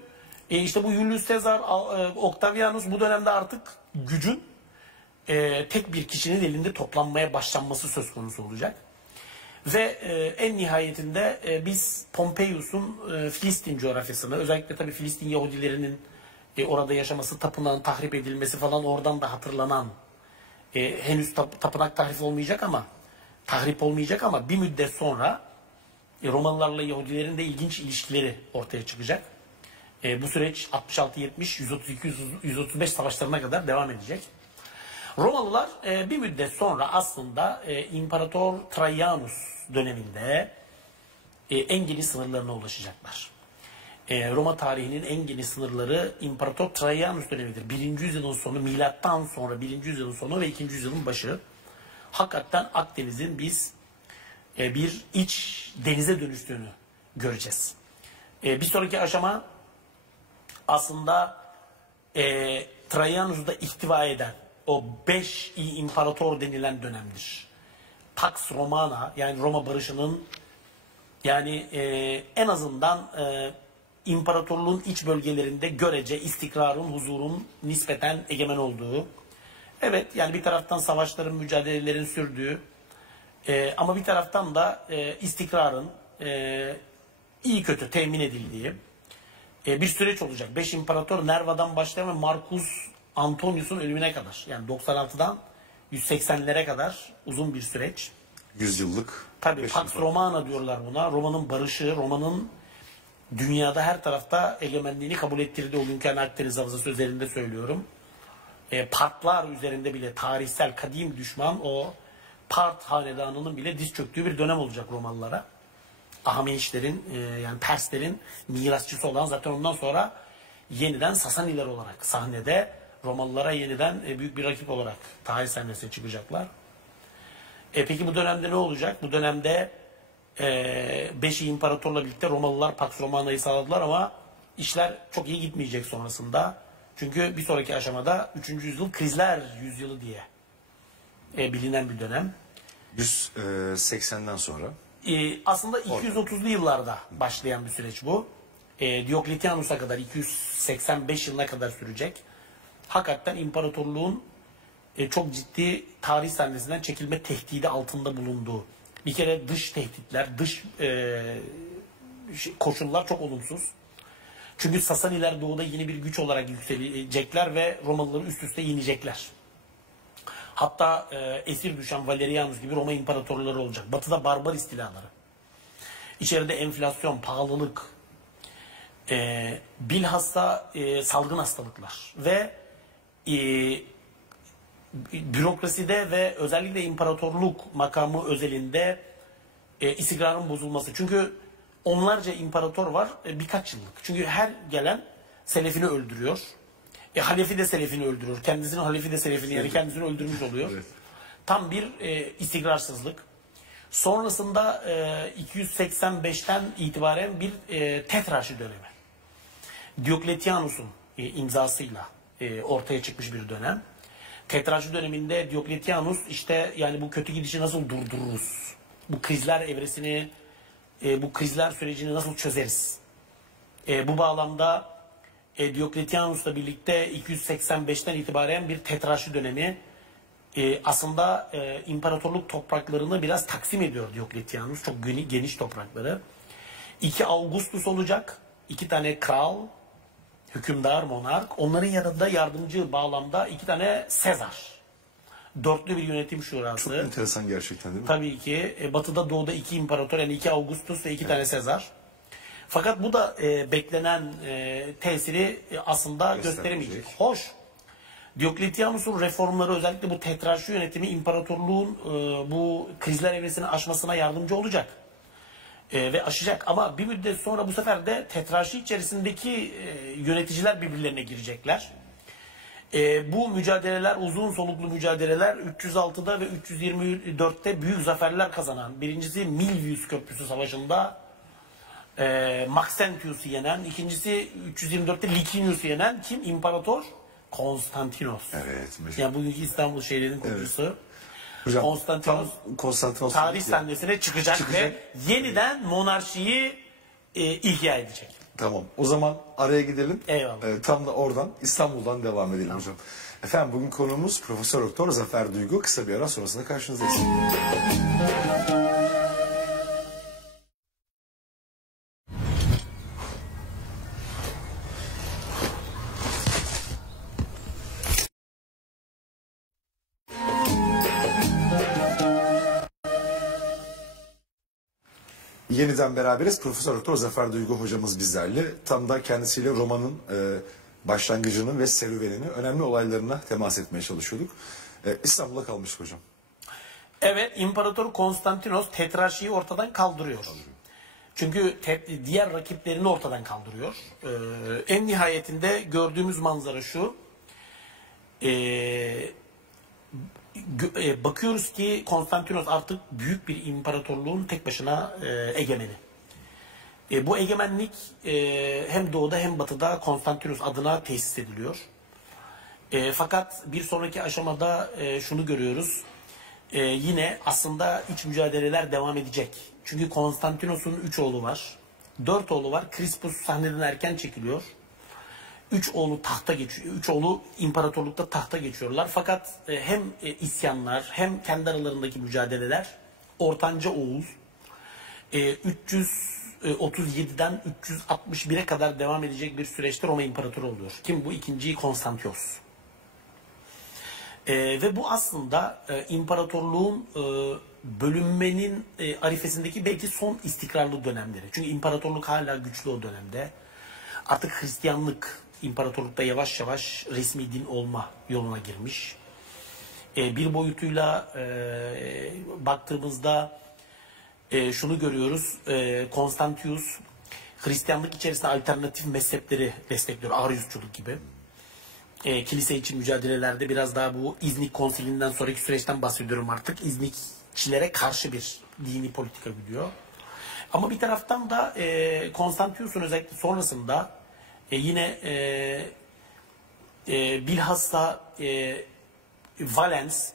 işte bu Julius Caesar, Octavianus bu dönemde artık gücün tek bir kişinin elinde toplanmaya başlanması söz konusu olacak. Ve en nihayetinde biz Pompeius'un Filistin coğrafyasını, özellikle tabii Filistin Yahudilerinin orada yaşaması, tapınağın tahrip edilmesi falan oradan da hatırlanan, henüz tapınak tahrip olmayacak ama bir müddet sonra Romalılarla Yahudilerin de ilginç ilişkileri ortaya çıkacak. Bu süreç 66-70, 132-135 savaşlarına kadar devam edecek. Romalılar bir müddet sonra aslında İmparator Trajanus döneminde en geniş sınırlarına ulaşacaklar. Roma tarihinin en geniş sınırları İmparator Trajanus dönemidir. 1. yüzyılın sonu, milattan sonra 1. yüzyılın sonu ve 2. yüzyılın başı. Hakikaten Akdeniz'in biz bir iç denize dönüştüğünü göreceğiz. Bir sonraki aşama aslında Trajanus'u da ihtiva eden o 5 imparator denilen dönemdir. Pax Romana, yani Roma barışının, yani en azından imparatorluğun iç bölgelerinde görece istikrarın, huzurun nispeten egemen olduğu. Evet, yani bir taraftan savaşların, mücadelelerin sürdüğü ama bir taraftan da istikrarın iyi kötü temin edildiği bir süreç olacak. 5 imparator Nerva'dan başlayan ve Marcus Antonius'un ölümüne kadar, yani 96'dan 180'lere kadar uzun bir süreç. 100 yıllık. Tabii Pax Romana diyorlar buna. Roma'nın barışı, Roma'nın dünyada her tarafta egemenliğini kabul ettirdiği, o günkü Akdeniz Havzası üzerinde söylüyorum. Partlar üzerinde bile tarihsel kadim düşman o Part hanedanının bile diz çöktüğü bir dönem olacak Romalılara. Ahamenişlerin yani Perslerin mirasçısı olan, zaten ondan sonra yeniden Sasaniler olarak sahnede Romalılara yeniden büyük bir rakip olarak tarih sahnesine çıkacaklar. Peki bu dönemde ne olacak? Bu dönemde 5 imparatorla birlikte Romalılar Pax Romana'yı sağladılar ama işler çok iyi gitmeyecek sonrasında. Çünkü bir sonraki aşamada 3. yüzyıl krizler yüzyılı diye bilinen bir dönem. 180'den sonra. Aslında 230'lu yıllarda başlayan bir süreç bu. Diokletianus'a kadar 285 yılına kadar sürecek. Hakikaten imparatorluğun çok ciddi tarih sahnesinden çekilme tehdidi altında bulunduğu. Bir kere dış tehditler, dış koşullar çok olumsuz. Çünkü Sasaniler doğuda yeni bir güç olarak yükselecekler ve Romalıları üst üste yenecekler. Hatta esir düşen Valerianus gibi Roma imparatorları olacak. Batıda barbar istilaları. İçeride enflasyon, pahalılık, bilhassa salgın hastalıklar ve bürokraside ve özellikle imparatorluk makamı özelinde istikrarın bozulması. Çünkü onlarca imparator var birkaç yıllık. Çünkü her gelen selefini öldürüyor. Halefi de selefini öldürüyor. Kendisinin halefi de selefini, yani kendisini öldürmüş oluyor. Evet. Tam bir istikrarsızlık. Sonrasında 285'ten itibaren bir tetrarşi dönemi. Diokletianus'un imzasıyla ortaya çıkmış bir dönem. Tetrarşi döneminde Diokletianus işte yani bu kötü gidişi nasıl durdururuz? Bu krizler evresini, bu krizler sürecini nasıl çözeriz? Bu bağlamda Diokletianus'la birlikte 285'ten itibaren bir tetrarşi dönemi, aslında imparatorluk topraklarını biraz taksim ediyor Diokletianus. Çok geniş toprakları. 2 Augustus olacak. 2 tane kral, hükümdar, monark. Onların yanında yardımcı bağlamda 2 tane Sezar. Dörtlü bir yönetim şurası. Çok enteresan gerçekten değil mi? Tabii ki. Batıda doğuda 2 imparator, yani 2 Augustus ve 2 tane Sezar. Fakat bu da beklenen tesiri aslında gösteremeyecek. Hoş. Diokletianus'un reformları, özellikle bu tetrarşi yönetimi imparatorluğun bu krizler evresini aşmasına yardımcı olacak. Ve aşacak. Ama bir müddet sonra bu sefer de tetrarşi içerisindeki yöneticiler birbirlerine girecekler. Bu mücadeleler, uzun soluklu mücadeleler 306'da ve 324'te büyük zaferler kazanan. Birincisi Milvius Köprüsü Savaşı'nda Maxentius'u yenen, ikincisi 324'te Licinius'u yenen kim? İmparator Konstantinos. Evet. Yani bugünkü İstanbul şehrinin kurucusu. Evet. Hocam, Konstantinos tarih sahnesine çıkacak ve yeniden monarşiyi ihya edecek. Tamam. O zaman araya gidelim. Eyvallah. Tam da oradan İstanbul'dan devam edelim tamam. Hocam. Efendim bugün konuğumuz Profesör Doktor Zafer Duygu. Kısa bir ara sonrasında karşınızdayız. Yeniden beraberiz. Profesör Doktor Zafer Duygu hocamız bizlerle. Tam da kendisiyle romanın başlangıcını ve serüvenini, önemli olaylarına temas etmeye çalışıyorduk. İstanbul'a kalmıştık hocam. Evet, İmparator Konstantinos tetrarşiyi ortadan kaldırıyor. Çünkü diğer rakiplerini ortadan kaldırıyor. En nihayetinde gördüğümüz manzara şu. Bakıyoruz ki Konstantinos artık büyük bir imparatorluğun tek başına egemeni. Bu egemenlik hem doğuda hem batıda Konstantinos adına tesis ediliyor. Fakat bir sonraki aşamada şunu görüyoruz. Yine aslında iç mücadeleler devam edecek. Çünkü Konstantinos'un 3 oğlu var. 4 oğlu var. Crispus sahneden erken çekiliyor. 3 oğlu tahta geçiyor. 3 oğlu imparatorlukta tahta geçiyorlar. Fakat hem isyanlar hem kendi aralarındaki mücadeleler, ortanca oğul 337'den 361'e kadar devam edecek bir süreçte Roma İmparatoru oluyor. Kim bu? İkinci Konstantios. Ve bu aslında imparatorluğun bölünmenin arifesindeki belki son istikrarlı dönemleri. Çünkü imparatorluk hala güçlü o dönemde. Artık Hristiyanlık imparatorlukta yavaş yavaş resmi din olma yoluna girmiş. Bir boyutuyla baktığımızda şunu görüyoruz. Konstantius Hristiyanlık içerisinde alternatif mezhepleri destekliyor. Ariusçuluk gibi. Kilise için mücadelelerde biraz daha bu İznik konsilinden sonraki süreçten bahsediyorum artık. İznikçilere karşı bir dini politika gidiyor. Ama bir taraftan da Konstantius'un özellikle sonrasında yine bilhassa Valens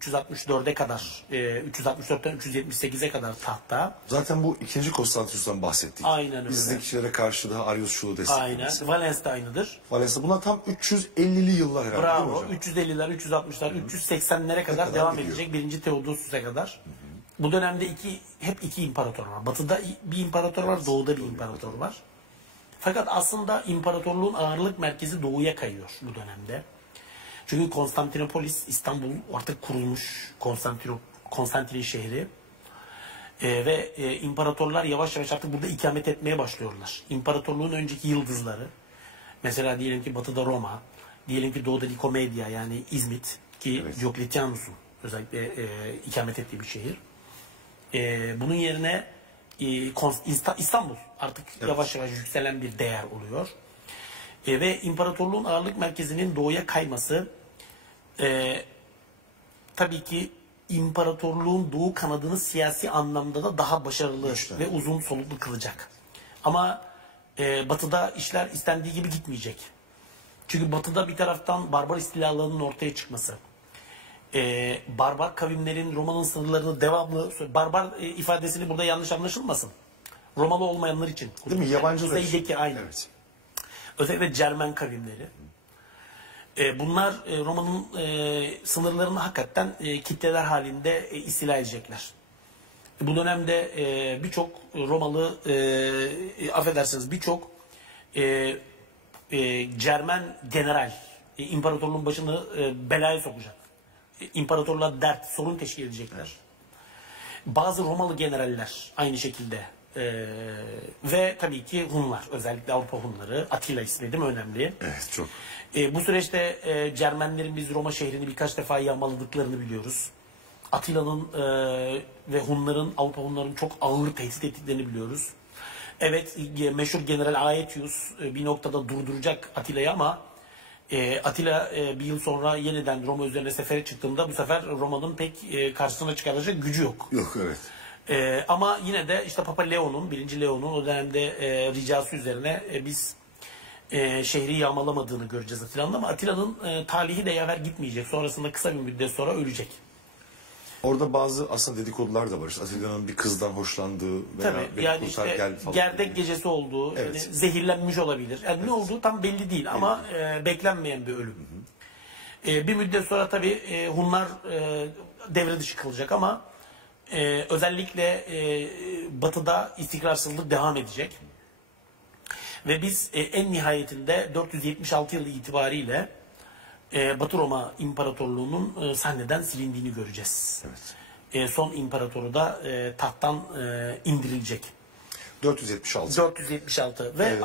364'e kadar 364'ten 378'e kadar tahtta. Zaten bu 2. Konstantius'tan bahsettik. Aynen öyle. İznikçilere karşı da Ariusçuluğu desteklemesi. Aynen. Valens de aynıdır. Valens'te bunlar tam 350'li yıllar herhalde. Bravo. 350'ler, 360'lar, 380'lere kadar devam edecek. 1. Theodosius'e kadar. Bu dönemde hep iki imparator var. Batı'da bir imparator var, doğuda bir imparator var. Fakat aslında imparatorluğun ağırlık merkezi doğuya kayıyor bu dönemde. Çünkü Konstantinopolis, İstanbul artık kurulmuş, Konstantin'in şehri. Ve imparatorlar yavaş yavaş artık burada ikamet etmeye başlıyorlar. İmparatorluğun önceki yıldızları, mesela diyelim ki batıda Roma, diyelim ki doğuda Nikomedia yani İzmit ki evet. Diocletianus'un özellikle ikamet ettiği bir şehir. Bunun yerine İstanbul artık evet. Yavaş yavaş yükselen bir değer oluyor. Ve imparatorluğun ağırlık merkezinin doğuya kayması tabii ki imparatorluğun doğu kanadını siyasi anlamda da daha başarılı ve uzun soluklu kılacak. Ama batıda işler istendiği gibi gitmeyecek. Çünkü batıda bir taraftan barbar istilalarının ortaya çıkması, barbar kavimlerin Roma'nın sınırlarını devamlı, barbar ifadesini burada yanlış anlaşılmasın. Romalı olmayanlar için. Değil mi? Yabancılar için. Aynı. Evet. Özellikle Cermen kavimleri. Bunlar Roma'nın sınırlarını hakikaten kitleler halinde istila edecekler. Bu dönemde birçok Romalı, affedersiniz birçok Cermen general imparatorluğun başını belaya sokacak. İmparatorluğa dert, sorun teşkil edecekler. Bazı Romalı generaller aynı şekilde. Ve tabii ki Hunlar, özellikle Avrupa Hunları, Atilla ismi değil mi önemli? Evet, çok. Bu süreçte Cermenlerin biz Roma şehrini birkaç defa yağmaladıklarını biliyoruz. Atilla'nın ve Hunların, Avrupa Hunların çok ağır tehdit ettiklerini biliyoruz. Evet, meşhur General Aetius bir noktada durduracak Atilla'yı ama Atilla bir yıl sonra yeniden Roma üzerine sefere çıktığında bu sefer Roma'nın pek karşısına çıkaracak gücü yok. Yok, evet. Ama yine de işte Papa Leo'nun, 1. Leo'nun o dönemde ricası üzerine biz şehri yağmalamadığını göreceğiz Atilla'nın ama Atilla'nın talihi de yaver gitmeyecek. Sonrasında kısa bir müddet sonra ölecek. Orada bazı aslında dedikodular da var. İşte Atilla'nın bir kızdan hoşlandığı veya tabii, yani işte gerdek gecesi olduğu, evet. Yani zehirlenmiş olabilir. Yani evet. Ne olduğu tam belli değil ama beklenmeyen bir ölüm. Hı hı. Bir müddet sonra tabii Hunlar devre dışı kalacak ama özellikle batıda istikrarsızlık devam edecek. Ve biz en nihayetinde 476 yılı itibariyle Batı Roma İmparatorluğu'nun sahneden silindiğini göreceğiz. Evet. Son imparatoru da tahttan indirilecek. 476 ve evet,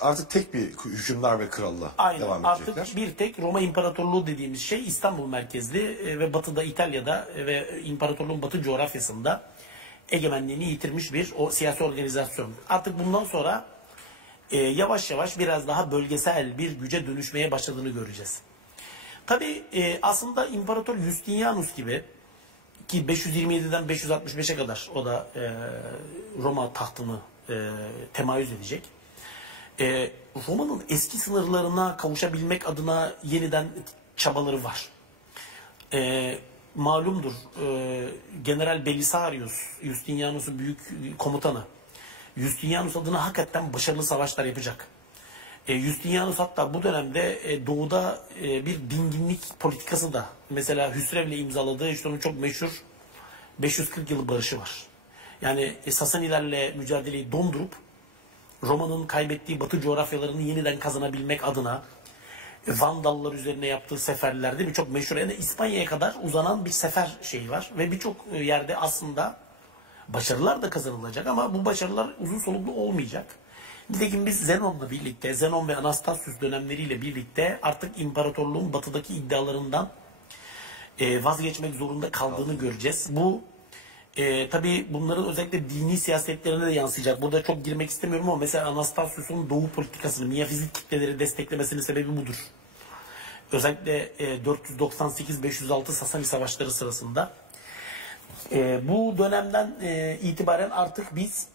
artık tek bir hükümdar ve kralla devam edecekler. Artık bir tek Roma İmparatorluğu dediğimiz şey İstanbul merkezli ve batıda İtalya'da ve imparatorluğun batı coğrafyasında egemenliğini yitirmiş bir siyasi organizasyon. Artık bundan sonra yavaş yavaş biraz daha bölgesel bir güce dönüşmeye başladığını göreceğiz. Tabii aslında İmparator Justinianus gibi ki 527'den 565'e kadar o da Roma tahtını temayüz edecek. Roma'nın eski sınırlarına kavuşabilmek adına yeniden çabaları var. Malumdur General Belisarius, Justinianus'un büyük komutanı. Justinianus adına hakikaten başarılı savaşlar yapacak. Justinianus hatta bu dönemde doğuda bir dinginlik politikası da mesela Hüsrev'le imzaladığı işte onun çok meşhur 540 yılı barışı var. Yani Sasanilerle mücadeleyi dondurup Roma'nın kaybettiği batı coğrafyalarını yeniden kazanabilmek adına Vandallar üzerine yaptığı seferlerde birçok meşhur yani İspanya'ya kadar uzanan bir sefer şeyi var ve birçok yerde aslında başarılar da kazanılacak ama bu başarılar uzun soluklu olmayacak. Nitekim biz Zenon'la birlikte, Zenon ve Anastasius dönemleriyle birlikte artık imparatorluğun batıdaki iddialarından vazgeçmek zorunda kaldığını göreceğiz. Bu Tabii bunların özellikle dini siyasetlerine de yansıyacak. Burada çok girmek istemiyorum ama mesela Anastasios'un Doğu politikasını, miyafizik kitleleri desteklemesinin sebebi budur. Özellikle 498-506 Sasani Savaşları sırasında. Bu dönemden itibaren artık biz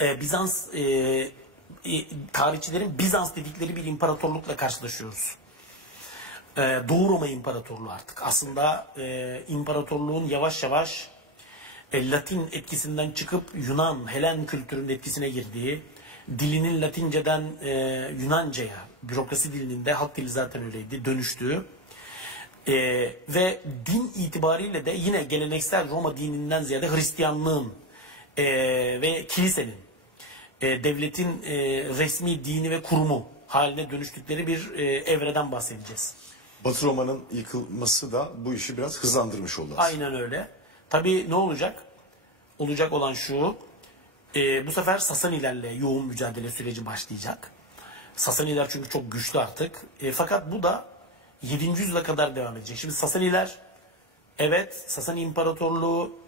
Bizans tarihçilerin Bizans dedikleri bir imparatorlukla karşılaşıyoruz. Doğu Roma İmparatorluğu artık. Aslında imparatorluğun yavaş yavaş Latin etkisinden çıkıp Yunan, Helen kültürünün etkisine girdiği, dilinin Latinceden Yunanca'ya, bürokrasi dilinin de halk dili zaten öyleydi, dönüştüğü ve din itibariyle de yine geleneksel Roma dininden ziyade Hristiyanlığın ve kilisenin devletin resmi dini ve kurumu haline dönüştükleri bir evreden bahsedeceğiz. Batı Roma'nın yıkılması da bu işi biraz hızlandırmış oldu aslında. Aynen öyle. Tabii ne olacak? Olacak olan şu, bu sefer Sasanilerle yoğun mücadele süreci başlayacak. Sasaniler çünkü çok güçlü artık. Fakat bu da 7. yüzyıla kadar devam edecek. Şimdi Sasaniler, evet Sasani İmparatorluğu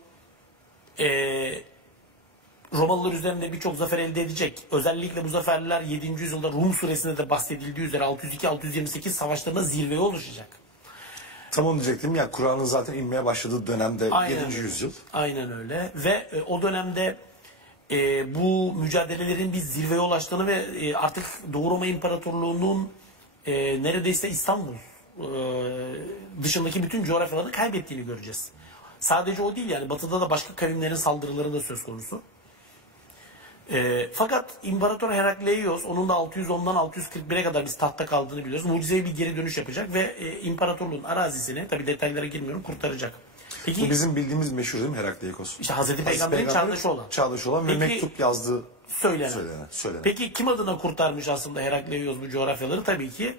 Romalılar üzerinde birçok zafer elde edecek. Özellikle bu zaferler 7. yüzyılda Rum suresinde de bahsedildiği üzere 602-628 savaşlarında zirveye ulaşacak. Tam onu diyecektim ya, Kur'an'ın zaten inmeye başladığı dönemde Aynen 7. yüzyıl. Aynen öyle ve o dönemde bu mücadelelerin bir zirveye ulaştığını ve artık Doğu Roma İmparatorluğu'nun neredeyse İstanbul dışındaki bütün coğrafyalarını kaybettiğini göreceğiz. Sadece o değil, yani batıda da başka kavimlerin saldırıları da söz konusu. Fakat İmparator Herakleios, onun da 610'dan 641'e kadar biz tahtta kaldığını biliyoruz. Mucizevi bir geri dönüş yapacak ve imparatorluğun arazisini, tabi detaylara girmiyorum, kurtaracak. Peki, bu bizim bildiğimiz meşhur değil mi Herakleios? İşte Hazreti Peygamber'in çağdaşı olan. Çağdaşı olan ve mektup yazdığı söylenen. Peki kim adına kurtarmış aslında Herakleios bu coğrafyaları? Tabii ki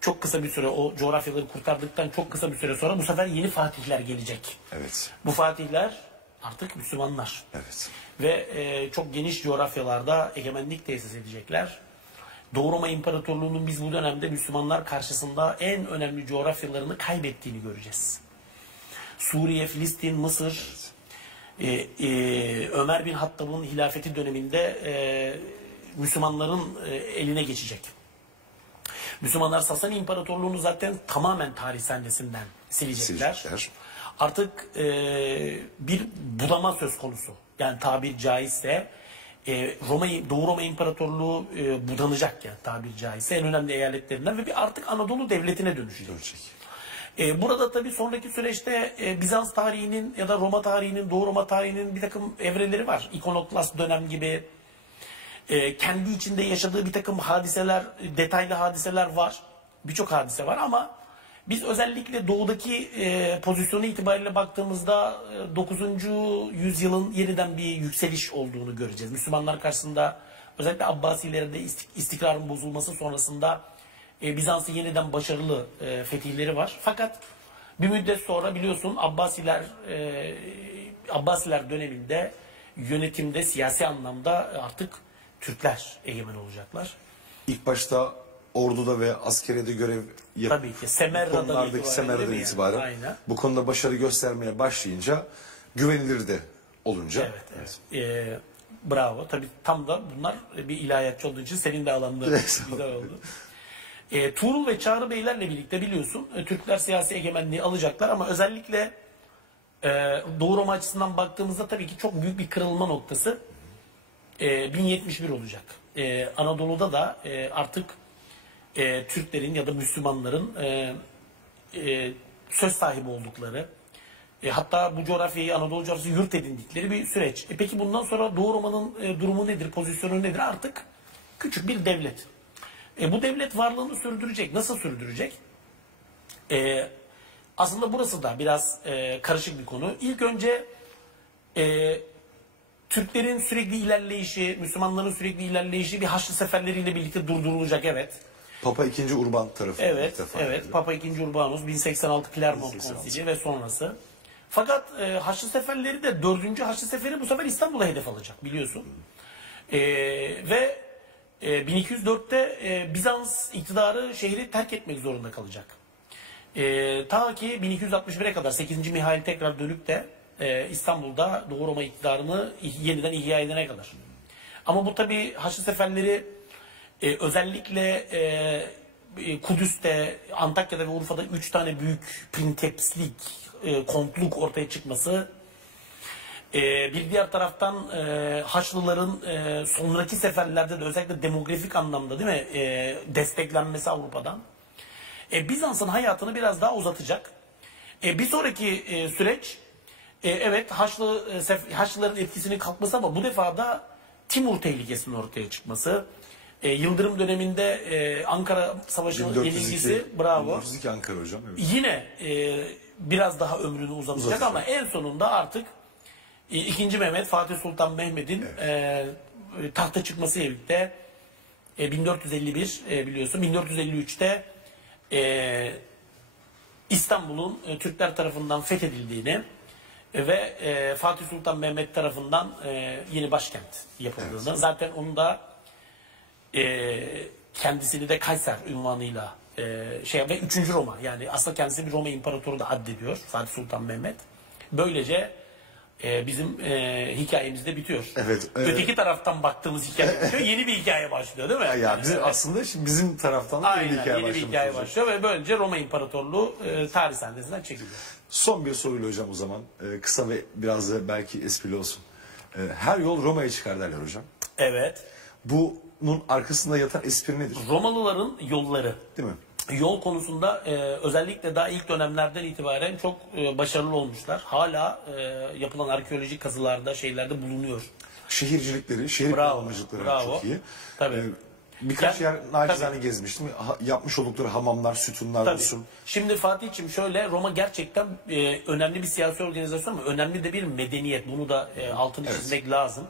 çok kısa bir süre, o coğrafyaları kurtardıktan çok kısa bir süre sonra bu sefer yeni fatihler gelecek. Evet. Bu fatihler artık Müslümanlar. Evet. Ve çok geniş coğrafyalarda egemenlik tesis edecekler. Doğu Roma İmparatorluğu'nun biz bu dönemde Müslümanlar karşısında en önemli coğrafyalarını kaybettiğini göreceğiz. Suriye, Filistin, Mısır, Ömer bin Hattab'ın hilafeti döneminde Müslümanların eline geçecek. Müslümanlar Sasani İmparatorluğu'nu zaten tamamen tarih sahnesinden silecekler. Artık bir budama söz konusu. Yani tabir caizse Doğu Roma İmparatorluğu budanacak, yani tabir caizse en önemli eyaletlerinden ve bir artık Anadolu devletine dönüşecek. Burada tabii sonraki süreçte Bizans tarihinin ya da Roma tarihinin, Doğu Roma tarihinin bir takım evreleri var. İkonoklast dönem gibi kendi içinde yaşadığı bir takım hadiseler, detaylı hadiseler var. Birçok hadise var ama biz özellikle doğudaki pozisyonu itibariyle baktığımızda 9. yüzyılın yeniden bir yükseliş olduğunu göreceğiz. Müslümanlar karşısında özellikle Abbasilerde istikrarın bozulması sonrasında Bizans'ın yeniden başarılı fetihleri var. Fakat bir müddet sonra biliyorsun Abbasiler döneminde yönetimde, siyasi anlamda artık Türkler egemen olacaklar. İlk başta orduda ve askeriyede görev yapıp tabii ki Semerra'dan itibaren bu konuda başarı göstermeye başlayınca, güvenilir de olunca. Evet. Bravo. Tabii tam da bunlar bir ilahiyatçı olduğu için senin de alanların güzel oldu. Tuğrul ve Çağrı Beylerle birlikte biliyorsun Türkler siyasi egemenliği alacaklar ama özellikle Doğu Roma açısından baktığımızda tabii ki çok büyük bir kırılma noktası 1071 olacak. Anadolu'da da artık Türklerin ya da Müslümanların söz sahibi oldukları, hatta bu coğrafyayı, Anadolu coğrafyası yurt edindikleri bir süreç. Peki bundan sonra Doğu Roma'nın durumu nedir, pozisyonu nedir? Artık küçük bir devlet. Bu devlet varlığını sürdürecek. Nasıl sürdürecek? Aslında burası da biraz karışık bir konu. İlk önce Türklerin sürekli ilerleyişi, Müslümanların sürekli ilerleyişi bir Haçlı seferleriyle birlikte durdurulacak, evet. Papa II. Urban tarafından. Evet. Papa II. Urbanus 1086 Clermont Konsili ve sonrası. Fakat Haçlı seferleri de 4. Haçlı seferi bu sefer İstanbul'a hedef alacak, biliyorsun. Ve 1204'te Bizans iktidarı şehri terk etmek zorunda kalacak. Ta ki 1261'e kadar 8. Mihail tekrar dönüp de İstanbul'da Doğu Roma iktidarını yeniden ihya edene kadar. Ama bu tabii Haçlı seferleri özellikle Kudüs'te, Antakya'da ve Urfa'da 3 tane büyük printepslik, kontluk ortaya çıkması, bir diğer taraftan Haçlıların sonraki seferlerde de özellikle demografik anlamda değil mi desteklenmesi Avrupa'dan Bizans'ın hayatını biraz daha uzatacak. Bir sonraki süreç evet Haçlıların etkisinin kalkması ama bu defa da Timur tehlikesinin ortaya çıkması. Yıldırım döneminde Ankara Savaşı'nın yenilgisi, bravo. 1402 Ankara hocam. Evet. Yine biraz daha ömrünü uzatacak ama en sonunda artık 2. Mehmet, Fatih Sultan Mehmet'in tahta çıkmasıyla birlikte 1451 biliyorsun 1453'te İstanbul'un Türkler tarafından fethedildiğini ve Fatih Sultan Mehmet tarafından yeni başkent yapıldığını, zaten onu da kendisini de Kayser unvanıyla ve 3. Roma, yani aslında kendisi bir Roma İmparatoru da addediyor Fatih Sultan Mehmet. Böylece bizim hikayemiz de bitiyor. Evet. Öteki taraftan baktığımız hikaye bitiyor. Yeni bir hikaye başlıyor değil mi? Yani aslında şimdi bizim taraftan da yeni bir hikaye başlıyor ve böylece Roma İmparatorluğu tarih sahnesinden çekiliyor. Son bir soruyla hocam o zaman. Kısa ve biraz da belki esprili olsun. Her yol Roma'ya çıkar derler hocam. Evet. Bunun arkasında yatan espri nedir? Romalıların yolları. Değil mi? Yol konusunda özellikle daha ilk dönemlerden itibaren çok başarılı olmuşlar. Hala yapılan arkeolojik kazılarda, şeylerde bulunuyor. Şehircilikleri, şehir planlamacılıkları çok iyi. Tabii. Birkaç yer nacizane gezmiştim. Yapmış oldukları hamamlar, sütunlar olsun. Şimdi Fatih'ciğim şöyle, Roma gerçekten önemli bir siyasi organizasyon ama önemli de bir medeniyet. Bunu da altını çizmek lazım.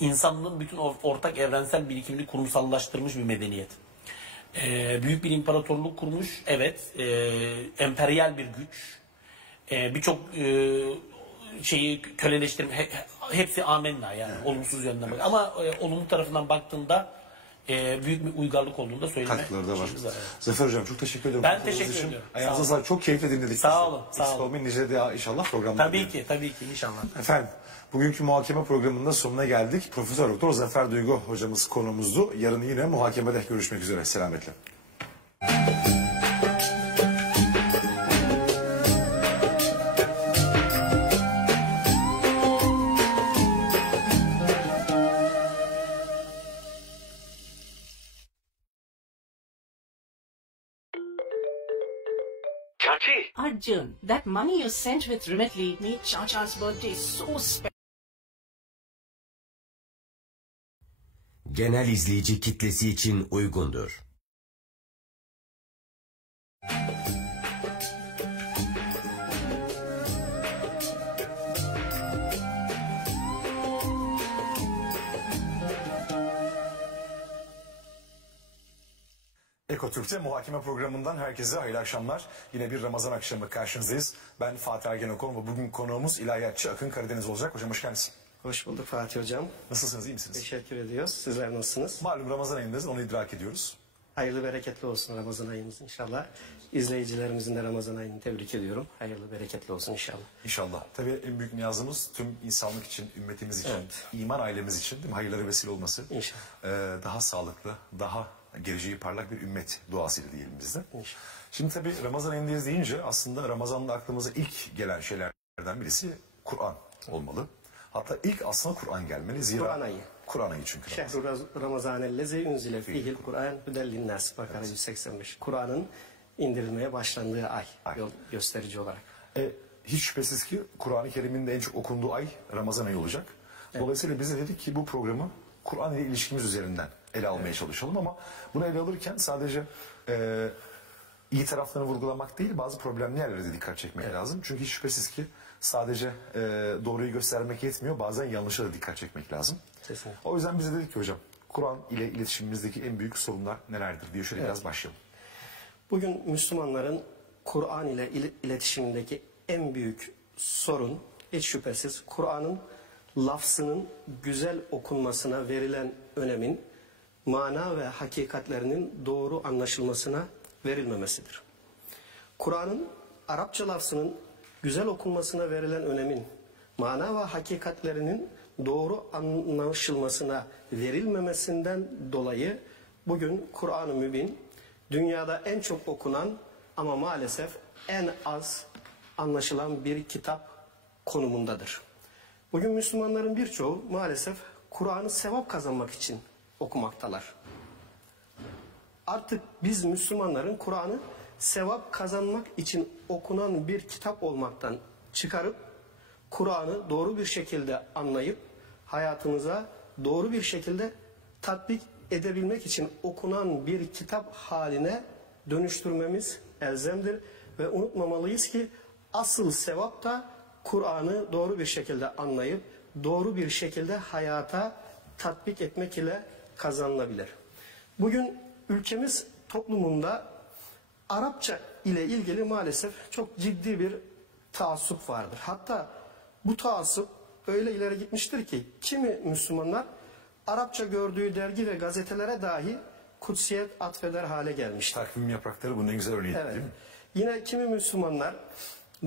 İnsanlığın bütün ortak evrensel birikimini kurumsallaştırmış bir medeniyet. Büyük bir imparatorluk kurmuş, evet, emperyal bir güç, birçok şeyi köleleştirme, hepsi amenna yani olumsuz yönden bak. Ama olumlu tarafından baktığında büyük bir uygarlık olduğunu da söyleme. Katkıları da var. Zafer hocam çok teşekkür ediyorum. Ben teşekkür ediyorum. Ayağınıza sağlık. Çok keyifle dinledik. Sağ olun. Sağ olun. Olmayın nice de inşallah programda. Tabii ki inşallah. Efendim, bugünkü muhakeme programında sonuna geldik. Profesör Doktor Zafer Duygu hocamız konuğumuzdu. Yarın yine muhakemede görüşmek üzere. Selametle. Arjun, that money you sent with Remitly made Chacha's birthday so special. Genel izleyici kitlesi için uygundur. Eko Türk'te muhakeme programından herkese hayırlı akşamlar. Yine bir Ramazan akşamı karşınızdayız. Ben Fatih Ergenekon ve bugün konuğumuz ilahiyatçı Akın Karadeniz olacak. Hocam hoş geldiniz. Hoş bulduk Fatih Hocam. Nasılsınız, iyi misiniz? Teşekkür ediyoruz. Sizler nasılsınız? Malum Ramazan ayındayız, onu idrak ediyoruz. Hayırlı bereketli olsun Ramazan ayımız inşallah. İzleyicilerimizin de Ramazan ayını tebrik ediyorum. Hayırlı bereketli olsun inşallah. İnşallah. Tabii en büyük niyazımız tüm insanlık için, ümmetimiz için, iman ailemiz için değil mi? Hayırlara vesile olması. İnşallah. Daha sağlıklı, daha geleceği parlak bir ümmet duasıyla diyelim biz de. İnşallah. Şimdi tabii Ramazan ayındayız deyince aslında Ramazan'da aklımıza ilk gelen şeylerden birisi Kur'an olmalı. Hatta ilk aslında Kur'an gelmeli. Zira Kur'an ayı. Kur'an ayı çünkü. Şehru Ramazanellezi unzile fihil Kur'an hüdellinnas. Bakara 185. Kur'an'ın indirilmeye başlandığı ay. Yol gösterici olarak. Hiç şüphesiz ki Kur'an-ı Kerim'in de en çok okunduğu ay Ramazan ayı olacak. Dolayısıyla biz de dedik ki bu programı Kur'an ile ilişkimiz üzerinden ele almaya çalışalım ama bunu ele alırken sadece iyi taraflarını vurgulamak değil, bazı problemli yerlere de dikkat çekmek lazım. Çünkü hiç şüphesiz ki sadece doğruyu göstermek yetmiyor, bazen yanlışa da dikkat çekmek lazım. Kesinlikle. O yüzden biz de dedik ki hocam, Kur'an ile iletişimimizdeki en büyük sorunlar nelerdir diye şöyle biraz başlayalım. Bugün Müslümanların Kur'an ile iletişimindeki en büyük sorun hiç şüphesiz Kur'an'ın lafzının güzel okunmasına verilen önemin mana ve hakikatlerinin doğru anlaşılmasına verilmemesidir. Kur'an'ın Arapça lafzının güzel okunmasına verilen önemin, mana ve hakikatlerinin doğru anlaşılmasına verilmemesinden dolayı bugün Kur'an-ı Mübin dünyada en çok okunan ama maalesef en az anlaşılan bir kitap konumundadır. Bugün Müslümanların birçoğu maalesef Kur'an'ı sevap kazanmak için okumaktalar. Artık biz Müslümanların Kur'an'ı sevap kazanmak için okunan bir kitap olmaktan çıkarıp Kur'an'ı doğru bir şekilde anlayıp hayatımıza doğru bir şekilde tatbik edebilmek için okunan bir kitap haline dönüştürmemiz elzemdir ve unutmamalıyız ki asıl sevap da Kur'an'ı doğru bir şekilde anlayıp doğru bir şekilde hayata tatbik etmek ile kazanılabilir. Bugün ülkemiz toplumunda Arapça ile ilgili maalesef çok ciddi bir taassup vardır. Hatta bu taassup öyle ileri gitmiştir ki kimi Müslümanlar Arapça gördüğü dergi ve gazetelere dahi kutsiyet atfeder hale gelmiştir. Takvim yaprakları bunun en güzel örneği, evet. değil mi? Yine kimi Müslümanlar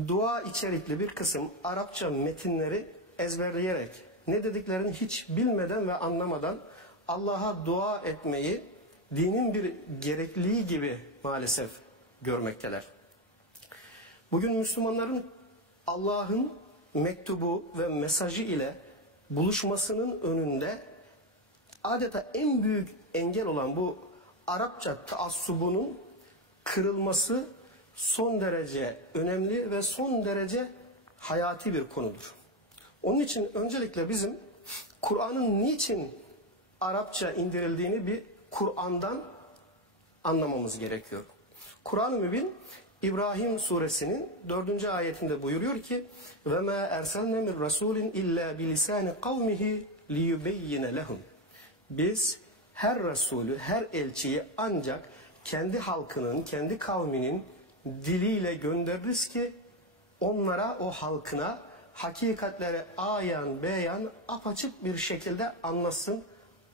dua içerikli bir kısım Arapça metinleri ezberleyerek ne dediklerini hiç bilmeden ve anlamadan Allah'a dua etmeyi dinin bir gerekliliği gibi maalesef görmekteler. Bugün Müslümanların Allah'ın mektubu ve mesajı ile buluşmasının önünde adeta en büyük engel olan bu Arapça taassubunun kırılması son derece önemli ve son derece hayati bir konudur. Onun için öncelikle bizim Kur'an'ın niçin Arapça indirildiğini bir Kur'an'dan anlamamız gerekiyor. Kur'an-ı Mübin İbrahim suresinin 4. ayetinde buyuruyor ki ve ma erselne min rasulin illa bilisani kavmihi liyubeyyine lehum. Biz her Resulü, her elçiyi ancak kendi halkının, kendi kavminin diliyle göndeririz ki onlara, o halkına hakikatleri ayan beyan apaçık bir şekilde anlasın,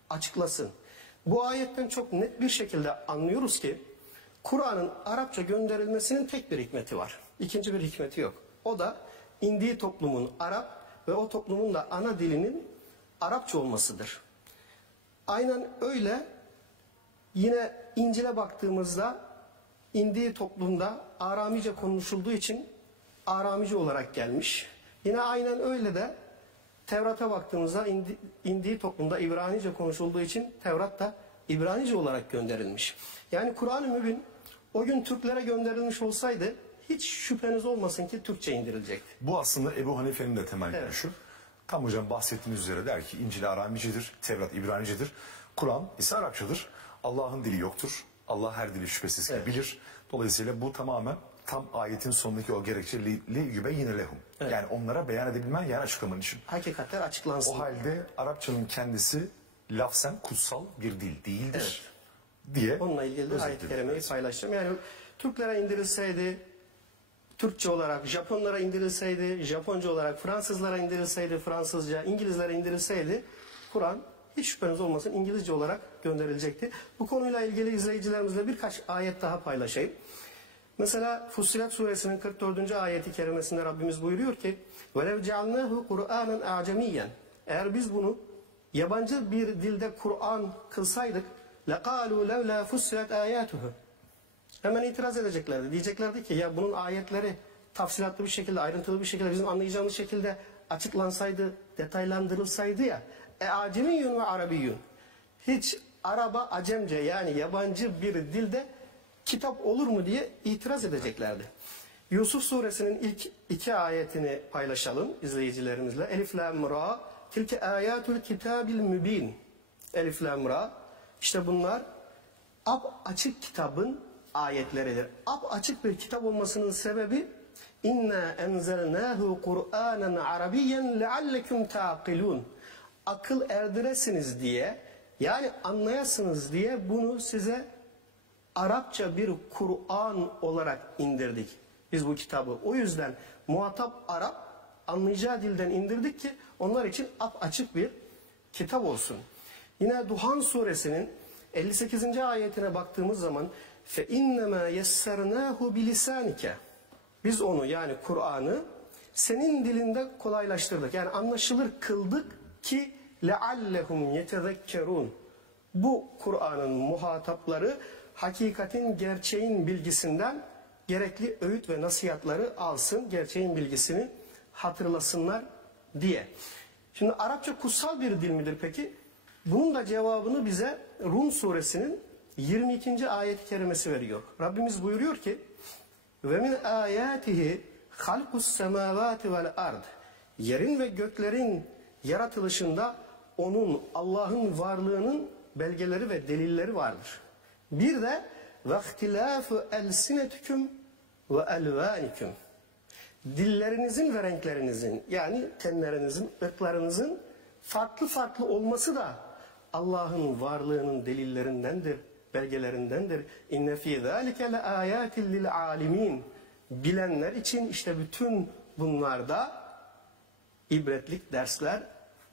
açıklasın. Bu ayetten çok net bir şekilde anlıyoruz ki Kur'an'ın Arapça gönderilmesinin tek bir hikmeti var. İkinci bir hikmeti yok. O da indiği toplumun Arap ve o toplumun da ana dilinin Arapça olmasıdır. Aynen öyle yine İncil'e baktığımızda indiği toplumda Aramice konuşulduğu için Aramice olarak gelmiş. Yine aynen öyle de Tevrat'a baktığımızda indiği toplumda İbranice konuşulduğu için Tevrat da İbranice olarak gönderilmiş. Yani Kur'an-ı Mübin o gün Türklere gönderilmiş olsaydı hiç şüpheniz olmasın ki Türkçe indirilecekti. Bu aslında Ebu Hanife'nin de temel görüşü. Tam hocam bahsettiğiniz üzere der ki İncil Aramicedir, Tevrat İbranicedir, Kur'an ise Arapçadır. Allah'ın dili yoktur. Allah her dili şüphesiz ki bilir. Dolayısıyla bu tamamen tam ayetin sonundaki o gerekçe li yübeyyine lehum. Evet. Yani onlara beyan edebilmen, yani açıklaman için. Hakikatler açıklansın. O halde Arapçanın kendisi lafzen kutsal bir dil değildir diye. Onunla ilgili de ayet-i kerimeyi paylaşacağım. Yani Türklere indirilseydi Türkçe olarak, Japonlara indirilseydi Japonca olarak, Fransızlara indirilseydi Fransızca, İngilizlere indirilseydi Kur'an hiç şüpheniz olmasın İngilizce olarak gönderilecekti. Bu konuyla ilgili izleyicilerimizle birkaç ayet daha paylaşayım. Mesela Fussilet suresinin 44. ayeti kerimesinde Rabbimiz buyuruyor ki وَلَوْ جَعَلْنَاهُ قُرْآنًا اَعْجَمِيًّا Eğer biz bunu yabancı bir dilde Kur'an kılsaydık لَقَالُوا لَوْلَا فُسِّلَتْ آيَاتُهُ Hemen itiraz edeceklerdi. Diyeceklerdi ki ya bunun ayetleri tafsilatlı bir şekilde, ayrıntılı bir şekilde bizim anlayacağımız şekilde açıklansaydı, detaylandırılsaydı ya. Acemiyyun ve arabiyyun. Hiç Araba, Acemce yani yabancı bir dilde kitap olur mu diye itiraz edeceklerdi. Yusuf suresinin ilk 2 ayetini paylaşalım izleyicilerimizle. Elif lam ra tilke ayatul kitabil mübin. Elif lam ra işte bunlar açık kitabın ayetleridir. Açık bir kitap olmasının sebebi inna enzelnahu Kur'anen arabiyyen leallekum taqilun. Akıl erdiresiniz diye, yani anlayasınız diye bunu size Arapça bir Kur'an olarak indirdik. Biz bu kitabı. O yüzden muhatap Arap, anlayacağı dilden indirdik ki onlar için açık bir kitap olsun. Yine Duhan suresinin 58. ayetine baktığımız zaman فَاِنَّمَا يَسَّرْنَاهُ بِلِسَانِكَ Biz onu yani Kur'an'ı senin dilinde kolaylaştırdık. Yani anlaşılır kıldık ki leallehum yetezekkerun. Bu Kur'an'ın muhatapları hakikatin, gerçeğin bilgisinden gerekli öğüt ve nasihatları alsın, gerçeğin bilgisini hatırlasınlar diye. Şimdi Arapça kutsal bir dil midir peki? Bunun da cevabını bize Rum suresinin 22. ayet-i kerimesi veriyor. Rabbimiz buyuruyor ki ve min ayatihi halkus semavati vel ard. Yerin ve göklerin yaratılışında onun, Allah'ın varlığının belgeleri ve delilleri vardır. Bir de ve ihtilafu elsinetüküm ve elvaniküm. Dillerinizin ve renklerinizin yani tenlerinizin, ırklarınızın farklı farklı olması da Allah'ın varlığının delillerindendir, belgelerindendir. İnne fî zâlike le âyâtin lil âlimîn. Bilenler için işte bütün bunlarda ibretlik dersler,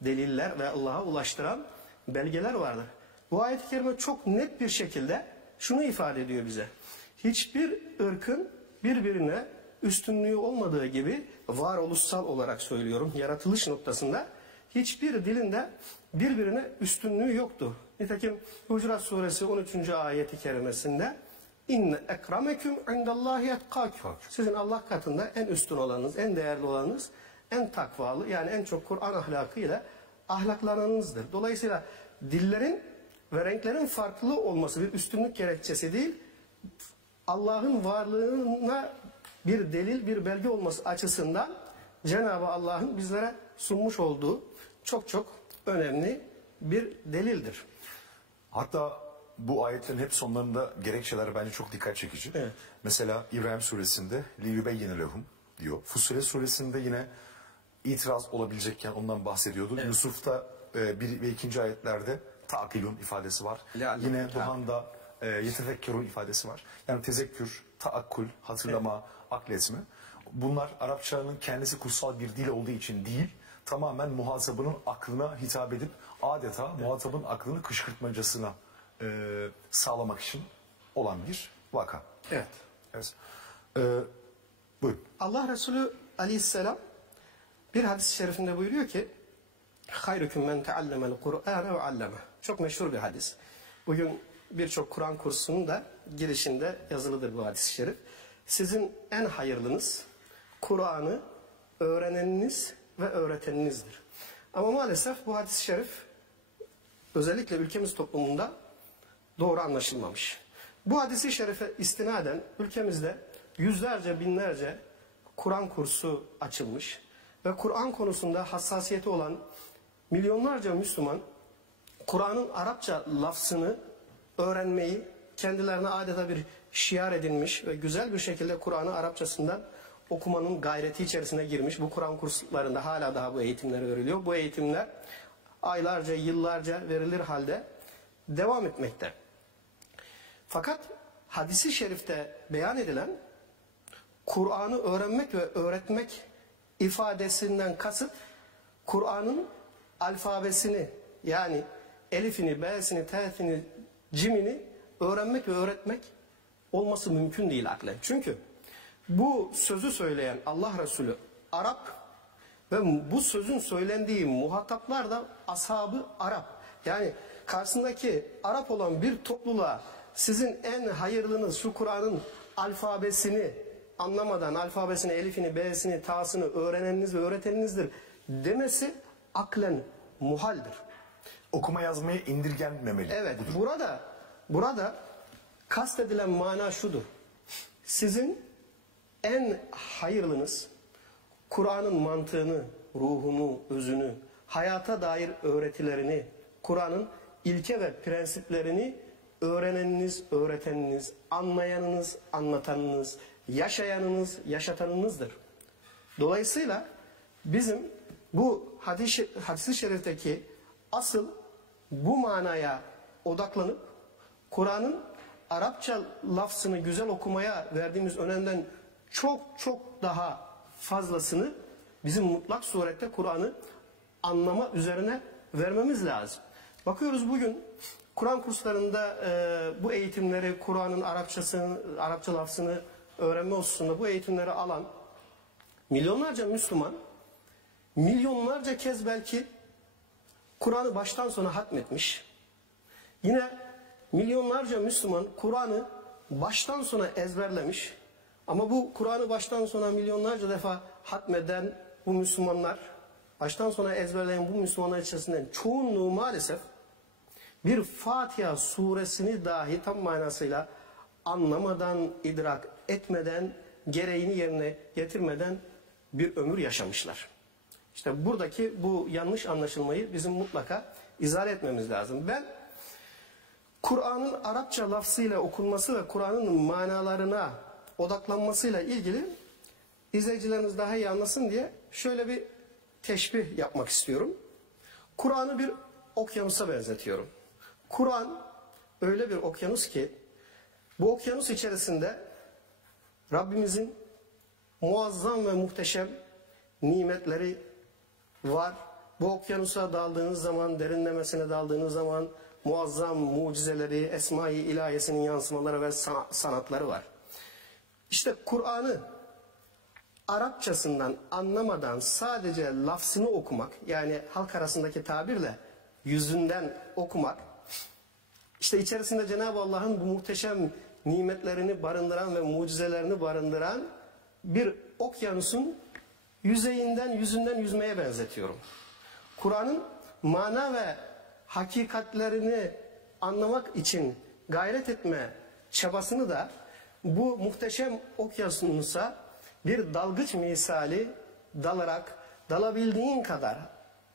deliller ve Allah'a ulaştıran belgeler vardır. Bu ayet-i kerime çok net bir şekilde şunu ifade ediyor bize. Hiçbir ırkın birbirine üstünlüğü olmadığı gibi varoluşsal olarak söylüyorum yaratılış noktasında hiçbir dilinde birbirine üstünlüğü yoktu. Nitekim Hucurat suresi 13. ayeti kerimesinde İnne ekremeküm indallahi etkâküm. Sizin Allah katında en üstün olanınız, en değerli olanınız, en takvalı yani en çok Kur'an ahlakıyla ahlaklananınızdır. Dolayısıyla dillerin ve renklerin farklı olması bir üstünlük gerekçesi değil, Allah'ın varlığına bir delil, bir belge olması açısından Cenab-ı Allah'ın bizlere sunmuş olduğu çok çok önemli bir delildir. Hatta bu ayetlerin hep sonlarında gerekçeler bence çok dikkat çekici. Evet. Mesela İbrahim suresinde liyubeyyine lehum diyor. Fussilet suresinde yine itiraz olabilecekken ondan bahsediyordu. Evet. Yusuf'ta 1 ve 2. ayetlerde ta'kilun ifadesi var. Yine Duhan'da yetefekkerun ifadesi var. Yani tezekkür, taakkul, hatırlama, akletme. Bunlar Arapçanın kendisi kutsal bir dil olduğu için değil, tamamen muhatabının aklına hitap edip adeta muhatabın aklını kışkırtmacasına sağlamak için olan bir vaka. Evet. Evet. Buyurun. Allah Resulü aleyhisselam bir hadis-i şerifinde buyuruyor ki hayrukum men teallemel Kur'ane ve alleme. Çok meşhur bir hadis. Bugün birçok Kur'an kursunun da girişinde yazılıdır bu hadis-i şerif. Sizin en hayırlınız Kur'an'ı öğreneniniz ve öğreteninizdir. Ama maalesef bu hadis-i şerif özellikle ülkemiz toplumunda doğru anlaşılmamış. Bu hadis-i şerife istinaden ülkemizde yüzlerce, binlerce Kur'an kursu açılmış ve Kur'an konusunda hassasiyeti olan milyonlarca Müslüman Kur'an'ın Arapça lafzını öğrenmeyi kendilerine adeta bir şiar edinmiş ve güzel bir şekilde Kur'an'ı Arapçasından okumanın gayreti içerisine girmiş. Bu Kur'an kurslarında hala daha bu eğitimler veriliyor. Bu eğitimler aylarca, yıllarca verilir halde devam etmekte. Fakat hadisi şerifte beyan edilen Kur'an'ı öğrenmek ve öğretmek ifadesinden kasıt Kur'an'ın alfabesini yani elifini, b'sini, t'sini, cimini öğrenmek ve öğretmek olması mümkün değil aklen. Çünkü bu sözü söyleyen Allah Resulü Arap ve bu sözün söylendiği muhataplar da ashab-ı Arap. Yani karşısındaki Arap olan bir topluluğa sizin en hayırlınız şu Kur'an'ın alfabesini anlamadan alfabesini, elifini, b'sini, ta'sını öğreneniniz ve öğreteninizdir demesi aklen muhaldir. Okuma yazmaya indirgenmemeli. Evet, budur. burada kastedilen mana şudur. Sizin en hayırlınız Kur'an'ın mantığını, ruhunu, özünü, hayata dair öğretilerini, Kur'an'ın ilke ve prensiplerini öğreneniniz, öğreteniniz, anlayanınız, anlatanınız, yaşayanınız, yaşatanınızdır. Dolayısıyla bizim bu hadis-i şerifteki asıl bu manaya odaklanıp Kur'an'ın Arapça lafzını güzel okumaya verdiğimiz önemden çok çok daha fazlasını bizim mutlak surette Kur'an'ı anlama üzerine vermemiz lazım. Bakıyoruz bugün Kur'an kurslarında bu eğitimleri Kur'an'ın Arapça lafzını öğrenme hususunda bu eğitimleri alan milyonlarca Müslüman milyonlarca kez belki Kur'an'ı baştan sona hatmetmiş. Yine milyonlarca Müslüman Kur'an'ı baştan sona ezberlemiş. Ama bu Kur'an'ı baştan sona milyonlarca defa hatmeden bu Müslümanlar, baştan sona ezberleyen bu Müslümanlar içerisinden çoğunluğu maalesef bir Fatiha suresini dahi tam manasıyla anlamadan, idrak etmeden, gereğini yerine getirmeden bir ömür yaşamışlar. İşte buradaki bu yanlış anlaşılmayı bizim mutlaka izah etmemiz lazım. Ben Kur'an'ın Arapça lafzıyla okunması ve Kur'an'ın manalarına odaklanmasıyla ilgili izleyicilerimiz daha iyi anlasın diye şöyle bir teşbih yapmak istiyorum. Kur'an'ı bir okyanusa benzetiyorum. Kur'an öyle bir okyanus ki bu okyanus içerisinde Rabbimizin muazzam ve muhteşem nimetleri var. Bu okyanusa daldığınız zaman, derinlemesine daldığınız zaman muazzam mucizeleri, Esma-i İlahiyesinin yansımaları ve sanatları var. İşte Kur'an'ı Arapçasından anlamadan sadece lafzını okumak, yani halk arasındaki tabirle yüzünden okumak, işte içerisinde Cenab-ı Allah'ın bu muhteşem nimetlerini barındıran ve mucizelerini barındıran bir okyanusun yüzeyinden, yüzünden yüzmeye benzetiyorum. Kur'an'ın mana ve hakikatlerini anlamak için gayret etme çabasını da bu muhteşem okyanusa bir dalgıç misali dalarak, dalabildiğin kadar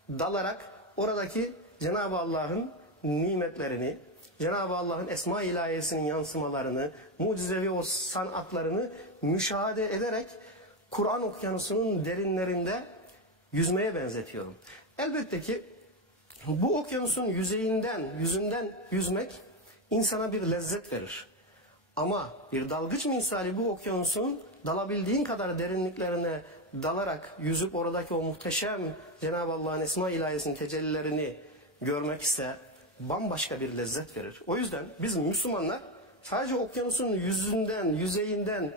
dalarak oradaki Cenab-ı Allah'ın nimetlerini, Cenab-ı Allah'ın Esma-i İlahiyesinin yansımalarını, mucizevi o sanatlarını müşahede ederek Kur'an okyanusunun derinlerinde yüzmeye benzetiyorum. Elbette ki bu okyanusun yüzünden yüzmek insana bir lezzet verir. Ama bir dalgıç misali bu okyanusun dalabildiğin kadar derinliklerine dalarak yüzüp oradaki o muhteşem Cenab-ı Allah'ın Esma-i İlahiyesinin tecellilerini görmek ise bambaşka bir lezzet verir. O yüzden biz Müslümanlar sadece okyanusun yüzeyinden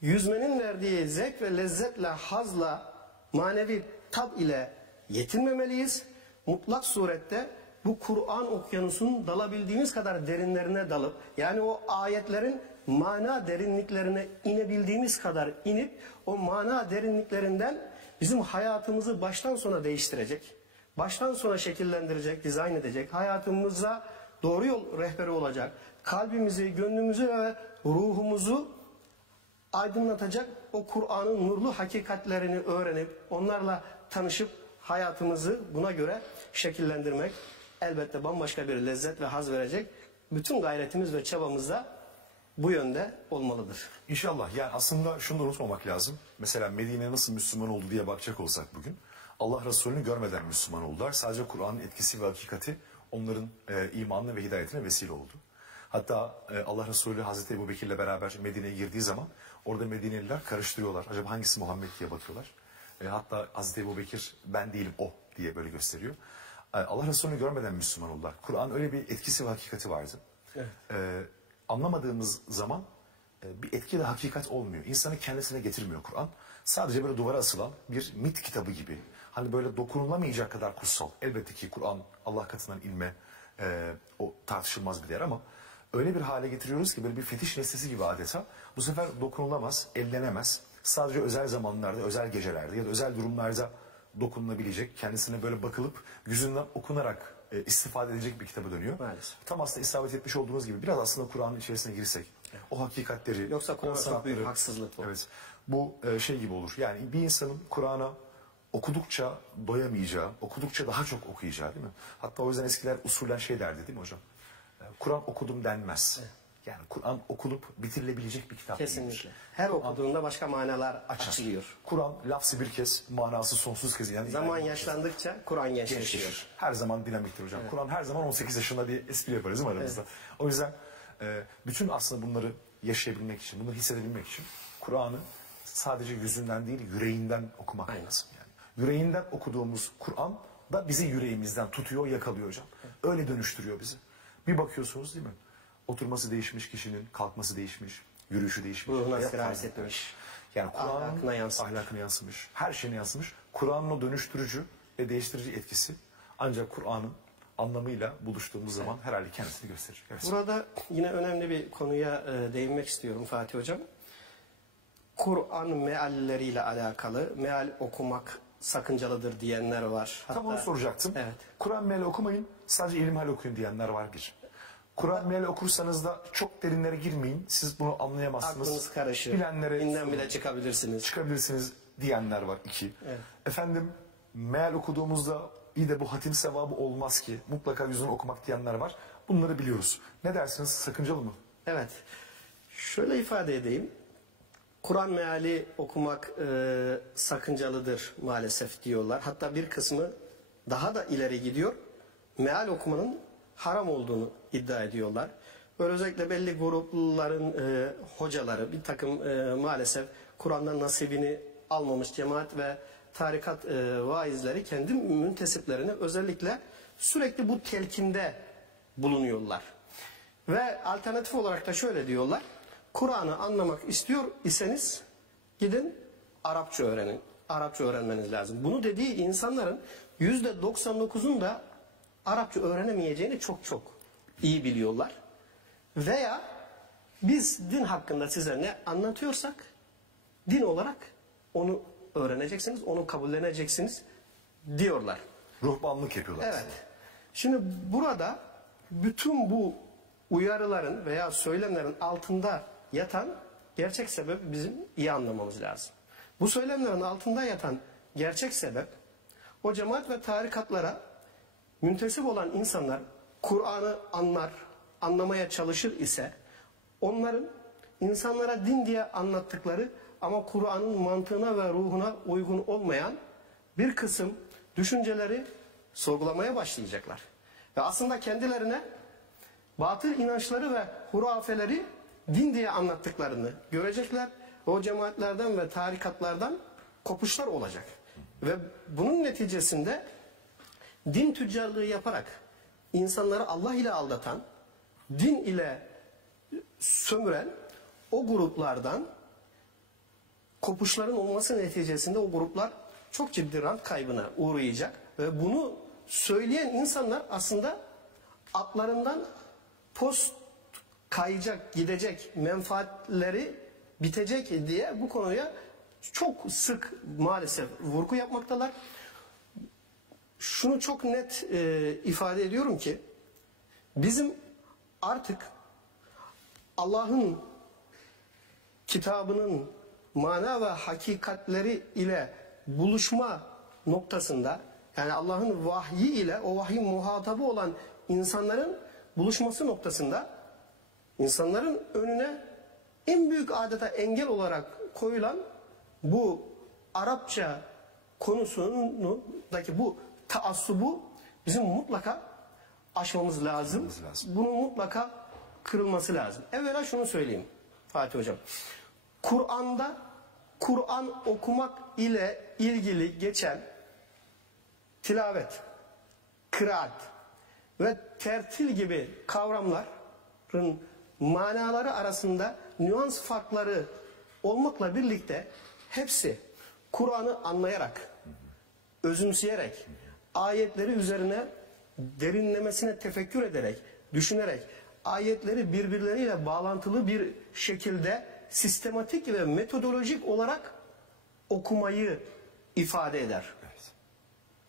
yüzmenin verdiği zevk ve lezzetle, hazla, manevi tab ile yetinmemeliyiz. Mutlak surette bu Kur'an okyanusunun dalabildiğimiz kadar derinlerine dalıp, yani o ayetlerin mana derinliklerine inebildiğimiz kadar inip, o mana derinliklerinden bizim hayatımızı baştan sona değiştirecek, baştan sona şekillendirecek, dizayn edecek, hayatımıza doğru yol rehberi olacak, kalbimizi, gönlümüzü ve ruhumuzu aydınlatacak o Kur'an'ın nurlu hakikatlerini öğrenip, onlarla tanışıp hayatımızı buna göre şekillendirmek elbette bambaşka bir lezzet ve haz verecek. Bütün gayretimiz ve çabamız da bu yönde olmalıdır. İnşallah. Yani aslında şunu da unutmamak lazım. Mesela Medine nasıl Müslüman oldu diye bakacak olsak bugün, Allah Resulü'nü görmeden Müslüman oldular. Sadece Kur'an'ın etkisi ve hakikati onların imanına ve hidayetine vesile oldu. Hatta Allah Resulü Hazreti Ebu Bekir'le beraber Medine'ye girdiği zaman orada Medineliler karıştırıyorlar. Acaba hangisi Muhammed diye bakıyorlar. Hatta Hazreti Ebu Bekir ben değilim o diye böyle gösteriyor. Allah Resulü'nü görmeden Müslüman oldular. Kur'an öyle bir etkisi ve hakikati vardı. Evet. Anlamadığımız zaman bir etki de hakikat olmuyor. İnsanı kendisine getirmiyor Kur'an. Sadece böyle duvara asılan bir mit kitabı gibi. Hani böyle dokunulamayacak kadar kutsal. Elbette ki Kur'an Allah katından inme o tartışılmaz bir değer ama öyle bir hale getiriyoruz ki böyle bir fetiş nesnesi gibi adeta. Bu sefer dokunulamaz, ellenemez. Sadece özel zamanlarda, özel gecelerde ya da özel durumlarda dokunulabilecek, kendisine böyle bakılıp yüzünden okunarak istifade edecek bir kitaba dönüyor. Maalesef. Tam aslında isabet etmiş olduğunuz gibi biraz aslında Kur'an'ın içerisine girsek, evet, o hakikatleri, yoksa Kur'an'a çok büyük haksızlık bu. Evet, bu şey gibi olur. Yani bir insanın Kur'an'a okudukça doyamayacağı, okudukça daha çok okuyacağı, değil mi? Hatta o yüzden eskiler usulen şey derdi, değil mi hocam? Kur'an okudum denmez. Evet. Yani Kur'an okulup bitirilebilecek bir kitap kesinlikle değildir. Her okuduğunda başka manalar açılıyor. Kur'an lafzı bir kez, manası sonsuz kez. Yani zaman yaşlandıkça Kur'an gençleşiyor. Her zaman dinamiktir hocam. Evet. Kur'an her zaman 18 yaşında bir espri yaparız değil mi aramızda? Evet. O yüzden bütün aslında bunları yaşayabilmek için, bunları hissedebilmek için Kur'an'ı sadece yüzünden değil, yüreğinden okumak lazım. Yani yüreğinden okuduğumuz Kur'an da bizi yüreğimizden tutuyor, yakalıyor hocam. Evet. Öyle dönüştürüyor bizi. Bir bakıyorsunuz değil mi? Oturması değişmiş kişinin, kalkması değişmiş, Yürüyüşü değişmiş. Ruhuna hayat sirayet tarzı etmiş. değişmiş. Yani Kur'an'ın ahlakına yansımış. Her şeyine yansımış. Kur'an'ın o dönüştürücü ve değiştirici etkisi ancak Kur'an'ın anlamıyla buluştuğumuz zaman herhalde kendisini gösterecek. Evet. Burada yine önemli bir konuya değinmek istiyorum Fatih Hocam. Kur'an mealleriyle alakalı, meal okumak sakıncalıdır diyenler var. Tam onu soracaktım. Evet. Kur'an meali okumayın, sadece ilmihal okuyun diyenler var bir. Kur'an meali okursanız da çok derinlere girmeyin, siz bunu anlayamazsınız. Aklınız karışır. Bilenlere Dinden bile çıkabilirsiniz. Çıkabilirsiniz diyenler var 2. Evet. Efendim meal okuduğumuzda iyi de bu hatim sevabı olmaz ki. Mutlaka yüzünü okumak diyenler var. Bunları biliyoruz. Ne dersiniz? Sakıncalı mı? Evet. Şöyle ifade edeyim. Kur'an meali okumak sakıncalıdır maalesef diyorlar. Hatta bir kısmı daha da ileri gidiyor. Meal okumanın haram olduğunu iddia ediyorlar. Böyle özellikle belli grupların hocaları bir takım maalesef Kur'an'dan nasibini almamış cemaat ve tarikat vaizleri kendi müntesiplerine özellikle sürekli bu telkinde bulunuyorlar. Ve alternatif olarak da şöyle diyorlar. Kur'an'ı anlamak istiyor iseniz gidin Arapça öğrenin. Arapça öğrenmeniz lazım. Bunu dediği insanların %99'un da Arapça öğrenemeyeceğini çok çok iyi biliyorlar. Veya biz din hakkında size ne anlatıyorsak din olarak onu öğreneceksiniz, onu kabulleneceksiniz diyorlar. Ruhbanlık yapıyorlar. Evet. Şimdi burada bütün bu uyarıların veya söylemlerin altında yatan gerçek sebep bizim iyi anlamamız lazım. Bu söylemlerin altında yatan gerçek sebep o cemaat ve tarikatlara müntesip olan insanlar Kur'an'ı anlamaya çalışır ise onların insanlara din diye anlattıkları ama Kur'an'ın mantığına ve ruhuna uygun olmayan bir kısım düşünceleri sorgulamaya başlayacaklar. Ve aslında kendilerine batıl inançları ve hurafeleri din diye anlattıklarını görecekler. O cemaatlerden ve tarikatlardan kopuşlar olacak. Ve bunun neticesinde din tüccarlığı yaparak insanları Allah ile aldatan, din ile sömüren o gruplardan kopuşların olması neticesinde o gruplar çok ciddi rant kaybına uğrayacak. Ve bunu söyleyen insanlar aslında atlarından post kayacak, gidecek, menfaatleri bitecek diye bu konuya çok sık maalesef vurgu yapmaktalar. Şunu çok net ifade ediyorum ki bizim artık Allah'ın kitabının mana ve hakikatleri ile buluşma noktasında, yani Allah'ın vahyi ile o vahyin muhatabı olan insanların buluşması noktasında insanların önüne en büyük adeta engel olarak koyulan bu Arapça konusundaki bu taassubu bizim mutlaka aşmamız lazım. Bunun mutlaka kırılması lazım. Evvela şunu söyleyeyim Fatih Hocam. Kur'an'da Kur'an okumak ile ilgili geçen tilavet, kıraat ve tertil gibi kavramların manaları arasında nüans farkları olmakla birlikte hepsi Kur'an'ı anlayarak, özümseyerek, ayetleri üzerine derinlemesine tefekkür ederek, düşünerek, ayetleri birbirleriyle bağlantılı bir şekilde sistematik ve metodolojik olarak okumayı ifade eder.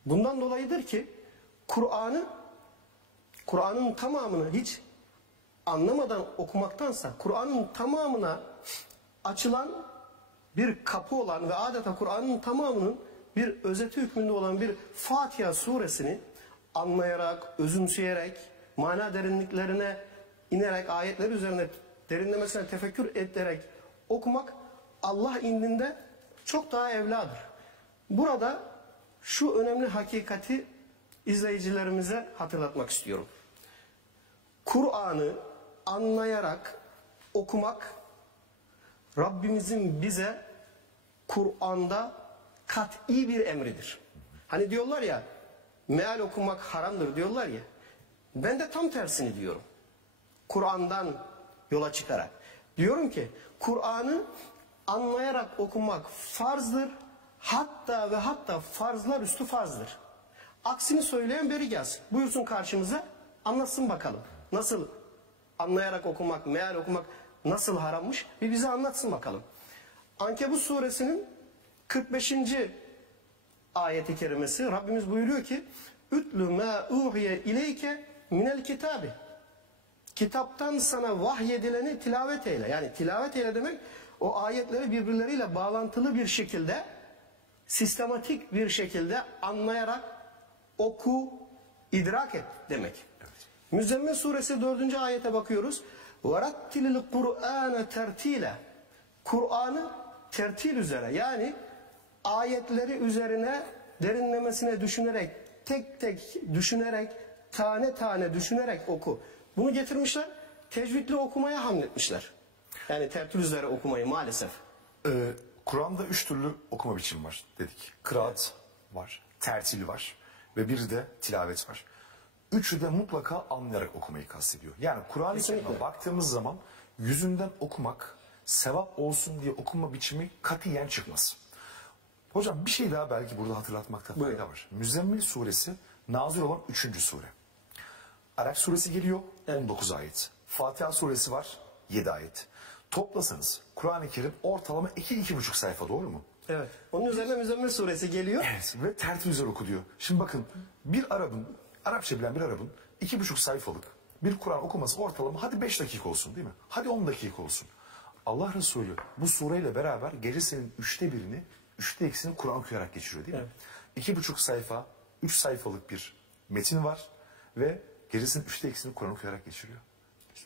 Bundan dolayıdır ki Kur'an'ın tamamını hiç anlamadan okumaktansa Kur'an'ın tamamına açılan bir kapı olan ve adeta Kur'an'ın tamamının bir özeti hükmünde olan bir Fatiha suresini anlayarak, özümseyerek, mana derinliklerine inerek, ayetler üzerine derinlemesine tefekkür ederek okumak Allah indinde çok daha evladır. Burada şu önemli hakikati izleyicilerimize hatırlatmak istiyorum. Kur'an'ı anlayarak okumak Rabbimizin bize Kur'an'da kat'i bir emridir. Hani diyorlar ya meal okumak haramdır diyorlar ya, ben de tam tersini diyorum. Kur'an'dan yola çıkarak Diyorum ki Kur'an'ı anlayarak okumak farzdır. Hatta ve hatta farzlar üstü farzdır. Aksini söyleyen beri gelsin. Buyursun karşımıza, anlatsın bakalım. Nasıl anlayarak okumak, meal okumak nasıl harammış? Bir bize anlatsın bakalım. Ankebut suresinin 45. ayeti kerimesi Rabbimiz buyuruyor ki Ütlü mâ uhiye ileyke minel kitabi. Kitaptan sana vahyedileni tilavet eyle. Yani tilavet eyle demek o ayetleri birbirleriyle bağlantılı bir şekilde, sistematik bir şekilde anlayarak oku, idrak et demek. Evet. Müzzemmil suresi 4. ayete bakıyoruz. وَرَتِّلِ الْقُرْآنَ تَرْتِيلًا. Kur'an'ı tertil üzere, yani ayetleri üzerine derinlemesine düşünerek, tek tek düşünerek, tane tane düşünerek oku. Bunu getirmişler, tecvidli okumaya hamletmişler. Yani tertil üzere okumayı maalesef. Kur'an'da 3 türlü okuma biçimi var dedik. Kıraat var, tertili var ve bir de tilavet var. Üçü de mutlaka anlayarak okumayı kastediyor. Yani Kur'an-ı Kerim'e baktığımız zaman yüzünden okumak, sevap olsun diye okuma biçimi katiyen çıkmaz. Hocam bir şey daha belki burada hatırlatmakta fayda var. Müzzemmil suresi nazil olan 3. sure. Araf suresi geliyor 19 ayet. Fatiha suresi var 7 ayet. Toplasanız Kur'an-ı Kerim ortalama 2-2,5 sayfa, doğru mu? Evet. Onun üzerine Müzzemmil suresi geliyor. Evet ve tertil üzere oku diyor. Şimdi bakın bir Arap'ın, Arapça bilen bir Arap'ın 2,5 sayfalık bir Kur'an okuması ortalama hadi 5 dakika olsun değil mi? Hadi 10 dakika olsun. Allah Resulü bu sureyle beraber gecesinin 3'te 2'sini Kur'an okuyarak geçiriyor değil mi? Evet. 2,5 sayfa, 3 sayfalık bir metin var ve gecesinin 3'te 2'sini Kur'an okuyarak geçiriyor.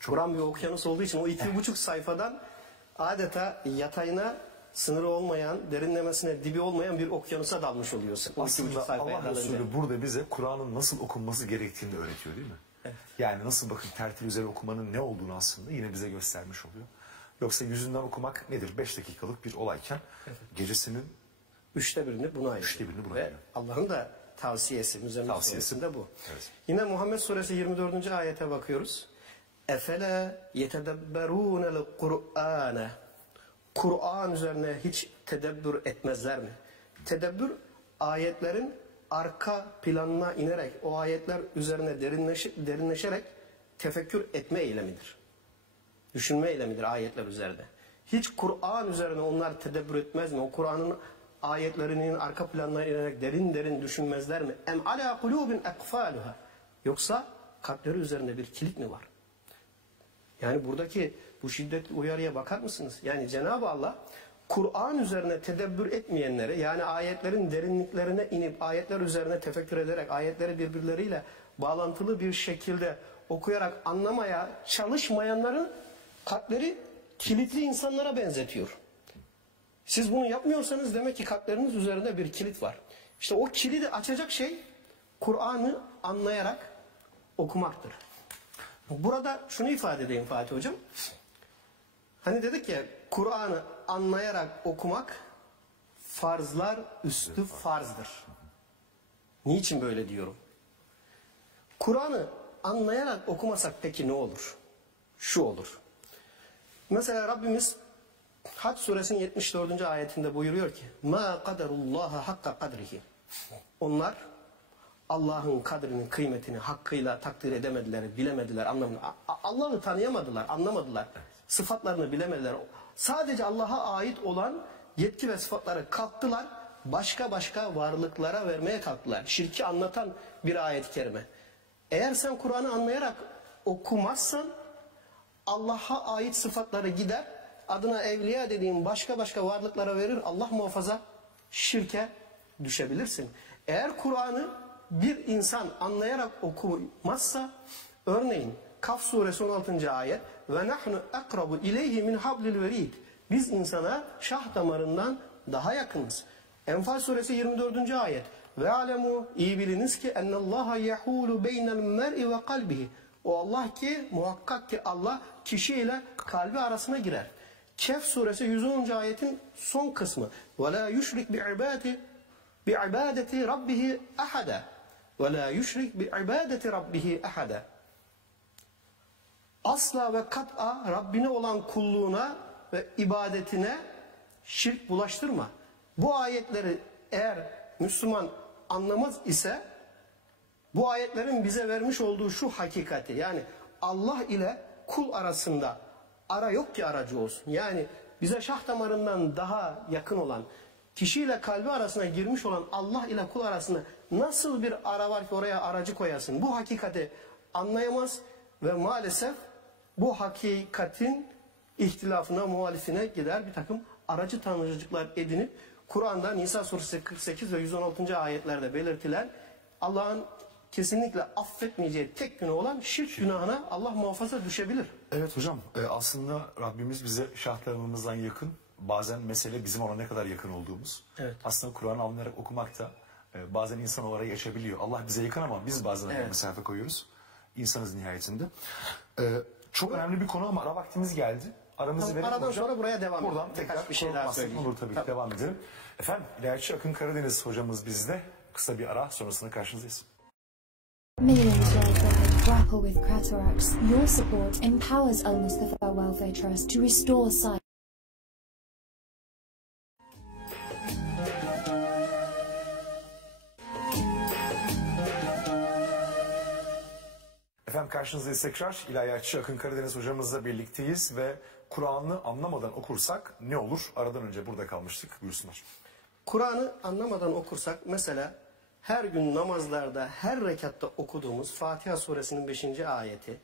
Kur'an bir okyanus olduğu için o 2,5 sayfadan adeta yatayına sınırı olmayan, derinlemesine dibi olmayan bir okyanusa dalmış oluyorsun. Aslında Allah Resulü burada bize Kur'an'ın nasıl okunması gerektiğini de öğretiyor değil mi? Evet. Yani nasıl, bakın tertil üzere okumanın ne olduğunu aslında yine bize göstermiş oluyor. Yoksa yüzünden okumak nedir? 5 dakikalık bir olayken gecesinin 1/3'ünü buna ayırıyor. Ve Allah'ın da tavsiyesi, Müzzemmil suresinde bu. Evet. Yine Muhammed suresi 24. ayete bakıyoruz. Efele yetedebberûnel Kur'âne. Kur'an üzerine hiç tedebbür etmezler mi? Tedebbür, ayetlerin arka planına inerek, o ayetler üzerine derinleşerek tefekkür etme eylemidir. Düşünme eylemidir ayetler üzerinde. Hiç Kur'an üzerine onlar tedebbür etmez mi? O Kur'an'ın ayetlerinin arka planına inerek derin derin düşünmezler mi? Em ala kulubin ekfaluha. Yoksa kalpleri üzerinde bir kilit mi var? Yani buradaki bu şiddetli uyarıya bakar mısınız? Yani Cenab-ı Allah Kur'an üzerine tedebbür etmeyenlere, yani ayetlerin derinliklerine inip ayetler üzerine tefekkür ederek ayetleri birbirleriyle bağlantılı bir şekilde okuyarak anlamaya çalışmayanların kalpleri kilitli insanlara benzetiyor. Siz bunu yapmıyorsanız demek ki kalpleriniz üzerinde bir kilit var. İşte o kilidi açacak şey Kur'an'ı anlayarak okumaktır. Burada şunu ifade edeyim Fatih Hocam. Hani dedik ya, Kur'an'ı anlayarak okumak farzlar üstü farzdır. Niçin böyle diyorum? Kur'an'ı anlayarak okumasak peki ne olur? Şu olur. Mesela Rabbimiz Hac suresinin 74. ayetinde buyuruyor ki مَا قَدَرُ اللّٰهَ حَقَّ قَدْرِهِ. Onlar Allah'ın kadrinin, kıymetini hakkıyla takdir edemediler, bilemediler, anlamadılar. Allah'ı tanıyamadılar, anlamadılar. Sıfatlarını bilemediler. Sadece Allah'a ait olan yetki ve sıfatları kalktılar, başka varlıklara vermeye kalktılar. Şirki anlatan bir ayet-i kerime. Eğer sen Kur'an'ı anlayarak okumazsan Allah'a ait sıfatları gider, adına evliya dediğin başka varlıklara verir, Allah muhafaza şirke düşebilirsin. Eğer Kur'an'ı bir insan anlayarak okumazsa, örneğin Kaf suresi 16. ayet ve nahnu akrabu ileyhi min hablil verid. Biz insana şah damarından daha yakınız. Enfal suresi 24. ayet ve alemu, iyi biliniz ki ennallaha yahulu beynel mer'i ve kalbihi. O Allah ki, muhakkak ki Allah kişiyle kalbi arasına girer. Kehf suresi 110. ayetin son kısmı ve la yushrik bi'ibadeti rabbihi ahada ve la yushrik bi'ibadeti rabbihi ahada. asla ve kat'a Rabbine olan kulluğuna ve ibadetine şirk bulaştırma. Bu ayetleri eğer Müslüman anlamaz ise bu ayetlerin bize vermiş olduğu şu hakikati, yani Allah ile kul arasında ara yok ki aracı olsun. Yani bize şah damarından daha yakın olan, kişiyle kalbi arasına girmiş olan Allah ile kul arasında nasıl bir ara var ki oraya aracı koyasın? Bu hakikati anlayamaz ve maalesef bu hakikatin ihtilafına, muhalifine gider bir takım aracı tanrıcıklar edinip Kur'an'da Nisa suresi 48 ve 116. ayetlerde belirtilen Allah'ın kesinlikle affetmeyeceği tek günah olan şirk günahına Allah muhafaza düşebilir. Evet hocam, aslında Rabbimiz bize şahlarımızdan yakın. Bazen mesele bizim ona ne kadar yakın olduğumuz. Evet. Aslında Kur'an'ı anlayarak okumak da bazen insan olarak geçebiliyor. Allah bize yakın ama biz bazen mesafe koyuyoruz. İnsanız nihayetinde. Çok önemli bir konu ama ara vaktimiz geldi. Aramızı verelim aradan hocam. sonra buraya devam edelim. Buradan tekrar bir şey daha söyleyeyim. Olur tabii ki devam edelim. Efendim İlahiyatçı Akın Karadeniz hocamız bizde. Kısa bir ara sonrasında karşınızdayız. Millions worldwide grapple with cataracts. Your support empowers Al Mustafa Welfare Trust to restore sight. Efendim karşınızdayız tekrar. İlahiyatçı Akın Karadeniz hocamızla birlikteyiz ve Kur'an'ı anlamadan okursak ne olur? Aradan önce burada kalmıştık. Buyursunlar. Kur'an'ı anlamadan okursak mesela her gün namazlarda her rekatta okuduğumuz Fatiha suresinin 5. ayeti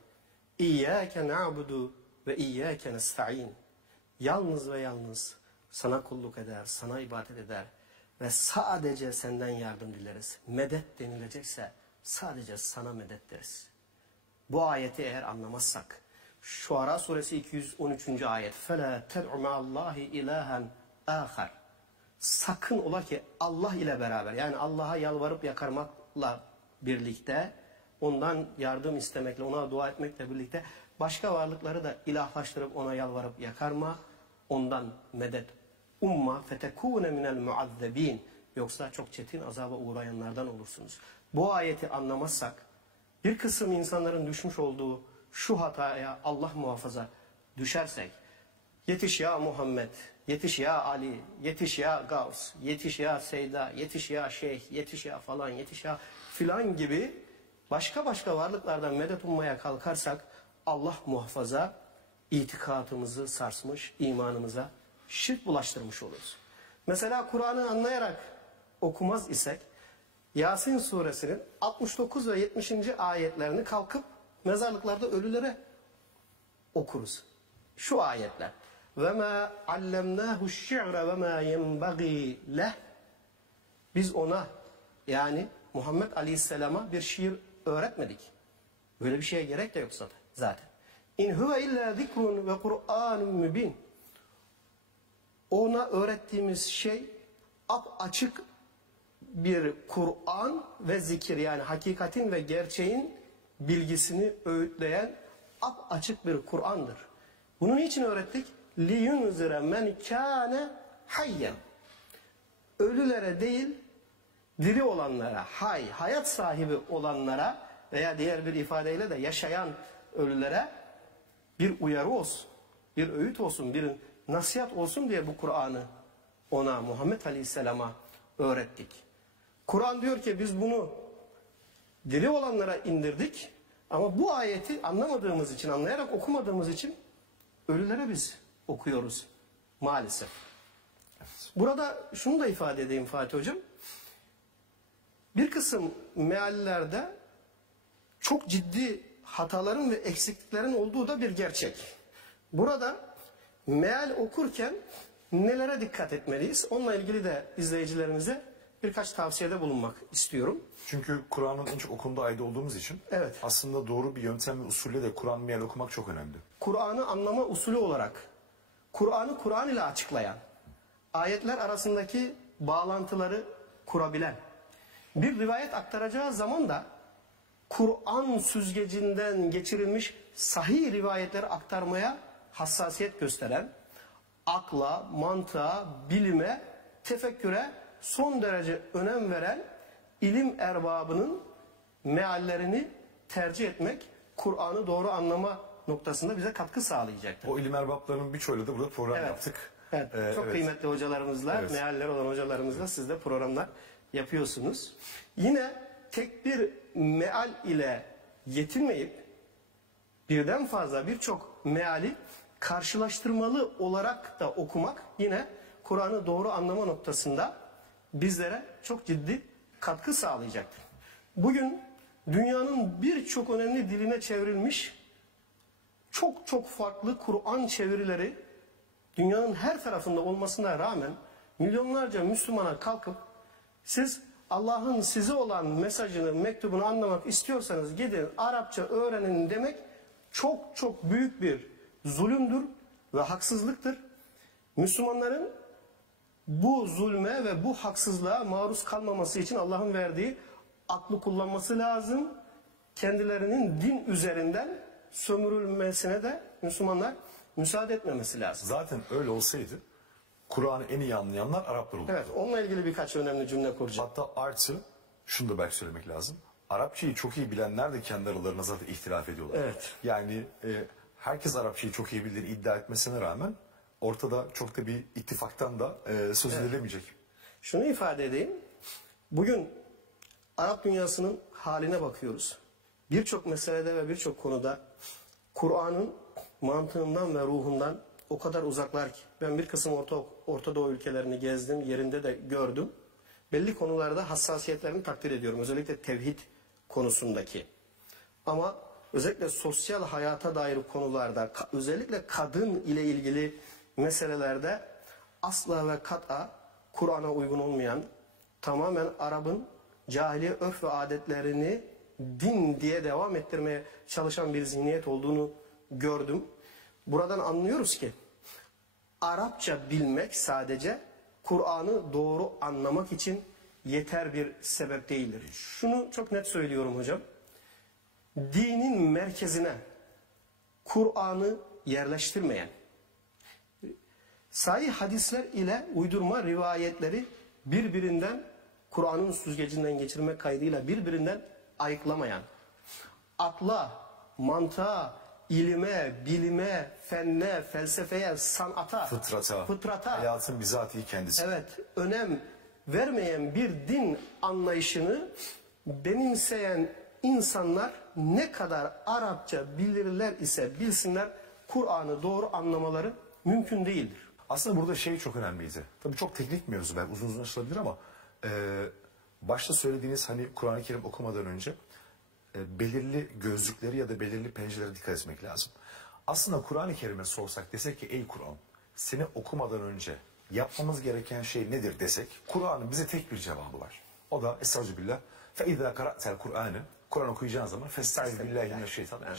İyyâke na'budu ve iyyâke nesta'in. Yalnız ve yalnız sana kulluk eder, sana ibadet eder ve sadece senden yardım dileriz. Medet denilecekse sadece sana medet deriz. Bu ayeti eğer anlamazsak, Şuara suresi 213. ayet فَلَا تَدْعُ مَا اللّٰهِ اِلَٰهًا آخَرٍ. Sakın ola ki Allah ile beraber, yani Allah'a yalvarıp yakarmakla birlikte, ondan yardım istemekle, ona dua etmekle birlikte başka varlıkları da ilahlaştırıp ona yalvarıp yakarma, ondan medet umma fetekûne minel muazzebîn. Yoksa çok çetin azaba uğrayanlardan olursunuz. Bu ayeti anlamazsak, bir kısım insanların düşmüş olduğu şu hataya Allah muhafaza düşersek, yetiş ya Muhammed, yetiş ya Ali, yetiş ya Gavs, yetiş ya Seyda, yetiş ya Şeyh, yetiş ya falan, yetiş ya filan gibi başka varlıklardan medet ummaya kalkarsak Allah muhafaza itikadımızı sarsmış, imanımıza şirk bulaştırmış oluruz. Mesela Kur'an'ı anlayarak okumaz isek Yasin suresinin 69 ve 70. ayetlerini kalkıp mezarlıklarda ölülere okuruz. Şu ayetler. وَمَا عَلَّمْنَاهُ الشِّعْرَ وَمَا يَنْبَغِي لَهُ. Biz ona, yani Muhammed Aleyhisselam'a bir şiir öğretmedik. Böyle bir şeye gerek de yok zaten. اِنْ هُوَ اِلَّا ذِكْرٌ وَقُرْآنٌ مُبِينٌ. Ona öğrettiğimiz şey açık bir Kur'an ve zikir, yani hakikatin ve gerçeğin bilgisini öğütleyen açık bir Kur'an'dır. Bunun için öğrettik? لِيُنْزِرَ مَنْ كَانَ حَيًّا. Ölülere değil, diri olanlara, hayat sahibi olanlara veya diğer bir ifadeyle de yaşayan ölülere bir uyarı olsun, bir öğüt olsun, bir nasihat olsun diye bu Kur'an'ı ona, Muhammed Aleyhisselam'a öğrettik. Kur'an diyor ki biz bunu diri olanlara indirdik ama bu ayeti anlamadığımız için, anlayarak okumadığımız için ölülere biz okuyoruz maalesef. Burada şunu da ifade edeyim Fatih Hocam. Bir kısım meallerde çok ciddi hataların ve eksikliklerin olduğu da bir gerçek. Burada meal okurken nelere dikkat etmeliyiz? Onunla ilgili de izleyicilerimize birkaç tavsiyede bulunmak istiyorum. Çünkü Kur'an'ın en çok okunduğu ayda olduğumuz için aslında doğru bir yöntem ve usulle de Kur'an meal okumak çok önemli. Kur'an'ı anlama usulü olarak Kur'an'ı Kur'an ile açıklayan, ayetler arasındaki bağlantıları kurabilen, bir rivayet aktaracağı zaman da Kur'an süzgecinden geçirilmiş sahih rivayetleri aktarmaya hassasiyet gösteren, akla, mantığa, bilime, tefekküre son derece önem veren ilim erbabının meallerini tercih etmek, Kur'an'ı doğru anlama noktasında bize katkı sağlayacaktır. O ilim erbaplarının birçoğuyla da burada program yaptık. Evet, çok kıymetli hocalarımızla, mealler olan hocalarımızla siz de programlar yapıyorsunuz. Yine tek bir meal ile yetinmeyip birden fazla birçok meali karşılaştırmalı olarak da okumak yine Kur'an'ı doğru anlama noktasında bizlere çok ciddi katkı sağlayacaktır. Bugün dünyanın birçok önemli diline çevrilmiş çok farklı Kur'an çevirileri dünyanın her tarafında olmasına rağmen milyonlarca Müslümana kalkıp siz Allah'ın size olan mesajını, mektubunu anlamak istiyorsanız gidin Arapça öğrenin demek çok büyük bir zulümdür ve haksızlıktır. Müslümanların bu zulme ve bu haksızlığa maruz kalmaması için Allah'ın verdiği aklı kullanması lazım. Kendilerinin din üzerinden sömürülmesine de Müslümanlar müsaade etmemesi lazım. Zaten öyle olsaydı Kur'an'ı en iyi anlayanlar Araplar olurdu. Evet, onunla ilgili birkaç önemli cümle kuracağım. Hatta artı, şunu da belki söylemek lazım. Arapçayı çok iyi bilenler de kendi aralarına zaten ihtilaf ediyorlar. Evet. Yani herkes Arapçayı çok iyi bildiğini iddia etmesine rağmen ortada çok da bir ittifaktan da söz edilemeyecek. Şunu ifade edeyim. Bugün Arap dünyasının haline bakıyoruz. Birçok meselede ve birçok konuda Kur'an'ın mantığından ve ruhundan o kadar uzaklar ki. Ben bir kısım Orta Doğu ülkelerini gezdim, yerinde de gördüm. Belli konularda hassasiyetlerini takdir ediyorum. Özellikle tevhid konusundaki. Ama özellikle sosyal hayata dair konularda, özellikle kadın ile ilgili meselelerde asla ve kat'a Kur'an'a uygun olmayan, tamamen Arap'ın cahiliye örf ve adetlerini din diye devam ettirmeye çalışan bir zihniyet olduğunu gördüm. Buradan anlıyoruz ki Arapça bilmek sadece Kur'an'ı doğru anlamak için yeter bir sebep değildir. Şunu çok net söylüyorum hocam. Dinin merkezine Kur'an'ı yerleştirmeyen, sahih hadisler ile uydurma rivayetleri birbirinden Kur'an'ın süzgecinden geçirmek kaydıyla birbirinden ayıklamayan, akla, mantığa, ilime, bilime, fenne, felsefeye, sanata, fıtrata, hayatın bizatihi kendisi. Evet, önem vermeyen bir din anlayışını benimseyen insanlar ne kadar Arapça bilirler ise bilsinler Kur'an'ı doğru anlamaları mümkün değildir. Aslında burada şey çok önemliydi. Tabii çok teknik mevzu, belki uzun açılabilir ama başta söylediğiniz hani Kur'an-ı Kerim okumadan önce belirli gözlükleri ya da belirli pencerelere dikkat etmek lazım. Aslında Kur'an-ı Kerim'e sorsak desek ki ey Kur'an seni okumadan önce yapmamız gereken şey nedir desek Kur'an'ın bize tek bir cevabı var. O da estağfirullah فَاِذَا قَرَأْتَ الْقُرْآنِ Kur'an okuyacağın zaman فَاسْتَعِذْ بِاللّٰهِ مِنَ الشَّيْطَانِ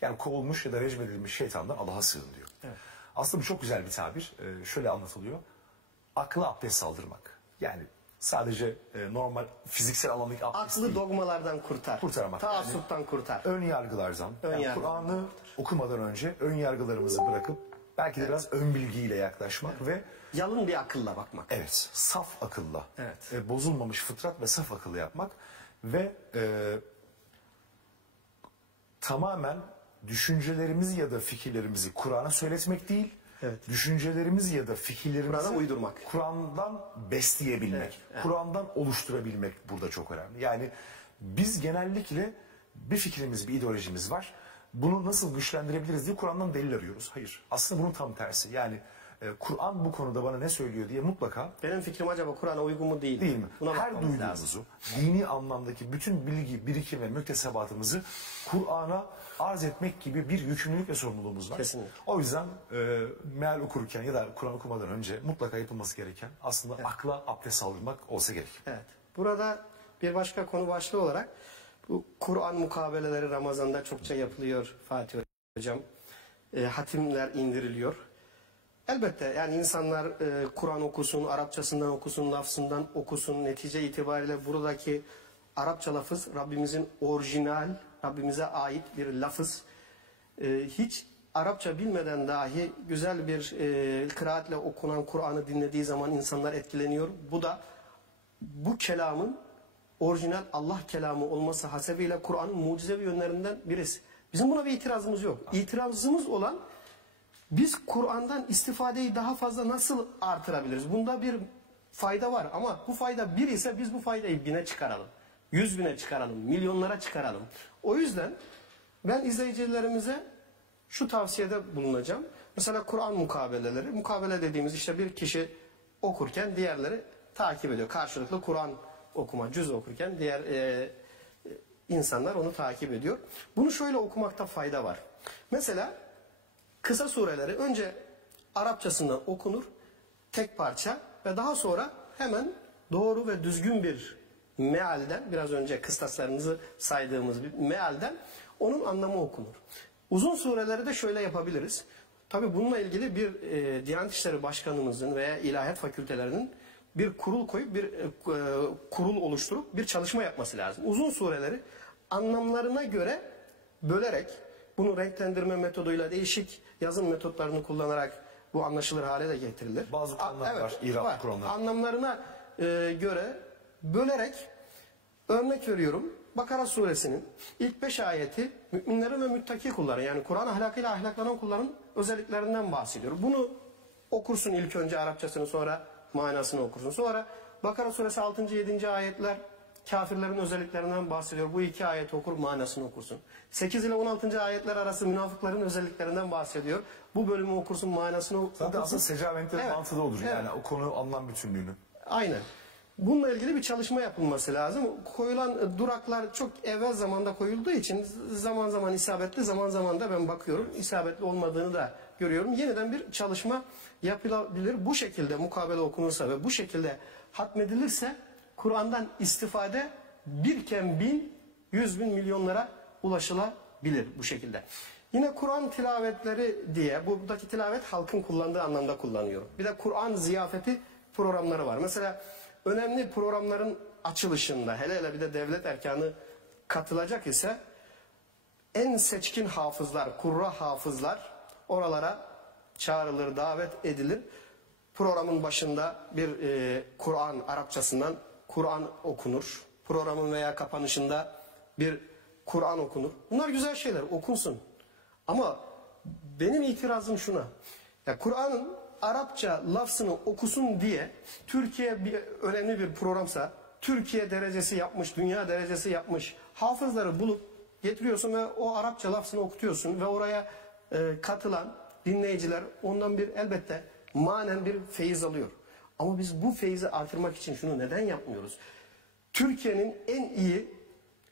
Yani kovulmuş ya da rejim edilmiş şeytandan Allah'a sığın diyor. Evet. Aslında bu çok güzel bir tabir. Şöyle anlatılıyor. Akla abdest aldırmak. Yani sadece normal fiziksel alandaki abdest aklı değil. Dogmalardan kurtarmak. Taassuptan yani, kurtar. Ön yargılardan. Yani Kur'an'ı okumadan önce ön yargılarımızı bırakıp belki de biraz ön bilgiyle yaklaşmak ve yalın bir akılla bakmak. Evet, saf akılla. Evet. Bozulmamış fıtrat ve saf akıllı yapmak ve tamamen düşüncelerimizi ya da fikirlerimizi Kur'an'a söyletmek değil, düşüncelerimizi ya da fikirlerimizi Kur'an'a uydurmak. Kur'an'dan besleyebilmek, Kur'an'dan oluşturabilmek burada çok önemli. Yani biz genellikle bir fikrimiz, bir ideolojimiz var. Bunu nasıl güçlendirebiliriz diye Kur'an'dan delil arıyoruz. Hayır. Aslında bunun tam tersi. Yani Kur'an bu konuda bana ne söylüyor diye mutlaka... Benim fikrim acaba Kur'an'a uygun mu değil mi? Değil mi? Her duyduğumuzu, dini anlamdaki bütün bilgi, birikim ve müktesebatımızı Kur'an'a arz etmek gibi bir yükümlülük ve sorumluluğumuz var. Kesinlikle. O yüzden meal okurken ya da Kur'an okumadan önce mutlaka yapılması gereken aslında akla abdest aldırmak olsa gerek. Evet. Burada bir başka konu başlığı olarak bu Kur'an mukabeleleri Ramazan'da çokça yapılıyor Fatih Hocam. Hatimler indiriliyor. Elbette yani insanlar Kur'an okusun, Arapçasından okusun, lafzından okusun. Netice itibariyle buradaki Arapça lafız Rabbimizin orijinal, Rabbimize ait bir lafız. Hiç Arapça bilmeden dahi güzel bir kıraatle okunan Kur'an'ı dinlediği zaman insanlar etkileniyor. Bu da bu kelamın orijinal Allah kelamı olması hasebiyle Kur'an'ın mucizevi yönlerinden birisi. Bizim buna bir itirazımız yok. İtirazımız olan biz Kur'an'dan istifadeyi daha fazla nasıl artırabiliriz? Bunda bir fayda var ama bu fayda 1 ise biz bu faydayı 1000'e çıkaralım. 100.000'e çıkaralım, milyonlara çıkaralım. O yüzden ben izleyicilerimize şu tavsiyede bulunacağım. Mesela Kur'an mukabeleleri. Mukabele dediğimiz işte bir kişi okurken diğerleri takip ediyor. Karşılıklı Kur'an okuma, cüz okurken diğer insanlar onu takip ediyor. Bunu şöyle okumakta fayda var. Mesela kısa sureleri önce Arapçasından okunur, tek parça ve daha sonra hemen doğru ve düzgün bir mealden, biraz önce kıstaslarınızı saydığımız bir mealden onun anlamı okunur. Uzun sureleri de şöyle yapabiliriz. Tabii bununla ilgili bir Diyanet İşleri Başkanımızın veya İlahiyat Fakültelerinin bir kurul koyup bir kurul oluşturup bir çalışma yapması lazım. Uzun sureleri anlamlarına göre bölerek bunu renklendirme metoduyla değişik yazım metotlarını kullanarak bu anlaşılır hale de getirilir. Bazı Kur'anlar evet, var, İrablı Kur'anlar. Anlamlarına göre bölerek örnek veriyorum. Bakara suresinin ilk 5 ayeti müminlerin ve müttaki kulların yani Kur'an ahlakıyla ahlaklanan kulların özelliklerinden bahsediyor. Bunu okursun ilk önce Arapçasını sonra manasını okursun. Sonra Bakara suresi 6. 7. ayetler kafirlerin özelliklerinden bahsediyor. Bu 2 ayet okur manasını okursun. 8 ile 16. ayetler arası münafıkların özelliklerinden bahsediyor. Bu bölümü okursun manasını okursun. Zaten aslında secamentlerin Evet. mantığı da odur. Evet. Yani o konu anlam bütünlüğünü. Aynen. Bununla ilgili bir çalışma yapılması lazım. Koyulan duraklar çok evvel zamanda koyulduğu için zaman zaman isabetli, zaman zaman da ben bakıyorum isabetli olmadığını da görüyorum. Yeniden bir çalışma yapılabilir. Bu şekilde mukabele okunursa ve bu şekilde hatmedilirse Kur'an'dan istifade 1'ken 1000, 100.000 milyonlara ulaşılabilir bu şekilde. Yine Kur'an tilavetleri diye, buradaki tilavet halkın kullandığı anlamda kullanıyorum. Bir de Kur'an ziyafeti programları var. Mesela önemli programların açılışında, hele hele bir de devlet erkanı katılacak ise en seçkin hafızlar, kurra hafızlar oralara çağrılır, davet edilir. Programın başında bir Kur'an Arapçasından Kur'an okunur. Programın veya kapanışında bir Kur'an okunur. Bunlar güzel şeyler, okunsun. Ama benim itirazım şuna. Ya Kur'an'ın Arapça lafzını okusun diye Türkiye bir önemli bir programsa, Türkiye derecesi yapmış, dünya derecesi yapmış hafızları bulup getiriyorsun ve o Arapça lafzını okutuyorsun ve oraya katılan dinleyiciler ondan bir elbette manen bir feyiz alıyor. Ama biz bu feyizi artırmak için şunu neden yapmıyoruz? Türkiye'nin en iyi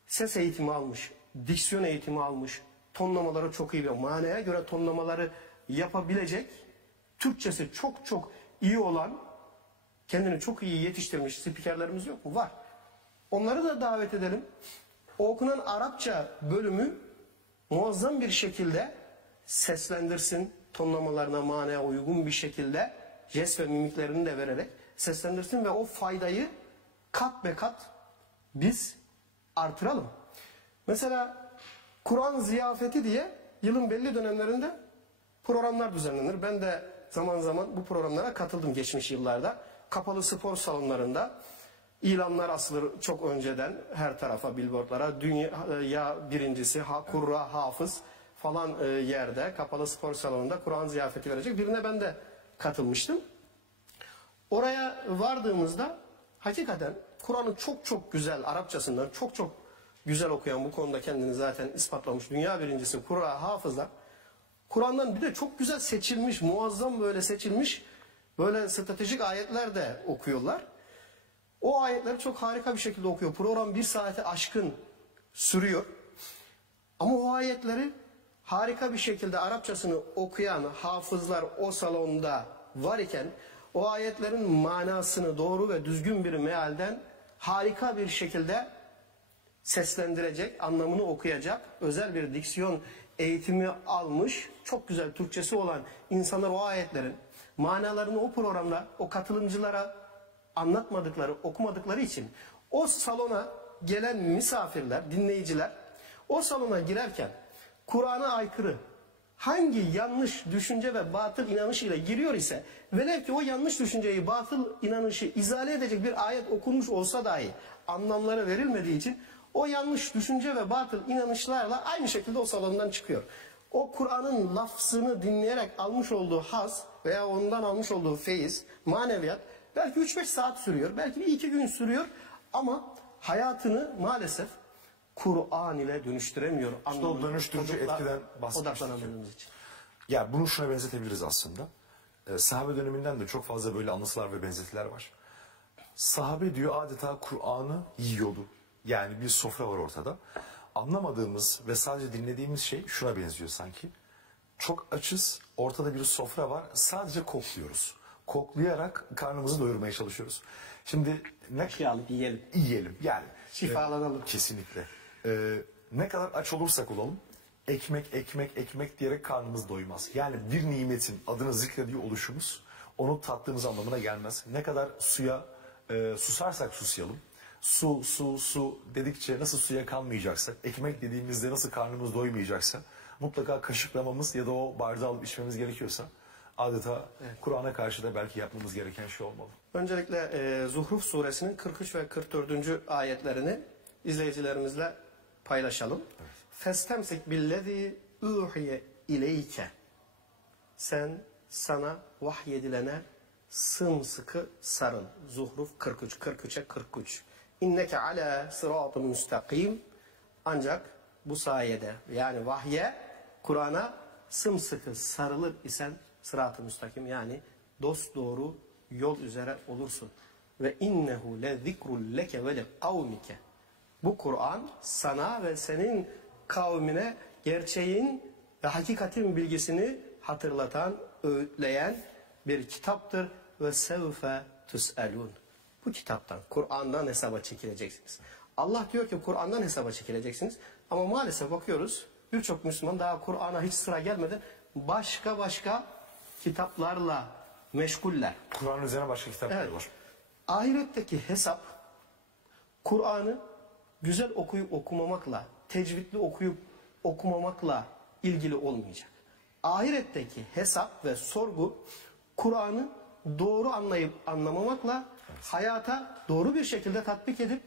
ses eğitimi almış, diksiyon eğitimi almış, tonlamaları çok iyi bir manaya göre tonlamaları yapabilecek, Türkçesi çok çok iyi olan, kendini çok iyi yetiştirmiş spikerlerimiz yok mu? Var. Onları da davet edelim. O okunan Arapça bölümü muazzam bir şekilde seslendirsin, tonlamalarına, manaya uygun bir şekilde jest ve mimiklerini de vererek seslendirsin ve o faydayı kat be kat biz artıralım. Mesela Kur'an ziyafeti diye yılın belli dönemlerinde programlar düzenlenir. Ben de zaman zaman bu programlara katıldım geçmiş yıllarda. Kapalı spor salonlarında ilanlar asılır çok önceden her tarafa, billboardlara. Dünya birincisi, kurra, hafız falan yerde kapalı spor salonunda Kur'an ziyafeti verecek. Birine ben de katılmıştım. Oraya vardığımızda hakikaten Kur'an'ı çok çok güzel Arapçasından çok çok güzel okuyan, bu konuda kendini zaten ispatlamış dünya birincisi kurra, hafızlar. Kur'an'dan bir de çok güzel seçilmiş, muazzam böyle seçilmiş böyle stratejik ayetler de okuyorlar. O ayetleri çok harika bir şekilde okuyor. Program 1 saate aşkın sürüyor. Ama o ayetleri harika bir şekilde Arapçasını okuyan hafızlar o salonda var iken o ayetlerin manasını doğru ve düzgün bir mealden harika bir şekilde seslendirecek, anlamını okuyacak, özel bir diksiyon eğitimi almış, çok güzel Türkçesi olan insanlar o ayetlerin manalarını o programda o katılımcılara anlatmadıkları, okumadıkları için o salona gelen misafirler, dinleyiciler o salona girerken Kur'an'a aykırı hangi yanlış düşünce ve batıl inanış ile giriyor ise velev ki o yanlış düşünceyi, batıl inanışı izale edecek bir ayet okunmuş olsa dahi anlamları verilmediği için O yanlış düşünce ve batıl inanışlarla aynı şekilde o salondan çıkıyor. O Kur'an'ın lafzını dinleyerek almış olduğu haz veya ondan almış olduğu feyiz, maneviyat belki 3-5 saat sürüyor, belki 1-2 gün sürüyor ama hayatını maalesef Kur'an ile dönüştüremiyor. İşte o dönüştürücü etkiden odaklanamadığımız için. Ya bunu şuna benzetebiliriz aslında. Sahabe döneminden de çok fazla böyle anlatılar ve benzetiler var. Sahabe diyor adeta Kur'an'ı yiyordu. Yani bir sofra var ortada. Anlamadığımız ve sadece dinlediğimiz şey şuna benziyor sanki. Çok açız, ortada bir sofra var, sadece kokluyoruz. Koklayarak karnımızı doyurmaya çalışıyoruz. Şimdi ne alıp yiyelim. Yiyelim yani. Şifalanalım. Kesinlikle. Ne kadar aç olursak olalım, ekmek diyerek karnımız doymaz. Yani bir nimetin adını zikrediyor oluşumuz onu tattığımız anlamına gelmez. Ne kadar suya susarsak susayalım. Su dedikçe nasıl suya kalmayacaksak, ekmek dediğimizde nasıl karnımız doymayacaksa, mutlaka kaşıklamamız ya da o bardağı alıp içmemiz gerekiyorsa, adeta Kur'an'a karşı da belki yapmamız gereken şey olmalı. Öncelikle Zuhruf suresinin 43 ve 44. ayetlerini izleyicilerimizle paylaşalım. Festemsik billezî uhiye ileyke. Sen sana vahyedilene sımsıkı sarıl. Zuhruf 43'e 43. İnneke ala sıratı müstakim. Ancak bu sayede yani vahye, Kur'an'a sımsıkı sarılır isen sırat-ı müstakim yani dosdoğru yol üzere olursun. Ve innehu le zikrul leke ve le kavmike. Bu Kur'an sana ve senin kavmine gerçeğin ve hakikatin bilgisini hatırlatan, öğütleyen bir kitaptır. Ve sevfe tüs'elun. Bu kitaptan, Kur'an'dan hesaba çekileceksiniz. Allah diyor ki Kur'an'dan hesaba çekileceksiniz. Ama maalesef bakıyoruz birçok Müslüman daha Kur'an'a hiç sıra gelmeden başka kitaplarla meşguller. Kur'an üzerine başka kitaplar var. Ahiretteki hesap Kur'an'ı güzel okuyup okumamakla, tecvidli okuyup okumamakla ilgili olmayacak. Ahiretteki hesap ve sorgu Kur'an'ı doğru anlayıp anlamamakla, hayata doğru bir şekilde tatbik edip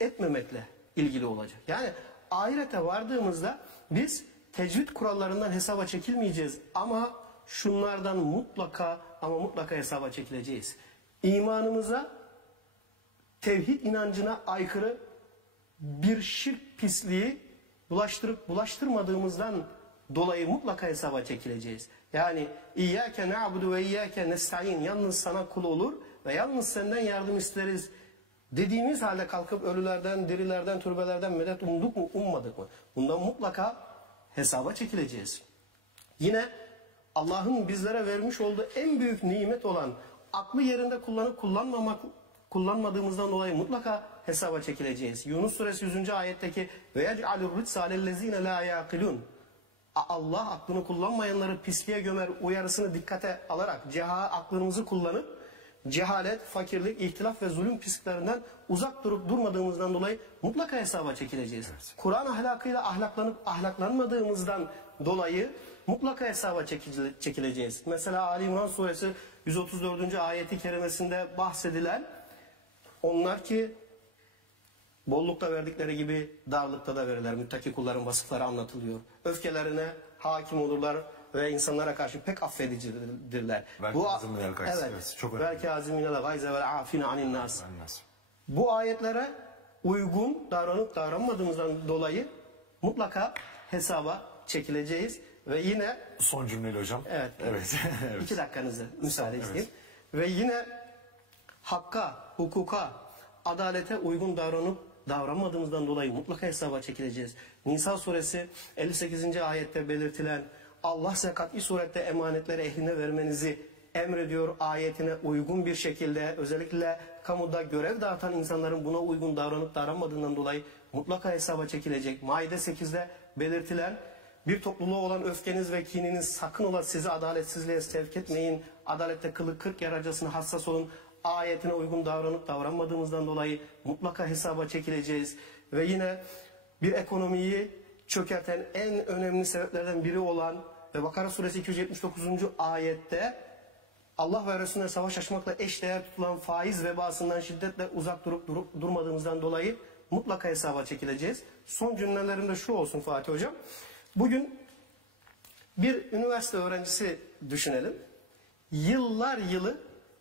etmemekle ilgili olacak. Yani ahirete vardığımızda biz tecvid kurallarından hesaba çekilmeyeceğiz ama şunlardan mutlaka hesaba çekileceğiz. İmanımıza, tevhid inancına aykırı bir şirk pisliği bulaştırıp bulaştırmadığımızdan dolayı mutlaka hesaba çekileceğiz. Yani İyyâke na'budu ve iyyâke nesta'in, yalnız sana kul olur ve yalnız senden yardım isteriz dediğimiz halde kalkıp ölülerden, dirilerden, türbelerden medet umduk mu, ummadık mı? Bundan mutlaka hesaba çekileceğiz. Yine Allah'ın bizlere vermiş olduğu en büyük nimet olan aklı yerinde kullanıp kullanmadığımızdan dolayı mutlaka hesaba çekileceğiz. Yunus suresi 100. ayetteki ve yec'alur ritsa alellezine la yaqilun. Allah aklını kullanmayanları pisliğe gömer uyarısını dikkate alarak aklımızı kullanıp cehalet, fakirlik, ihtilaf ve zulüm pisliklerinden uzak durup durmadığımızdan dolayı mutlaka hesaba çekileceğiz. Evet. Kur'an ahlakıyla ahlaklanmadığımızdan dolayı mutlaka hesaba çekileceğiz. Mesela Ali İmran suresi 134. ayeti kerimesinde bahsedilen onlar ki bollukta verdikleri gibi darlıkta da verirler. Müttaki kulların vasıfları anlatılıyor. Öfkelerine hakim olurlar ve insanlara karşı pek affedicidirler. Belki azimine gayze ve afine anin nas. Bu ayetlere uygun davranıp davranmadığımızdan dolayı mutlaka hesaba çekileceğiz ve yine son cümleyle hocam. Evet. 2 dakikanızı müsaade isteyeyim. Ve yine hakka, hukuka, adalete uygun davranmadığımızdan dolayı mutlaka hesaba çekileceğiz. Nisa suresi 58. ayette belirtilen Allah size kat'i surette emanetleri ehline vermenizi emrediyor ayetine uygun bir şekilde, özellikle kamuda görev dağıtan insanların buna uygun davranıp davranmadığından dolayı mutlaka hesaba çekilecek. Maide 8'de belirtilen bir topluluğa olan öfkeniz ve kininiz sakın ola sizi adaletsizliğe sevk etmeyin. Adalette kılı 40 yaracasına hassas olun. Ayetine uygun davranıp davranmadığımızdan dolayı mutlaka hesaba çekileceğiz. Ve yine bir ekonomiyi çökerten en önemli sebeplerden biri olan ve Bakara suresi 279. ayette Allah ve Resulüne savaş açmakla eşdeğer tutulan faiz vebasından şiddetle uzak durup durmadığımızdan dolayı mutlaka hesaba çekileceğiz. Son cümlelerimde şu olsun Fatih Hocam. Bugün bir üniversite öğrencisi düşünelim. Yıllar yılı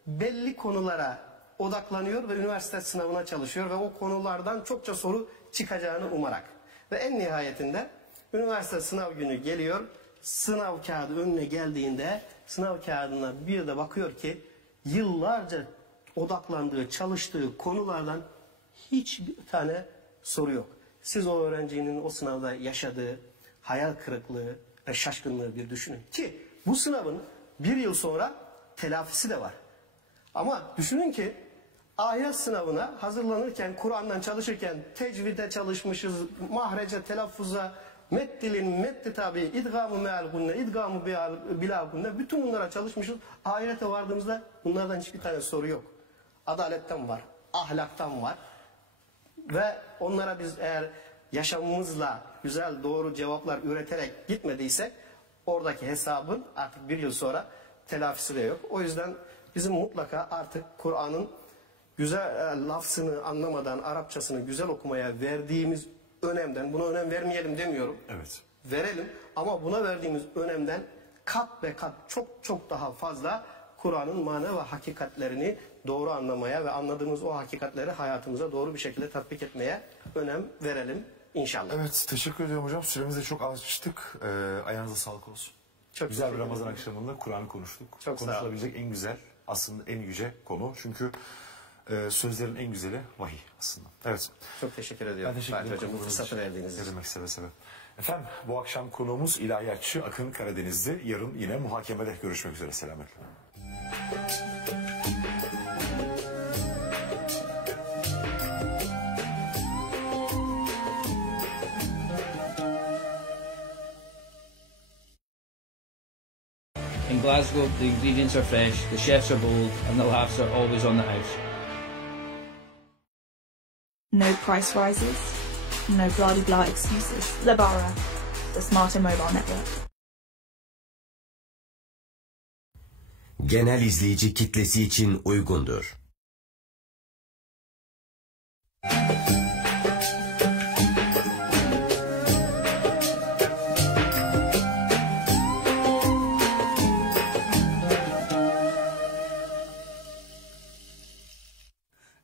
belli konulara odaklanıyor ve üniversite sınavına çalışıyor ve o konulardan çokça soru çıkacağını umarak. Ve en nihayetinde üniversite sınav günü geliyor. Sınav kağıdı önüne geldiğinde sınav kağıdına bir de bakıyor ki yıllarca odaklandığı, çalıştığı konulardan hiçbir tane soru yok. Siz o öğrencinin o sınavda yaşadığı hayal kırıklığı ve şaşkınlığı bir düşünün. Ki bu sınavın bir yıl sonra telafisi de var. Ama düşünün ki ahiret sınavına hazırlanırken, Kur'an'dan çalışırken tecvide çalışmışız, mahrece, telaffuza, meddilin, meddi tabi, idgamı meal gunne, idgamı bila gunne, bütün bunlara çalışmışız. Ahirete vardığımızda bunlardan hiçbir tane soru yok. Adaletten var, ahlaktan var. Ve onlara biz eğer yaşamımızla güzel, doğru cevaplar üreterek gitmediysek oradaki hesabın artık bir yıl sonra telafisi de yok. O yüzden bizim mutlaka artık Kur'an'ın güzel lafzını anlamadan Arapçasını güzel okumaya verdiğimiz önemden, buna önem vermeyelim demiyorum. Evet. Verelim ama buna verdiğimiz önemden kat be kat çok daha fazla Kur'an'ın mana ve hakikatlerini doğru anlamaya ve anladığımız o hakikatleri hayatımıza doğru bir şekilde tatbik etmeye önem verelim inşallah. Evet, teşekkür ediyorum hocam. Süremizi de çok açtık. Ayağınıza sağlık olsun. Çok güzel bir Ramazan akşamında Kur'an'ı konuştuk. Çok konuşulabilecek en güzel, aslında en yüce konu. Çünkü sözlerin en güzeli vahiy aslında. Evet. Çok teşekkür ediyorum. Ben teşekkür ederim. Hocam bu fırsatı verdiğiniz için. Ne demek seve seve. Efendim bu akşam konuğumuz ilahiyatçı Akın Karadeniz'di. Yarın yine muhakemede görüşmek üzere. Selametle. In Glasgow, the ingredients are fresh, the chefs are bold, and the laughs are always on the house. No price rises, no blah-de-blah excuses. Lebara, the smarter mobile network. Genel izleyici kitlesi için uygundur.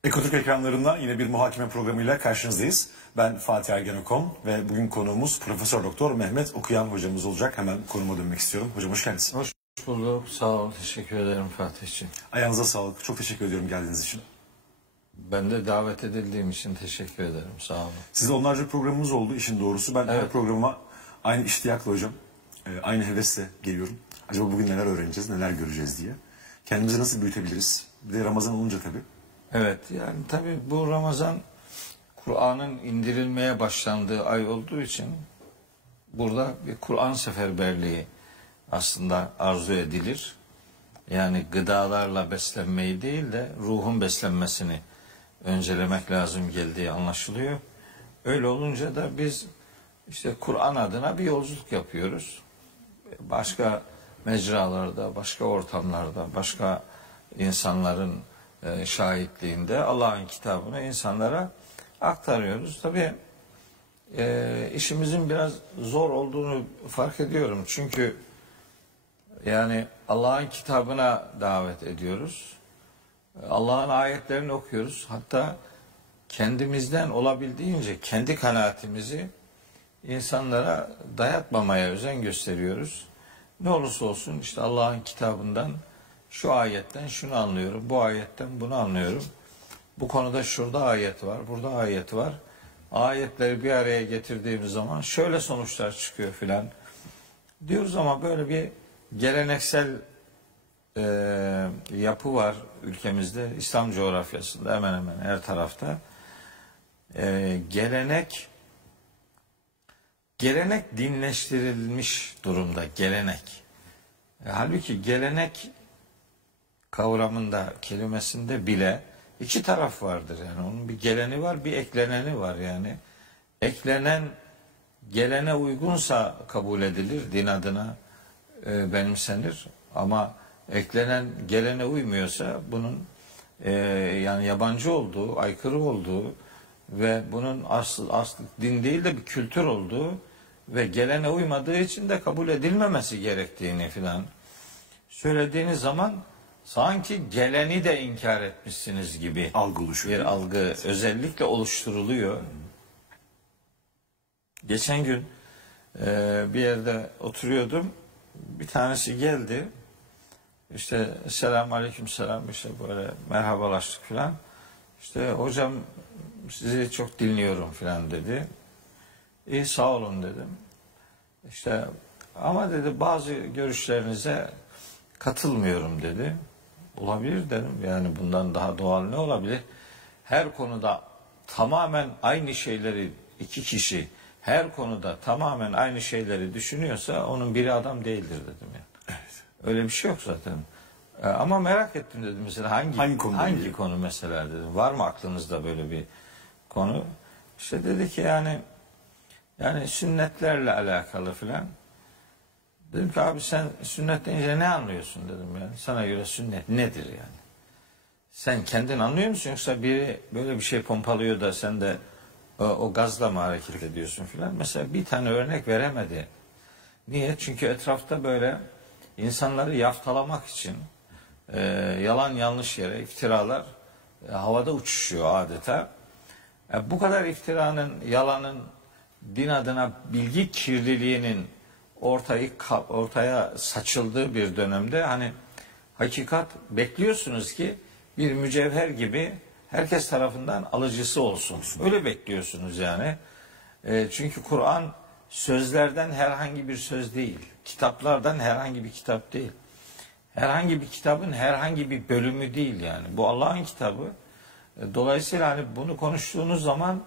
Ekotürk ekranlarından yine bir muhakeme programıyla karşınızdayız. Ben Fatih Ergen Okom ve bugün konuğumuz Profesör Doktor Mehmet Okuyan hocamız olacak. Hemen konuma dönmek istiyorum. Hocam hoş geldiniz. Hoş bulduk. Sağ ol. Teşekkür ederim Fatih'ciğim. Ayağınıza sağlık. Çok teşekkür ediyorum geldiğiniz için. Ben de davet edildiğim için teşekkür ederim. Sağ olun. Size onlarca programımız oldu işin doğrusu. Ben her programa aynı iştiyakla hocam, aynı hevesle geliyorum. Acaba bugün neler öğreneceğiz, neler göreceğiz diye. Kendimizi nasıl büyütebiliriz? Bir de Ramazan olunca tabii. Evet, yani tabii bu Ramazan Kur'an'ın indirilmeye başlandığı ay olduğu için burada bir Kur'an seferberliği aslında arzu edilir. Yani gıdalarla beslenmeyi değil de ruhun beslenmesini öncelemek lazım geldiği anlaşılıyor. Öyle olunca da biz işte Kur'an adına bir yolculuk yapıyoruz. Başka mecralarda, başka ortamlarda, başka insanların şahitliğinde Allah'ın kitabını insanlara aktarıyoruz. Tabii işimizin biraz zor olduğunu fark ediyorum. Çünkü yani Allah'ın kitabına davet ediyoruz. Allah'ın ayetlerini okuyoruz. Hatta kendimizden olabildiğince kendi kanaatimizi insanlara dayatmamaya özen gösteriyoruz. Ne olursa olsun işte Allah'ın kitabından şu ayetten şunu anlıyorum, bu ayetten bunu anlıyorum. Bu konuda şurada ayet var, burada ayet var. Ayetleri bir araya getirdiğimiz zaman şöyle sonuçlar çıkıyor filan diyoruz ama böyle bir geleneksel yapı var ülkemizde, İslam coğrafyasında hemen hemen her tarafta. Gelenek dinleştirilmiş durumda, gelenek. Halbuki gelenek kavramında, kelimesinde bile iki taraf vardır. Yani onun bir geleni var, bir ekleneni var yani. Eklenen gelene uygunsa kabul edilir, din adına benimsenir. Ama eklenen gelene uymuyorsa bunun yani yabancı olduğu, aykırı olduğu ve bunun aslı din değil de bir kültür olduğu ve gelene uymadığı için de kabul edilmemesi gerektiğini filan söylediğiniz zaman sanki geleni de inkar etmişsiniz gibi bir algı özellikle oluşturuluyor. Geçen gün bir yerde oturuyordum. Bir tanesi geldi. İşte selamünaleyküm selam, işte böyle merhabalaştık filan. İşte hocam sizi çok dinliyorum filan dedi. İyi sağ olun dedim. İşte ama dedi bazı görüşlerinize katılmıyorum dedi. Olabilir dedim. Yani bundan daha doğal ne olabilir? Her konuda tamamen aynı şeyleri iki kişi her konuda tamamen aynı şeyleri düşünüyorsa onun biri adam değildir dedim yani. Evet. Öyle bir şey yok zaten. Ama merak ettim dedim mesela hangi konu mesela dedim. Var mı aklınızda böyle bir konu? İşte dedi ki yani sünnetlerle alakalı filan. Dedim ki abi sen sünnet deyince ne anlıyorsun dedim yani. Sana göre sünnet nedir yani? Sen kendin anlıyor musun yoksa biri böyle bir şey pompalıyor da sen de o gazla mı hareket ediyorsun filan? Mesela bir tane örnek veremedi. Niye? Çünkü etrafta böyle insanları yaftalamak için yalan yanlış yere iftiralar havada uçuşuyor adeta. Bu kadar iftiranın, yalanın, din adına bilgi kirliliğinin ortaya saçıldığı bir dönemde hani hakikat bekliyorsunuz ki bir mücevher gibi herkes tarafından alıcısı olsun. Öyle bekliyorsunuz yani. Çünkü Kur'an sözlerden herhangi bir söz değil. Kitaplardan herhangi bir kitap değil. Herhangi bir kitabın herhangi bir bölümü değil yani. Bu Allah'ın kitabı. Dolayısıyla hani bunu konuştuğunuz zaman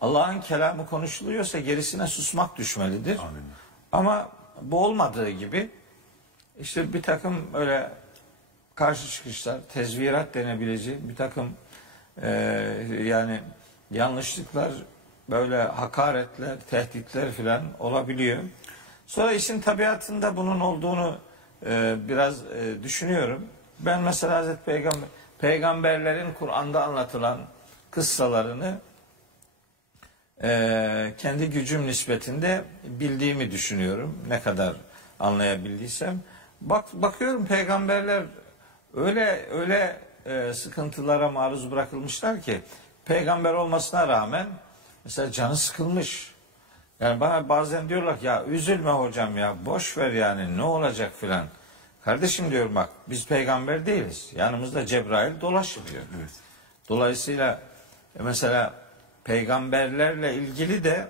Allah'ın kelamı konuşuluyorsa gerisine susmak düşmelidir. Amin. Ama bu olmadığı gibi işte bir takım öyle karşı çıkışlar, tezvirat denebileceği bir takım yani yanlışlıklar, böyle hakaretler, tehditler filan olabiliyor. Sonra işin tabiatında bunun olduğunu biraz düşünüyorum. Ben mesela Hazreti Peygamberlerin Kur'an'da anlatılan kıssalarını kendi gücüm nispetinde bildiğimi düşünüyorum. Ne kadar anlayabildiysem. Bakıyorum peygamberler öyle sıkıntılara maruz bırakılmışlar ki peygamber olmasına rağmen mesela canı sıkılmış. Yani bana bazen diyorlar ya üzülme hocam ya boş ver yani ne olacak filan. Kardeşim diyorum bak biz peygamber değiliz. Yanımızda Cebrail dolaşıyor. Evet. Dolayısıyla mesela peygamberlerle ilgili de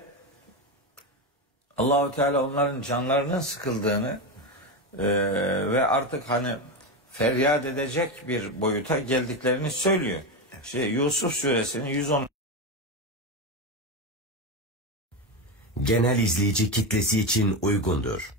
Allahu Teala onların canlarının sıkıldığını ve artık hani feryat edecek bir boyuta geldiklerini söylüyor. Yusuf suresinin 110. Genel izleyici kitlesi için uygundur.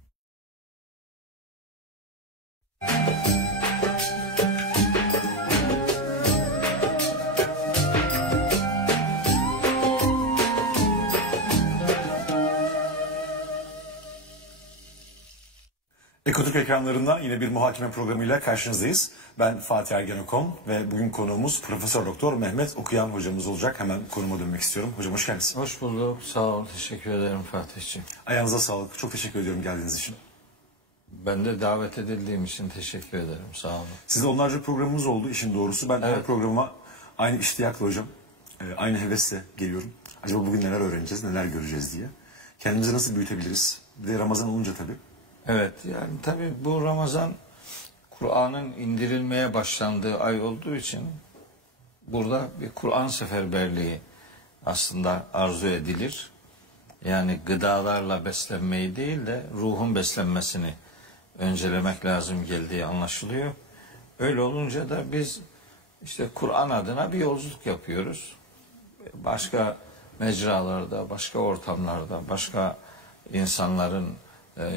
Ekotürk ekranlarından yine bir muhakeme programıyla karşınızdayız. Ben Fatih Ergen Okon ve bugün konuğumuz Profesör Doktor Mehmet Okuyan hocamız olacak. Hemen konuma dönmek istiyorum. Hocam hoş geldiniz. Hoş bulduk. Sağ ol. Teşekkür ederim Fatih'ciğim. Ayağınıza sağlık. Çok teşekkür ediyorum geldiğiniz için. Ben de davet edildiğim için teşekkür ederim. Sağ olun. Sizde onlarca programımız oldu işin doğrusu. Ben her programa aynı iştiyakla hocam, aynı hevesle geliyorum. Acaba bugün neler öğreneceğiz, neler göreceğiz diye. Kendimizi nasıl büyütebiliriz? Bir de Ramazan olunca tabii. Evet yani tabii bu Ramazan Kur'an'ın indirilmeye başlandığı ay olduğu için burada bir Kur'an seferberliği aslında arzu edilir. Yani gıdalarla beslenmeyi değil de ruhun beslenmesini öncelemek lazım geldiği anlaşılıyor. Öyle olunca da biz işte Kur'an adına bir yolculuk yapıyoruz. Başka mecralarda, başka ortamlarda, başka insanların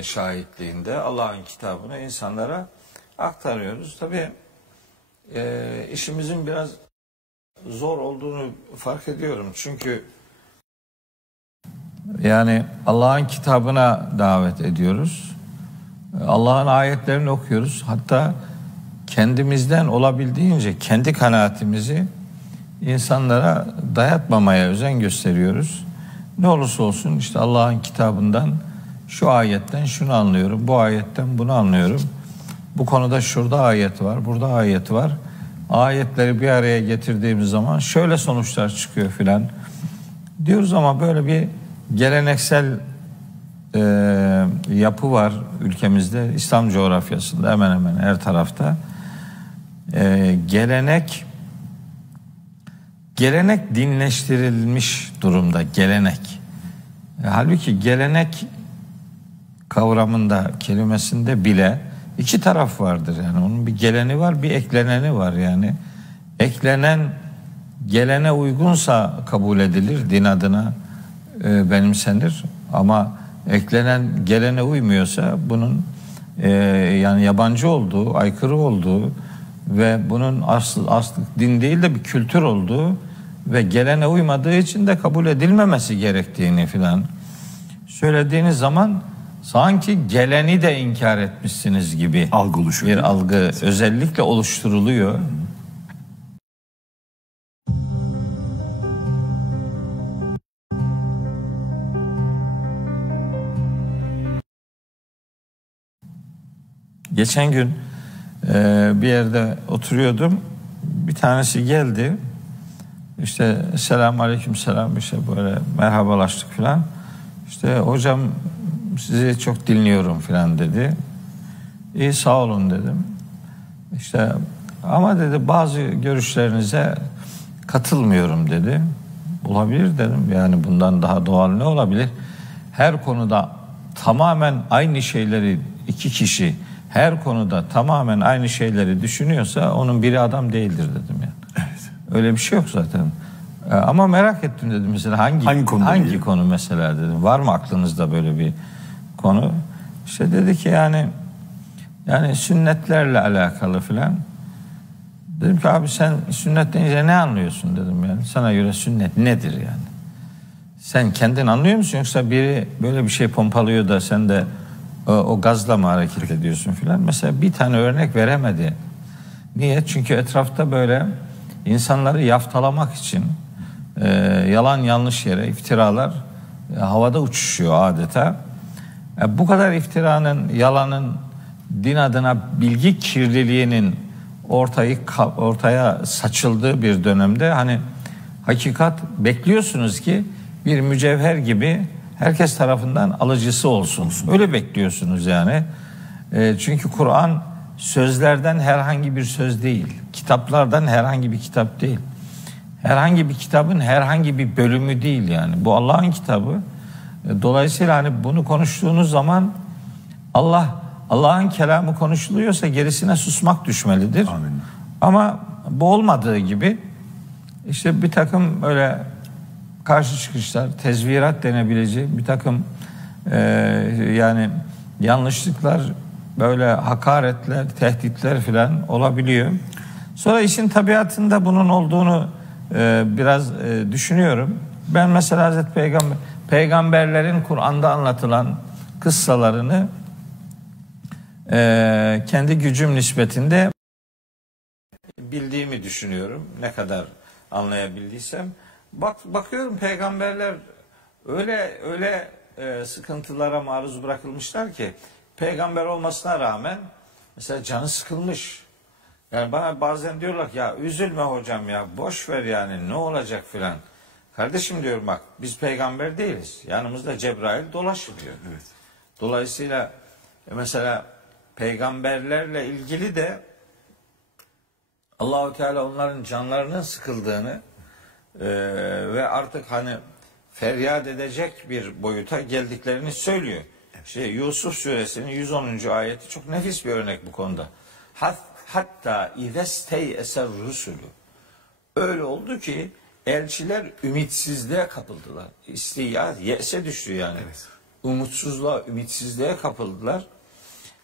şahitliğinde Allah'ın kitabını insanlara aktarıyoruz. Tabii işimizin biraz zor olduğunu fark ediyorum. Çünkü yani Allah'ın kitabına davet ediyoruz. Allah'ın ayetlerini okuyoruz. Hatta kendimizden olabildiğince kendi kanaatimizi insanlara dayatmamaya özen gösteriyoruz. Ne olursa olsun işte Allah'ın kitabından şu ayetten şunu anlıyorum, bu ayetten bunu anlıyorum. Bu konuda şurada ayet var, burada ayet var. Ayetleri bir araya getirdiğimiz zaman şöyle sonuçlar çıkıyor filan diyoruz ama böyle bir geleneksel yapı var ülkemizde, İslam coğrafyasında hemen hemen her tarafta. Gelenek dinleştirilmiş durumda, gelenek. Halbuki gelenek kavramında, kelimesinde bile iki taraf vardır. Yani onun bir geleni var, bir ekleneni var yani. Eklenen gelene uygunsa kabul edilir, din adına benimsenir. Ama eklenen gelene uymuyorsa bunun yani yabancı olduğu, aykırı olduğu ve bunun aslı din değil de bir kültür olduğu ve gelene uymadığı için de kabul edilmemesi gerektiğini filan söylediğiniz zaman sanki geleni de inkar etmişsiniz gibi algı oluşuyor. Bir algı özellikle oluşturuluyor. Geçen gün bir yerde oturuyordum. Bir tanesi geldi. İşte selam aleyküm selam, işte böyle merhabalaştık falan. İşte hocam sizi çok dinliyorum falan dedi. İyi sağ olun dedim. İşte ama dedi bazı görüşlerinize katılmıyorum dedi. Olabilir dedim. Yani bundan daha doğal ne olabilir? Her konuda tamamen aynı şeyleri iki kişi her konuda tamamen aynı şeyleri düşünüyorsa onun biri adam değildir dedim yani. Evet. Öyle bir şey yok zaten. Ama merak ettim dedim mesela hangi konu mesela dedim. Var mı aklınızda böyle bir konu? İşte dedi ki yani sünnetlerle alakalı filan. Dedim ki abi sen sünnet deyince ne anlıyorsun dedim yani. Sana göre sünnet nedir yani? Sen kendin anlıyor musun yoksa biri böyle bir şey pompalıyor da sen de o gazla mı hareket ediyorsun filan? Mesela bir tane örnek veremedi. Niye? Çünkü etrafta böyle insanları yaftalamak için yalan yanlış yere iftiralar havada uçuşuyor adeta. Bu kadar iftiranın, yalanın, din adına bilgi kirliliğinin ortaya saçıldığı bir dönemde hani hakikat bekliyorsunuz ki bir mücevher gibi herkes tarafından alıcısı olsun. Öyle bekliyorsunuz yani. Çünkü Kur'an sözlerden herhangi bir söz değil. Kitaplardan herhangi bir kitap değil. Herhangi bir kitabın herhangi bir bölümü değil yani. Bu Allah'ın kitabı. Dolayısıyla hani bunu konuştuğunuz zaman Allah'ın kelamı konuşuluyorsa gerisine susmak düşmelidir. Amin. Ama bu olmadığı gibi işte bir takım öyle karşı çıkışlar, tezvirat denebileceği bir takım yani yanlışlıklar, böyle hakaretler, tehditler filan olabiliyor. Sonra işin tabiatında bunun olduğunu biraz düşünüyorum. Ben mesela Hazreti Peygamberlerin Kur'an'da anlatılan kıssalarını kendi gücüm nispetinde bildiğimi düşünüyorum. Ne kadar anlayabildiysem. Bakıyorum peygamberler öyle sıkıntılara maruz bırakılmışlar ki peygamber olmasına rağmen mesela canı sıkılmış. Yani bana bazen diyorlar ya üzülme hocam ya boş ver yani ne olacak filan. Kardeşim diyorum bak biz peygamber değiliz. Yanımızda Cebrail dolaşıyor. Evet. Dolayısıyla mesela peygamberlerle ilgili de Allahu Teala onların canlarının sıkıldığını ve artık hani feryat edecek bir boyuta geldiklerini söylüyor. Yusuf suresinin 110. ayeti çok nefis bir örnek bu konuda. Hatta izestey eser rusulü. Öyle oldu ki elçiler ümitsizliğe kapıldılar. Yese düştü yani. Evet. Umutsuzluğa, ümitsizliğe kapıldılar.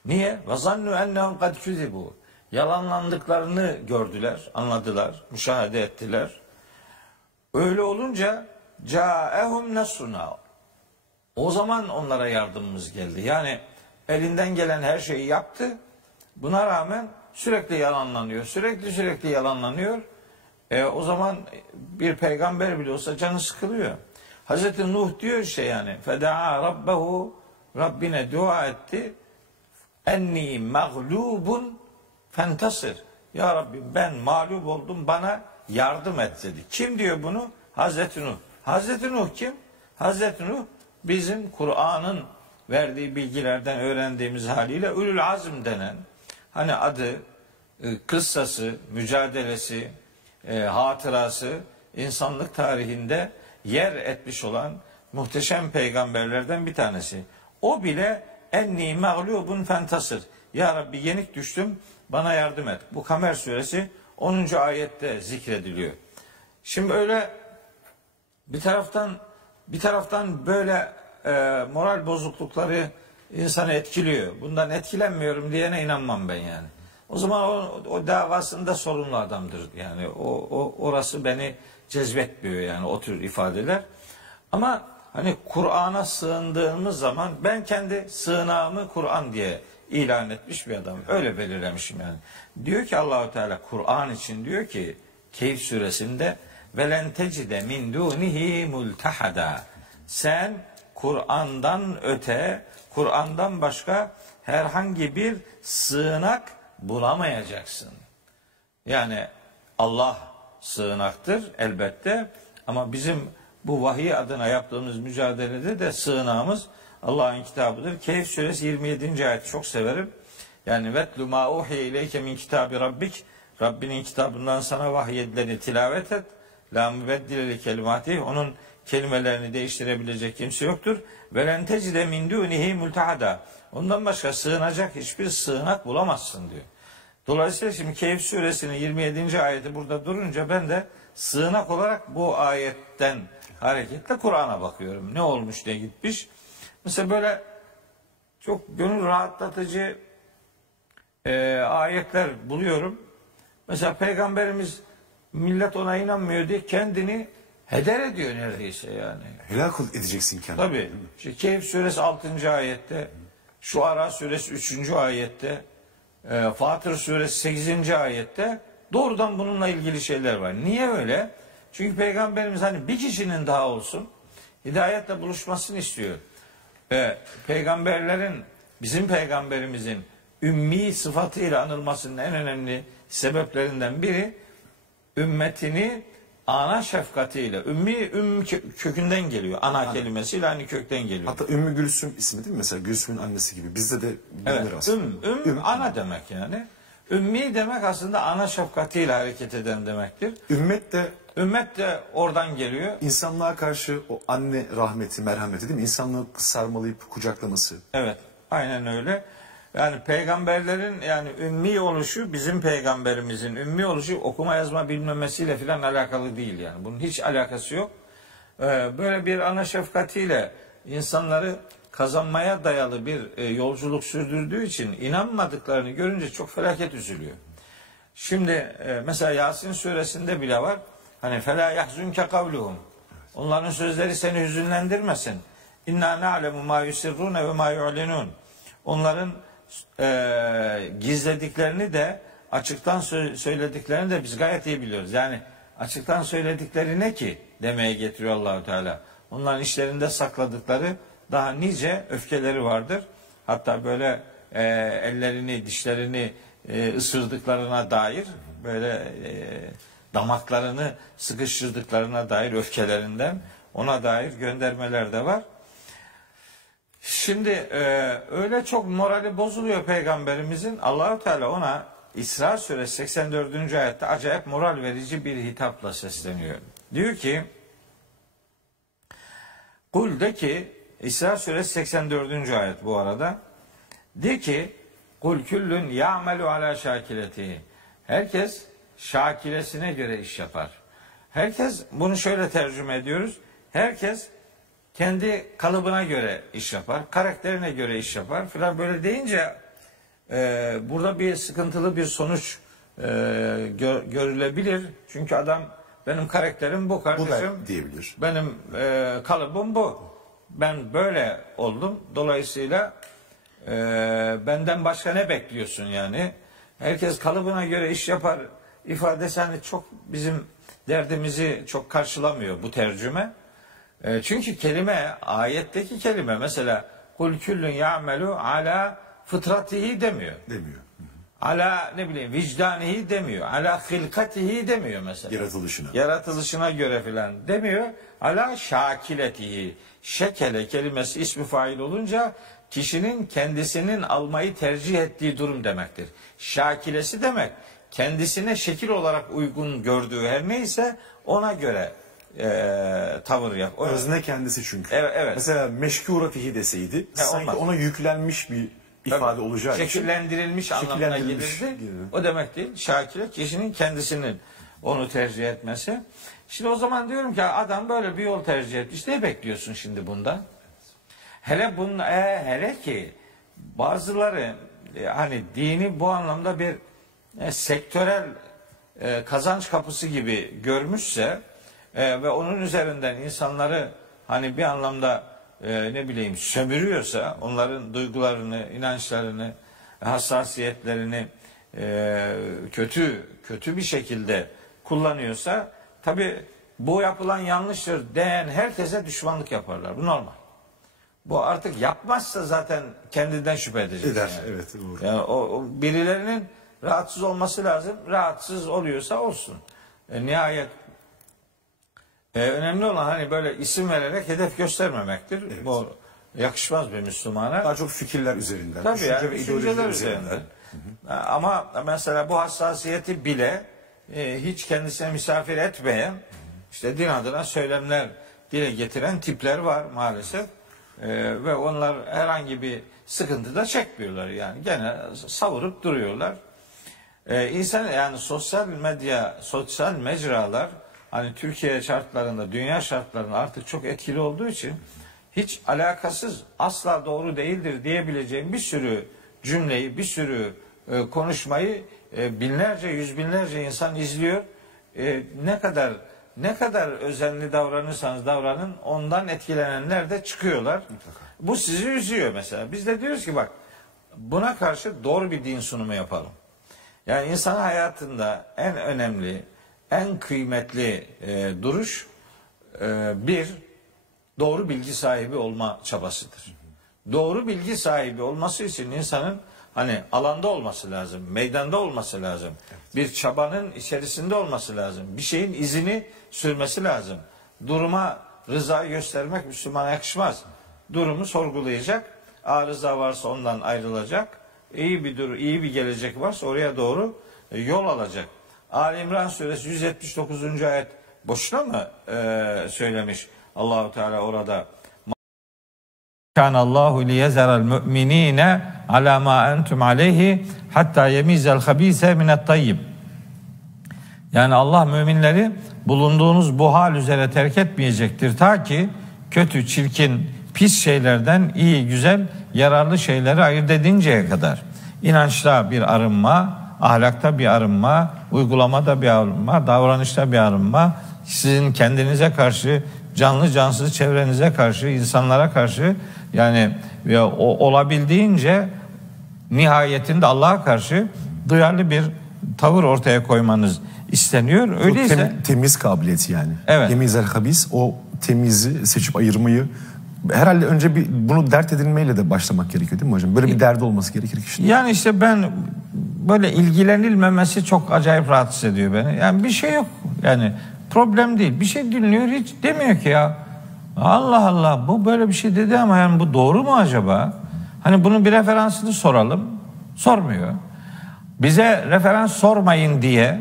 Niye? Vazannu ennehum kad kuzibu. Yalanlandıklarını gördüler, anladılar, müşahede ettiler. Öyle olunca caehum nasruna. O zaman onlara yardımımız geldi. Yani elinden gelen her şeyi yaptı. Buna rağmen sürekli yalanlanıyor. Sürekli yalanlanıyor. O zaman bir peygamber bile olsa canı sıkılıyor. Hazreti Nuh diyor işte yani fedaa rabbehu, Rabbine dua etti. Enni mağlubun fentasir. Ya Rabbi ben mağlup oldum, bana yardım et dedi. Kim diyor bunu? Hazreti Nuh. Hazreti Nuh kim? Hazreti Nuh bizim Kur'an'ın verdiği bilgilerden öğrendiğimiz haliyle Ulul Azm denen, hani adı, kıssası, mücadelesi, hatırası insanlık tarihinde yer etmiş olan muhteşem peygamberlerden bir tanesi. O bile enni mağlubun fentasir. Ya Rabbi yenik düştüm, bana yardım et. Bu Kamer suresi 10. ayette zikrediliyor. Şimdi öyle bir taraftan böyle moral bozuklukları insanı etkiliyor. Bundan etkilenmiyorum diyene inanmam ben yani. O zaman o davasında sorunlu adamdır. Yani orası beni cezbetmiyor yani o tür ifadeler. Ama hani Kur'an'a sığındığımız zaman ben kendi sığınağımı Kur'an diye ilan etmiş bir adam. Öyle belirlemişim yani. Diyor ki Allahu Teala Kur'an için diyor ki Kehf suresinde velen tecide min dunihi multahada. Sen Kur'an'dan öte, Kur'an'dan başka herhangi bir sığınak bulamayacaksın. Yani Allah sığınaktır elbette ama bizim bu vahiy adına yaptığımız mücadelede de sığınağımız Allah'ın kitabıdır. Kehf suresi 27. ayet çok severim. Yani vetlu ma uhiye ileyke min kitabi rabbik. Rabbinin kitabından sana vahyedileni tilavet et. La mübeddile li kelimati. Onun kelimelerini değiştirebilecek kimse yoktur. Ve len tecide min dunihi multahada. Ondan başka sığınacak hiçbir sığınak bulamazsın diyor. Dolayısıyla şimdi Kehf suresinin 27. ayeti burada durunca ben de sığınak olarak bu ayetten hareketle Kur'an'a bakıyorum. Ne olmuş, ne gitmiş. Mesela böyle çok gönül rahatlatıcı ayetler buluyorum. Mesela Peygamberimiz millet ona inanmıyor diye kendini heder ediyor neredeyse yani. Helak edeceksin kendini. Tabii. İşte Kehf suresi 6. ayette, Şuara suresi 3. ayette, Fatır suresi 8. ayette doğrudan bununla ilgili şeyler var. Niye öyle? Çünkü Peygamberimiz hani bir kişinin daha olsun hidayetle buluşmasını istiyor. Peygamberlerin, bizim peygamberimizin ümmi sıfatıyla anılmasının en önemli sebeplerinden biri ümmetini ana şefkatiyle, ümmi kökünden geliyor. Ana kelimesiyle aynı kökten geliyor. Hatta Ümmü Gülsüm ismi değil mi? Mesela Gülsüm'ün annesi gibi. Bizde de bilinir aslında. Ana demek yani. Ümmi demek aslında ana şefkatiyle hareket eden demektir. Ümmet de oradan geliyor. İnsanlığa karşı o anne rahmeti, merhameti değil mi? İnsanlığı sarmalayıp kucaklaması. Evet, aynen öyle. Yani peygamberlerin yani ümmi oluşu, bizim peygamberimizin ümmi oluşu okuma yazma bilmemesiyle filan alakalı değil yani. Bunun hiç alakası yok. Böyle bir ana şefkatiyle insanları kazanmaya dayalı bir yolculuk sürdürdüğü için inanmadıklarını görünce çok felaket üzülüyor. Şimdi mesela Yasin suresinde bile var. Hani felâ yahzunke kavluhum. Onların sözleri seni hüzünlendirmesin. İnna na'lemu mâ yusirrûne ve mâ yu'linûn. Onların gizlediklerini de açıktan söylediklerini de biz gayet iyi biliyoruz. Yani açıktan söyledikleri ne ki demeye getiriyor Allahu Teala. Onların işlerinde sakladıkları daha nice öfkeleri vardır. Hatta böyle ellerini, dişlerini ısırdıklarına dair böyle damaklarını sıkıştırdıklarına dair öfkelerinden ona dair göndermeler de var. Şimdi öyle çok morali bozuluyor peygamberimizin. Allahu Teala ona İsra suresi 84. ayette acayip moral verici bir hitapla sesleniyor. Diyor ki kul de ki İsra suresi 84. ayet bu arada. De ki kul küllün ya'melu ala şakiletihi. Herkes şakilesine göre iş yapar. Herkes, bunu şöyle tercüme ediyoruz. Herkes kendi kalıbına göre iş yapar, karakterine göre iş yapar filan böyle deyince burada bir sıkıntılı bir sonuç görülebilir. Çünkü adam benim karakterim bu kardeşim. Bu diyebilir. Benim kalıbım bu. Ben böyle oldum. Dolayısıyla benden başka ne bekliyorsun yani? Herkes kalıbına göre iş yapar ifadesi hani çok bizim derdimizi çok karşılamıyor bu tercüme. Çünkü kelime, ayetteki kelime mesela kul kullun ya'melu ala fıtratihi demiyor. Ala ne bileyim vicdanihi demiyor. Ala hilkatihi demiyor mesela. Yaratılışına göre filan demiyor. Ala şakiletihi. Şekele kelimesi ismi fail olunca kişinin kendisinin almayı tercih ettiği durum demektir. Şakilesi demek kendisine şekil olarak uygun gördüğü her neyse ona göre tavır yap. Özne kendisi çünkü. Evet. Mesela meşkuratihi deseydi sanki ona yüklenmiş bir ifade olacağı için. Şekillendirilmiş anlamına gelirdi. O demek değil. Şakile kişinin kendisinin onu tercih etmesi. Şimdi o zaman diyorum ki adam böyle bir yol tercih etmiş. Ne bekliyorsun şimdi bundan? Hele ki bazıları hani dini bu anlamda bir sektörel kazanç kapısı gibi görmüşse ve onun üzerinden insanları hani bir anlamda ne bileyim sömürüyorsa, onların duygularını, inançlarını, hassasiyetlerini kötü bir şekilde kullanıyorsa tabii bu yapılan yanlıştır diyen herkese düşmanlık yaparlar. Bu normal. Bu artık yapmazsa zaten kendinden şüphe edecek. Yani. Evet, doğru. Yani o birilerinin rahatsız olması lazım. Rahatsız oluyorsa olsun. Nihayet önemli olan hani böyle isim vererek hedef göstermemektir. Evet. Bu yakışmaz bir Müslümana. Daha çok fikirler üzerinden. Tabii yani düşünceler üzerinden. Ama mesela bu hassasiyeti bile hiç kendisine misafir etmeyen işte din adına söylemler dile getiren tipler var maalesef. Ve onlar herhangi bir sıkıntı da çekmiyorlar yani. Gene savurup duruyorlar. İnsan yani sosyal mecralar hani Türkiye şartlarında, dünya şartlarında artık çok etkili olduğu için hiç alakasız, asla doğru değildir diyebileceğim bir sürü cümleyi, bir sürü konuşmayı binlerce, yüz binlerce insan izliyor. Ne kadar özenli davranırsanız davranın, ondan etkilenenler de çıkıyorlar. Bu sizi üzüyor mesela. Biz de diyoruz ki bak, buna karşı doğru bir din sunumu yapalım. Yani insan hayatında en önemli, en kıymetli duruş bir doğru bilgi sahibi olma çabasıdır. Doğru bilgi sahibi olması için insanın hani alanda olması lazım, meydanda olması lazım. Bir çabanın içerisinde olması lazım. Bir şeyin izini sürmesi lazım. Duruma rıza göstermek Müslümana yakışmaz. Durumu sorgulayacak. Arıza varsa ondan ayrılacak. İyi bir gelecek varsa oraya doğru yol alacak. Ali İmran suresi 179. ayet boşuna mı söylemiş Allahu Teala orada? Kan Allahu liyezera'l mu'minine ala ma entum aleyhi hatta yemizel habise minet tayyib. Yani Allah müminleri bulunduğunuz bu hal üzere terk etmeyecektir ta ki kötü, çirkin, pis şeylerden iyi, güzel, yararlı şeyleri ayırt edinceye kadar. İnançta bir arınma, ahlakta bir arınma, uygulamada bir arınma, davranışta bir arınma, sizin kendinize karşı, canlı cansız çevrenize karşı, insanlara karşı yani olabildiğince nihayetinde Allah'a karşı duyarlı bir tavır ortaya koymanız isteniyor. Öyleyse temiz kabiliyeti yani. Evet. Yemizel habis, o temizi seçip ayırmayı herhalde önce bunu dert edinmeyle de başlamak gerekiyor değil mi hocam? Böyle bir derdi olması gerekir kişinin. Yani işte ben böyle ilgilenilmemesi çok acayip rahatsız ediyor beni. Yani bir şey yok. Yani problem değil. Bir şey dinliyor hiç demiyor ki ya. Allah Allah bu böyle bir şey dedi ama yani bu doğru mu acaba? Hani bunun bir referansını soralım. Sormuyor. Bize referans sormayın diye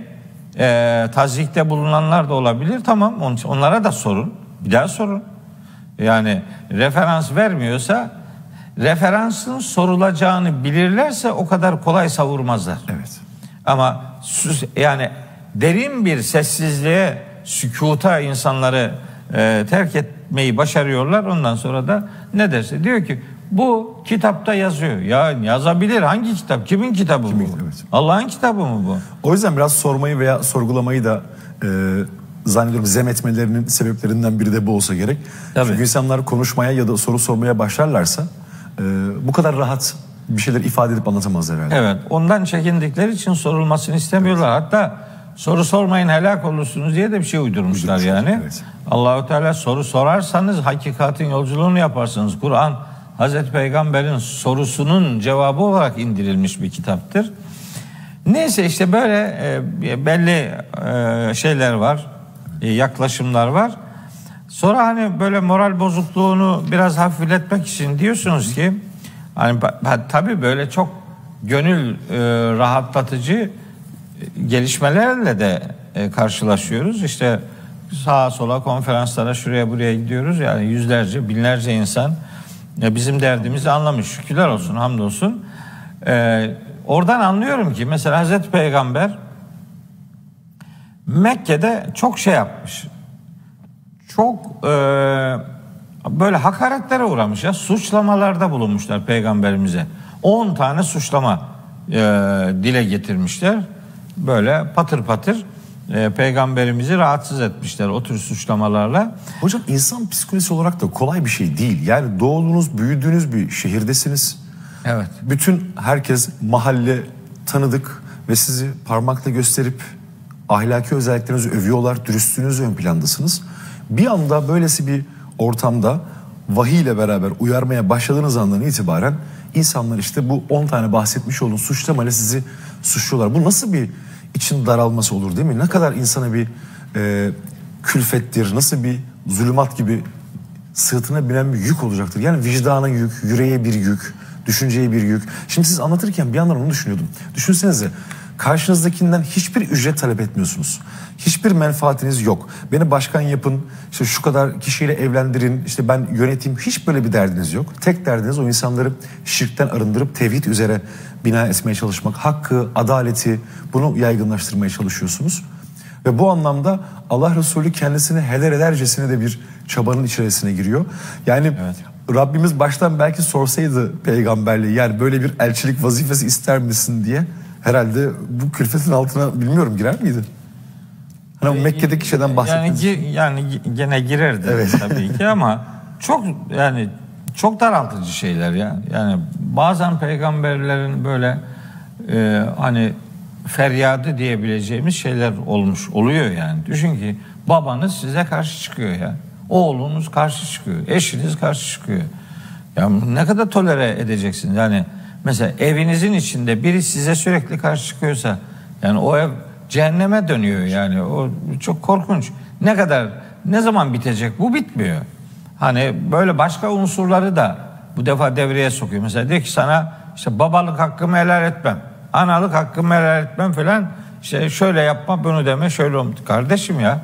tazikte bulunanlar da olabilir. Tamam onlara da sorun. Bir daha sorun. Yani referans vermiyorsa referansın sorulacağını bilirlerse o kadar kolay savurmazlar. Evet. Ama yani derin bir sessizliğe, sükuta insanları terk etmeyi başarıyorlar. Ondan sonra da ne derse diyor ki bu kitapta yazıyor. Ya yazabilir. Hangi kitap? Kimin kitabı bu? Evet. Allah'ın kitabı mı bu? O yüzden biraz sormayı veya sorgulamayı da zannediyorum zem etmelerinin sebeplerinden biri de bu olsa gerek. Tabii. Çünkü insanlar konuşmaya ya da soru sormaya başlarlarsa bu kadar rahat bir şeyler ifade edip anlatamazlar herhalde. Evet. Ondan çekindikleri için sorulmasını istemiyorlar. Evet. Hatta soru sormayın helak olursunuz diye de bir şey uydurmuşlar yani. Evet. Allahu Teala soru sorarsanız hakikatin yolculuğunu yaparsınız. Kur'an Hazreti Peygamber'in sorusunun cevabı olarak indirilmiş bir kitaptır. Neyse işte böyle belli şeyler var, yaklaşımlar var. Sonra hani böyle moral bozukluğunu biraz hafifletmek için diyorsunuz ki hani tabii böyle çok gönül rahatlatıcı gelişmelerle de karşılaşıyoruz. İşte sağa sola konferanslara şuraya buraya gidiyoruz. Yani yüzlerce, binlerce insan bizim derdimizi anlamış. Şükürler olsun, hamdolsun. Oradan anlıyorum ki mesela Hazreti Peygamber Mekke'de çok şey yapmış. Çok böyle hakaretlere uğramış ya. Suçlamalarda bulunmuşlar Peygamberimize. 10 tane suçlama dile getirmişler. Böyle patır patır Peygamberimizi rahatsız etmişler o tür suçlamalarla. Hocam insan psikolojisi olarak da kolay bir şey değil. Yani doğduğunuz, büyüdüğünüz bir şehirdesiniz. Evet. Bütün herkes mahalle tanıdık ve sizi parmakla gösterip ahlaki özelliklerinizi övüyorlar, dürüstlüğünüz ön plandasınız. Bir anda böylesi bir ortamda vahiy ile beraber uyarmaya başladığınız andan itibaren insanlar işte bu 10 tane bahsetmiş olduğunuz suçlamayla sizi suçluyorlar. Bu nasıl bir için daralması olur değil mi? Ne kadar insana bir külfettir, nasıl bir zulümat gibi sırtına binen bir yük olacaktır. Yani vicdana yük, yüreğe bir yük, düşünceye bir yük. Şimdi siz anlatırken bir yandan onu düşünüyordum. Düşünsenize karşınızdakinden hiçbir ücret talep etmiyorsunuz. Hiçbir menfaatiniz yok. Beni başkan yapın, işte şu kadar kişiyle evlendirin, işte ben yöneteyim. Hiç böyle bir derdiniz yok. Tek derdiniz o insanları şirkten arındırıp tevhid üzere bina etmeye çalışmak. Hakkı, adaleti bunu yaygınlaştırmaya çalışıyorsunuz. Ve bu anlamda Allah Resulü kendisini heder edercesine de bir çabanın içerisine giriyor. Yani evet. Rabbimiz baştan belki sorsaydı peygamberliği, yani böyle bir elçilik vazifesi ister misin diye, herhalde bu külfetin altına bilmiyorum girer miydi? Hani Mekke'deki şeyden bahsettiniz. Yani gene girerdi evet. Tabii ki ama çok daraltıcı şeyler ya. Yani bazen peygamberlerin böyle hani feryadı diyebileceğimiz şeyler oluyor yani. Düşün ki babanız size karşı çıkıyor ya. Oğlunuz karşı çıkıyor. Eşiniz karşı çıkıyor. Ya ne kadar tolere edeceksiniz? Yani mesela evinizin içinde biri size sürekli karşı çıkıyorsa yani o ev cehenneme dönüyor yani. O çok korkunç. Ne zaman bitecek? Bu bitmiyor. Hani böyle başka unsurları da bu defa devreye sokuyor. Mesela diyor ki sana işte babalık hakkımı helal etmem. Analık hakkımı helal etmem falan. İşte şöyle yapma, bunu deme, şöyle olma. Kardeşim ya,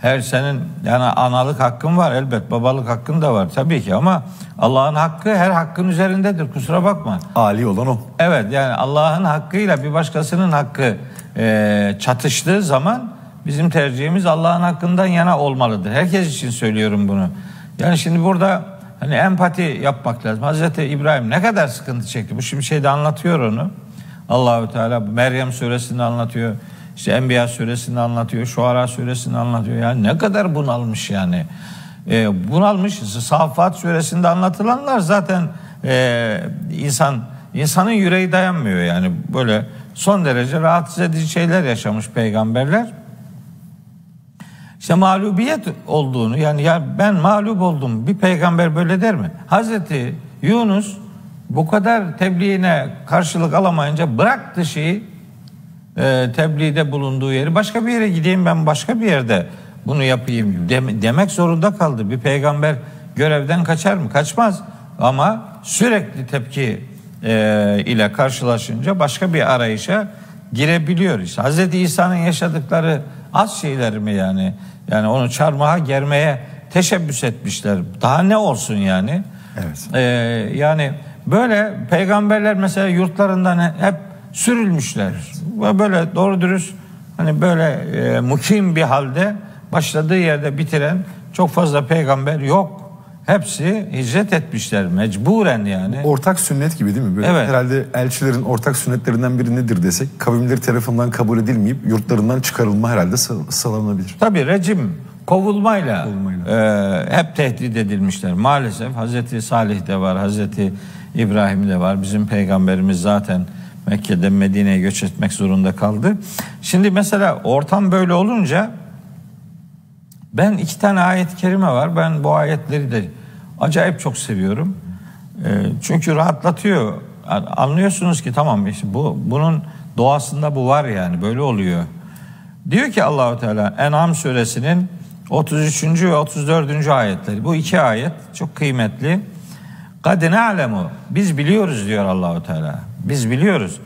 her senin yani analık hakkın var elbet, babalık hakkın da var tabii ki ama Allah'ın hakkı her hakkın üzerindedir, kusura bakma. Ali olan o. Evet, yani Allah'ın hakkıyla bir başkasının hakkı çatıştığı zaman bizim tercihimiz Allah'ın hakkından yana olmalıdır. Herkes için söylüyorum bunu. Yani şimdi burada hani empati yapmak lazım. Hazreti İbrahim ne kadar sıkıntı çekti. Bu şimdi şeyde anlatıyor onu. Allahü Teala Meryem suresinde anlatıyor. İşte Enbiya suresinde anlatıyor. Şuara suresinde anlatıyor. Yani ne kadar bunalmış yani. Bunalmış. Saffat suresinde anlatılanlar zaten insanın yüreği dayanmıyor yani. Böyle son derece rahatsız edici şeyler yaşamış peygamberler. İşte mağlubiyet olduğunu, yani ya ben mağlup oldum, bir peygamber böyle der mi? Hazreti Yunus bu kadar tebliğine karşılık alamayınca bıraktı şeyi, tebliğde bulunduğu yeri, başka bir yere gideyim, ben başka bir yerde bunu yapayım demek zorunda kaldı. Bir peygamber görevden kaçar mı? Kaçmaz. Ama sürekli tepki ile karşılaşınca başka bir arayışa girebiliyor. İşte Hazreti İsa'nın yaşadıkları az şeyler mi yani? Yani onu çarmıha germeye teşebbüs etmişler. Daha ne olsun yani? Evet. Yani böyle peygamberler mesela yurtlarından hep sürülmüşler. Böyle doğru dürüst hani böyle mukim bir halde başladığı yerde bitiren çok fazla peygamber yok. Hepsi hicret etmişler mecburen yani. Ortak sünnet gibi değil mi? Böyle evet. Herhalde elçilerin ortak sünnetlerinden biri nedir desek, kavimleri tarafından kabul edilmeyip yurtlarından çıkarılma herhalde sağlanabilir. Tabii rejim kovulmayla. Hep tehdit edilmişler. Maalesef Hazreti Salih de var, Hazreti İbrahim de var. Bizim peygamberimiz zaten Mekke'den Medine'ye göç etmek zorunda kaldı. Şimdi mesela ortam böyle olunca ben 2 tane ayet-i kerime var. Ben bu ayetleri de acayip çok seviyorum. Çünkü rahatlatıyor. Anlıyorsunuz ki tamam işte bunun doğasında bu var yani böyle oluyor. Diyor ki Allahu Teala En'am suresinin 33. ve 34. ayetleri. Bu 2 ayet çok kıymetli. Kad na'lemu, biz biliyoruz diyor Allahu Teala. Biz biliyoruz.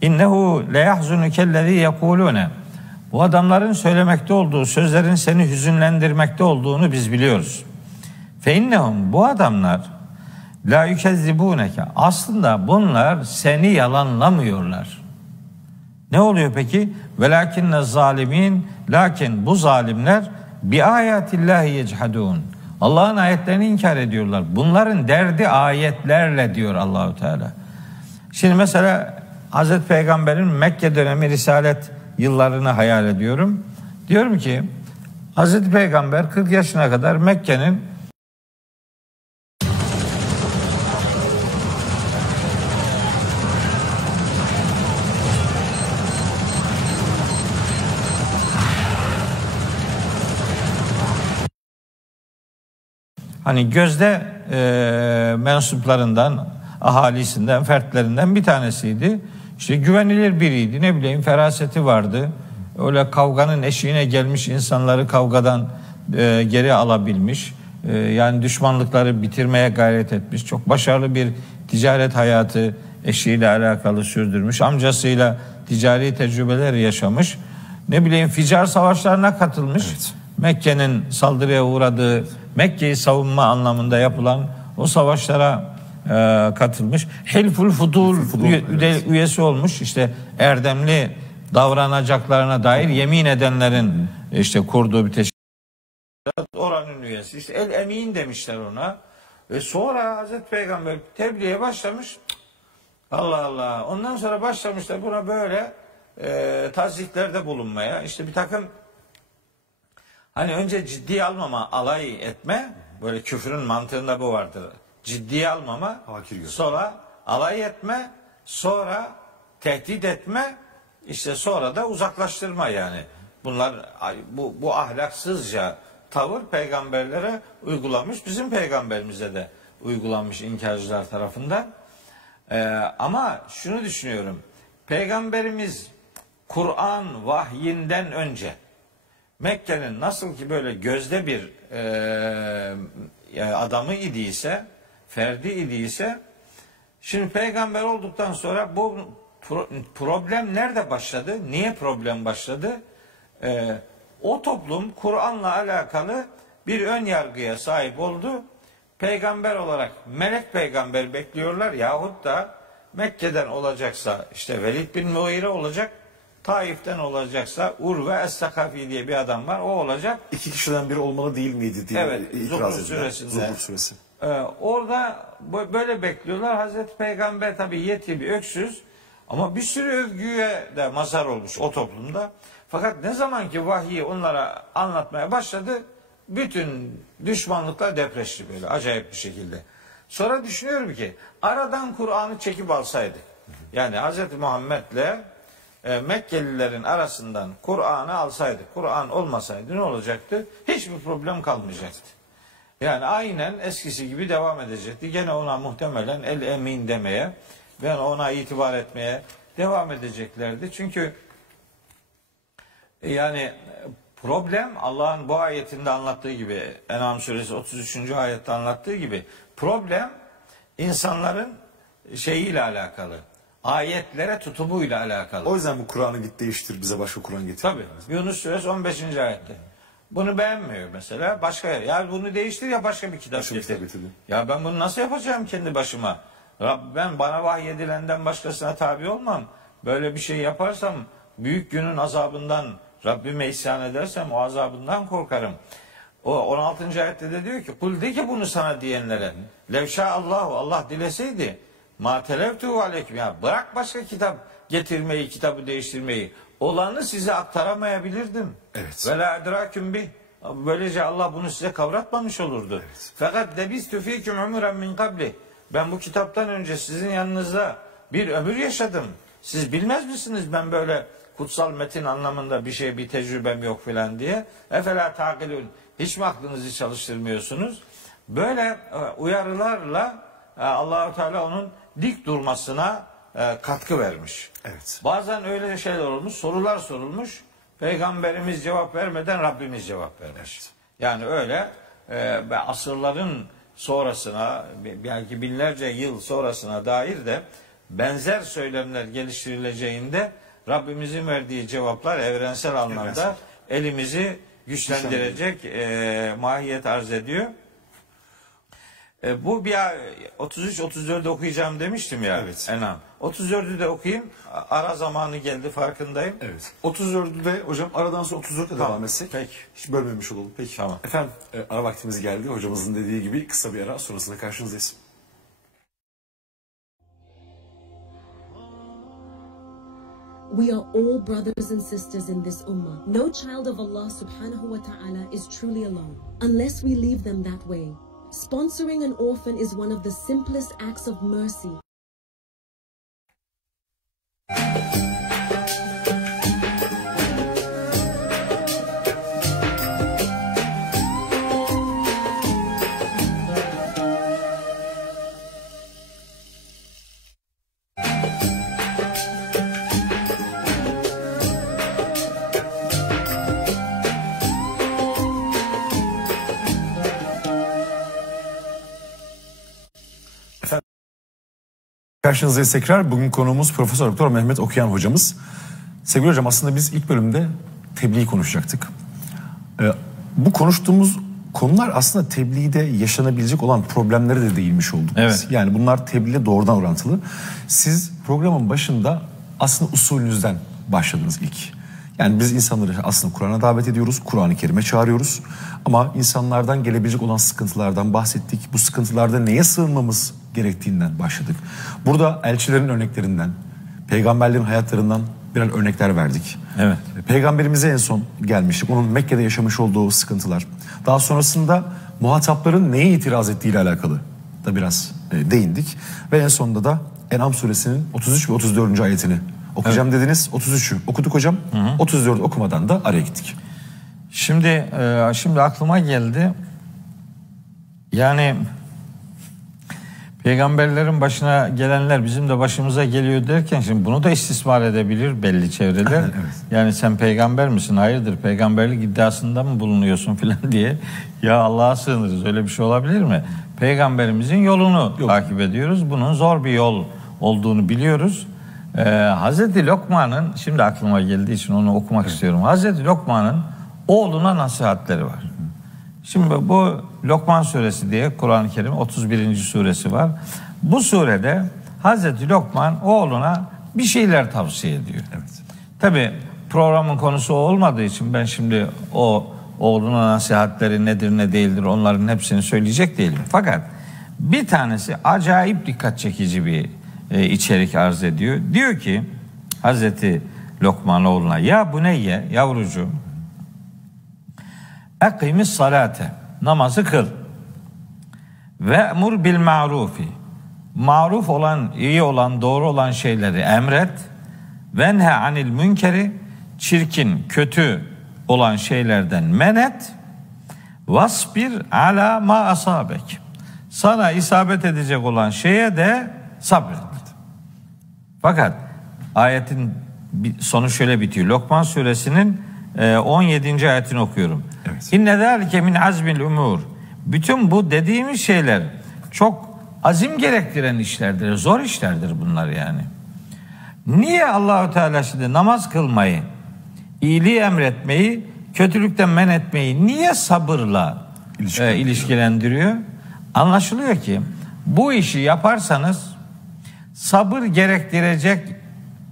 İnnehu le yahzunukellezî yekulûne. Bu adamların söylemekte olduğu sözlerin seni hüzünlendirmekte olduğunu biz biliyoruz. Fe innehum, bu adamlar la yukezzibûneke. Aslında bunlar seni yalanlamıyorlar. Ne oluyor peki? Velakinne zalimin, lakin bu zalimler bi ayatillahi yechadun. Allah'ın ayetlerini inkar ediyorlar. Bunların derdi ayetlerle diyor Allahu Teala. Şimdi mesela Hazreti Peygamber'in Mekke dönemi risalet yıllarını hayal ediyorum. Diyorum ki Hazreti Peygamber 40 yaşına kadar Mekke'nin hani gözde mensuplarından, ahalisinden, fertlerinden bir tanesiydi. İşte güvenilir biriydi. Ne bileyim feraseti vardı. Öyle kavganın eşiğine gelmiş insanları kavgadan geri alabilmiş. Yani düşmanlıkları bitirmeye gayret etmiş. Çok başarılı bir ticaret hayatı eşiyle alakalı sürdürmüş. Amcasıyla ticari tecrübeler yaşamış. Ne bileyim ficar savaşlarına katılmış. Evet. Mekke'nin saldırıya uğradığı, Mekke'yi savunma anlamında yapılan o savaşlara katılmış. Hilful Fudul üyesi olmuş. İşte erdemli davranacaklarına dair yemin edenlerin işte kurduğu bir teşkilat. Oranın üyesi. İşte El Emin demişler ona. Ve sonra Hazreti Peygamber tebliğe başlamış. Allah Allah. Ondan sonra başlamışlar buna böyle taziklerde bulunmaya. İşte bir takım hani önce ciddiye almama, alay etme, böyle küfrün mantığında bu vardır. Ciddiye almama, sonra alay etme, sonra tehdit etme, işte sonra da uzaklaştırma yani. Bunlar bu ahlaksızca tavır peygamberlere uygulanmış, bizim peygamberimize de uygulanmış inkarcılar tarafından. Ama şunu düşünüyorum, peygamberimiz Kur'an vahyinden önce Mekke'nin nasıl ki böyle gözde bir adamı idiyse, ferdi idiyse, şimdi peygamber olduktan sonra bu problem nerede başladı? Niye problem başladı? O toplum Kur'an'la alakalı bir ön yargıya sahip oldu. Peygamber olarak melek peygamber bekliyorlar yahut da Mekke'den olacaksa işte Velid bin Mughire olacak. Taif'ten olacaksa Urve Es-Sakafi diye bir adam var. O olacak. 2 kişiden biri olmalı değil miydi diye itiraz ediyor. Zuhruf suresi. Orada böyle bekliyorlar. Hazreti Peygamber tabii yetili, öksüz ama bir sürü övgüye de mazhar olmuş o toplumda. Fakat ne zaman ki vahyi onlara anlatmaya başladı, bütün düşmanlıklar depreşti böyle acayip bir şekilde. Sonra düşünüyorum ki aradan Kur'an'ı çekip alsaydı, yani Hazreti Muhammed'le Mekkelilerin arasından Kur'an'ı alsaydı, Kur'an olmasaydı ne olacaktı? Hiçbir problem kalmayacaktı. Yani aynen eskisi gibi devam edecekti. Gene ona muhtemelen El Emin demeye ve ona itibar etmeye devam edeceklerdi. Çünkü yani problem Allah'ın bu ayetinde anlattığı gibi, En'am suresi 33. ayette anlattığı gibi, problem insanların şeyiyle alakalı. Ayetlere tutumuyla alakalı. O yüzden bu Kur'an'ı git değiştir, bize başka Kur'an getir. Tabii. Yunus suresi 15. ayette. Bunu beğenmiyor mesela. Başka ya bunu değiştir ya başka bir kitap getir. Ya ben bunu nasıl yapacağım kendi başıma? Ben bana vahyedilenden başkasına tabi olmam. Böyle bir şey yaparsam büyük günün azabından Rabbime isyan edersem o azabından korkarım. O 16. ayette de diyor ki kul de ki bunu sana diyenlere levşâallahu Allah dileseydi ma televtu aleyküm, ya bırak başka kitap getirmeyi, kitabı değiştirmeyi, olanı size aktaramayabilirdim. Evet. Ve la edraküm bih, böylece Allah bunu size kavratmamış olurdu. Evet. Fakat lebistü fîküm umren min kabli, ben bu kitaptan önce sizin yanınızda bir ömür yaşadım. Siz bilmez misiniz ben böyle kutsal metin anlamında bir tecrübem yok filan diye. Efela takilun. Hiç mi aklınızı çalıştırmıyorsunuz? Böyle uyarılarla Allah-u Teala onun dik durmasına katkı vermiş. Evet. Bazen öyle şeyler olmuş, sorular sorulmuş. Peygamberimiz cevap vermeden Rabbimiz cevap vermiş. Evet. Yani öyle asırların sonrasına, belki binlerce yıl sonrasına dair de benzer söylemler geliştirileceğinde Rabbimizin verdiği cevaplar evrensel anlamda elimizi güçlendirecek mahiyet arz ediyor. Bu bir 33-34'ü okuyacağım demiştim ya. Evet. Enam. 34'ü de okuyayım. Ara zamanı geldi, farkındayım. Evet. 34'ü de hocam aradan sonra 34'e devam etsek. Peki. Hiç bölmemiş olalım. Peki. Tamam. Efendim ara vaktimiz geldi. Hocamızın dediği gibi kısa bir ara, sonrasında karşınızdayız. We are all brothers and sisters in this ummah. No child of Allah subhanahu wa ta'ala is truly alone, unless we leave them that way. Sponsoring an orphan is one of the simplest acts of mercy. Karşınızdayız tekrar. Bugün konuğumuz Profesör Doktor Mehmet Okuyan hocamız. Sevgili hocam, aslında biz ilk bölümde tebliğ konuşacaktık. Bu konuştuğumuz konular aslında tebliğde yaşanabilecek olan problemlere de değinmiş olduk. Evet. Yani bunlar tebliğle doğrudan orantılı. Siz programın başında aslında usulünüzden başladınız ilk. Yani biz insanları aslında Kur'an'a davet ediyoruz, Kur'an-ı Kerim'e çağırıyoruz. Ama insanlardan gelebilecek olan sıkıntılardan bahsettik. Bu sıkıntılarda neye sığınmamız gerektiğinden başladık. Burada elçilerin örneklerinden, peygamberlerin hayatlarından birer örnekler verdik. Evet. Peygamberimize en son gelmiştik. Onun Mekke'de yaşamış olduğu sıkıntılar. Daha sonrasında muhatapların neye itiraz ettiğiyle alakalı da biraz değindik. Ve en sonunda da En'am suresinin 33 ve 34. ayetini okuyacağım dediniz. 33'ü okuduk hocam. 34'ü okumadan da araya gittik. Şimdi aklıma geldi. Yani peygamberlerin başına gelenler bizim de başımıza geliyor derken şimdi bunu da istismar edebilir belli çevreler. Evet. Yani sen peygamber misin? Hayırdır, peygamberlik iddiasında mı bulunuyorsun filan diye. Ya Allah'a sığınırız, öyle bir şey olabilir mi? Peygamberimizin yolunu takip ediyoruz. Bunun zor bir yol olduğunu biliyoruz. Hazreti Lokman'ın, şimdi aklıma geldiği için onu okumak istiyorum. Hazreti Lokman'ın oğluna nasihatleri var. Şimdi bu Lokman suresi diye Kur'an-ı Kerim 31. suresi var. Bu surede Hazreti Lokman oğluna bir şeyler tavsiye ediyor. Evet. Tabii programın konusu o olmadığı için ben şimdi o oğluna nasihatleri nedir ne değildir onların hepsini söyleyecek değilim. Fakat bir tanesi acayip dikkat çekici bir içerik arz ediyor. Diyor ki Hazreti Lokman oğluna, ya buneyye, yavrucuğum, ekimiz salate, namazı kıl, ve emur bil ma'rufi, maruf olan, iyi olan, doğru olan şeyleri emret, ve nehe anil münkeri, çirkin, kötü olan şeylerden men et, vasbir ala ma asabek, sana isabet edecek olan şeye de sabret. Fakat ayetin sonu şöyle bitiyor. Lokman suresinin 17. ayetini okuyorum. Evet. İnne zâlike min azmil umur. Bütün bu dediğimiz şeyler çok azim gerektiren işlerdir. Zor işlerdir bunlar yani. Niye Allahu Teala şimdi namaz kılmayı, iyiliği emretmeyi, kötülükten men etmeyi niye sabırla ilişkilendiriyor? Anlaşılıyor ki bu işi yaparsanız sabır gerektirecek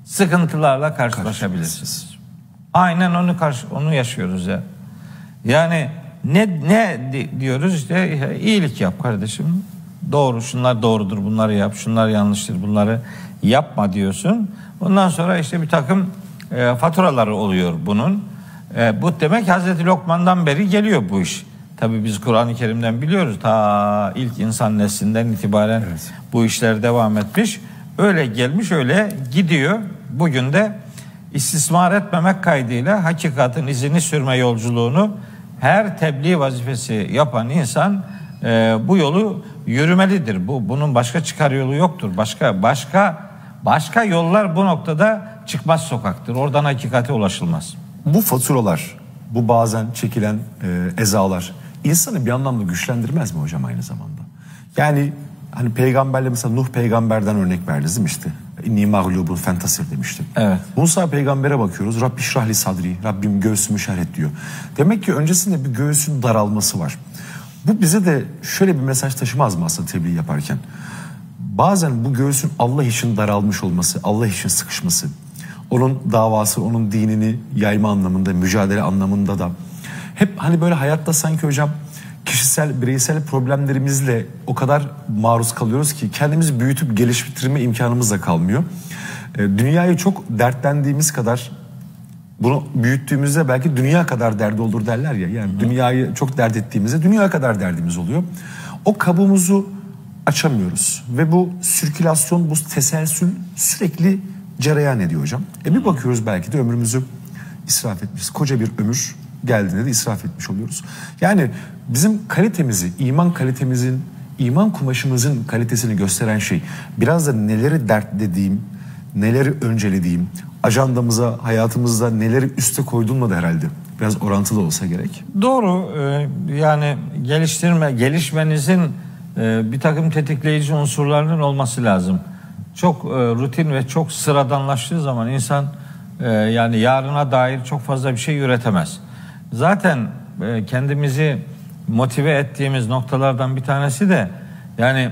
sıkıntılarla karşılaşabilirsiniz. Aynen onu yaşıyoruz ya. Yani ne diyoruz işte, iyilik yap kardeşim. Doğru, şunlar doğrudur, bunları yap, şunlar yanlıştır, bunları yapma diyorsun. Ondan sonra işte bir takım faturaları oluyor bunun. Bu demek Hazreti Lokman'dan beri geliyor bu iş. Tabii biz Kur'an-ı Kerim'den biliyoruz. Ta ilk insan neslinden itibaren bu işler devam etmiş. Öyle gelmiş, öyle gidiyor. Bugün de istismar etmemek kaydıyla hakikatin izini sürme yolculuğunu her tebliğ vazifesi yapan insan bu yolu yürümelidir. Bunun başka çıkar yolu yoktur. Başka yollar bu noktada çıkmaz sokaktır. Oradan hakikate ulaşılmaz. Bu faturalar, bu bazen çekilen ezalar insanı bir anlamda güçlendirmez mi hocam aynı zamanda? Yani hani peygamberle mesela Nuh peygamberden örnek verdiniz değil mi işte? İnni mağlubun fentasir demiştik. Evet. Musa peygambere bakıyoruz. Rabbi şrahli sadri. Rabbim göğsümü şerh diyor. Demek ki öncesinde bir göğsün daralması var. Bu bize de şöyle bir mesaj taşımaz mı aslında tebliğ yaparken? Bazen bu göğsün Allah için daralmış olması, Allah için sıkışması, onun davası, onun dinini yayma anlamında, mücadele anlamında da hep hani böyle hayatta sanki hocam kişisel, bireysel problemlerimizle o kadar maruz kalıyoruz ki kendimizi büyütüp geliştirme imkanımız da kalmıyor. Dünyayı çok dertlendiğimiz kadar bunu büyüttüğümüzde belki dünya kadar derdi olur derler ya. Yani dünyayı çok dert ettiğimizde dünya kadar derdimiz oluyor. O kabuğumuzu açamıyoruz ve bu sirkülasyon, bu teselsül sürekli cereyan ediyor hocam. Bir bakıyoruz belki de ömrümüzü israf etmişiz. Koca bir ömür geldiğinde de israf etmiş oluyoruz. Yani bizim kalitemizi, iman kalitemizin, iman kumaşımızın kalitesini gösteren şey biraz da neleri dertlediğim, neleri öncelediğim, ajandamıza, hayatımızda neleri üste koyduğumla da herhalde biraz orantılı olsa gerek. Doğru. Yani gelişmenizin bir takım tetikleyici unsurlarının olması lazım. Çok rutin ve çok sıradanlaştığı zaman insan yani yarına dair çok fazla bir şey üretemez. Zaten kendimizi motive ettiğimiz noktalardan bir tanesi de yani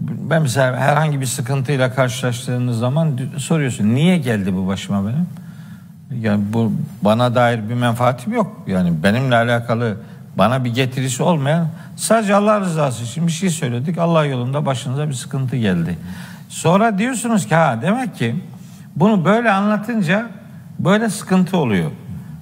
ben mesela herhangi bir sıkıntıyla karşılaştığınız zaman soruyorsun niye geldi bu başıma benim? Yani bu bana dair bir menfaatim yok. Yani benimle alakalı bana bir getirisi olmayan sadece Allah rızası için bir şey söyledik. Allah yolunda başınıza bir sıkıntı geldi. Sonra diyorsunuz ki demek ki bunu böyle anlatınca böyle sıkıntı oluyor.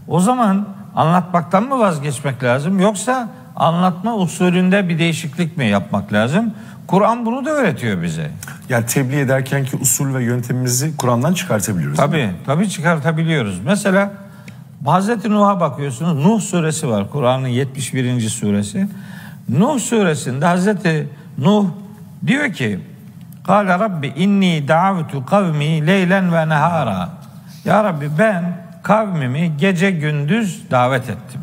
O zaman anlatmaktan mı vazgeçmek lazım yoksa anlatma usulünde bir değişiklik mi yapmak lazım? Kur'an bunu da öğretiyor bize. Yani tebliğ ederken ki usul ve yöntemimizi Kur'an'dan çıkartabiliyoruz. Tabii çıkartabiliyoruz. Mesela Hazreti Nuh'a bakıyorsunuz. Nuh suresi var. Kur'an'ın 71. suresi. Nuh suresinde Hazreti Nuh diyor ki Kâle Rabbi inni da'avtu kavmi leylen ve nehara. Ya Rabbi ben kavmimi gece gündüz davet ettim.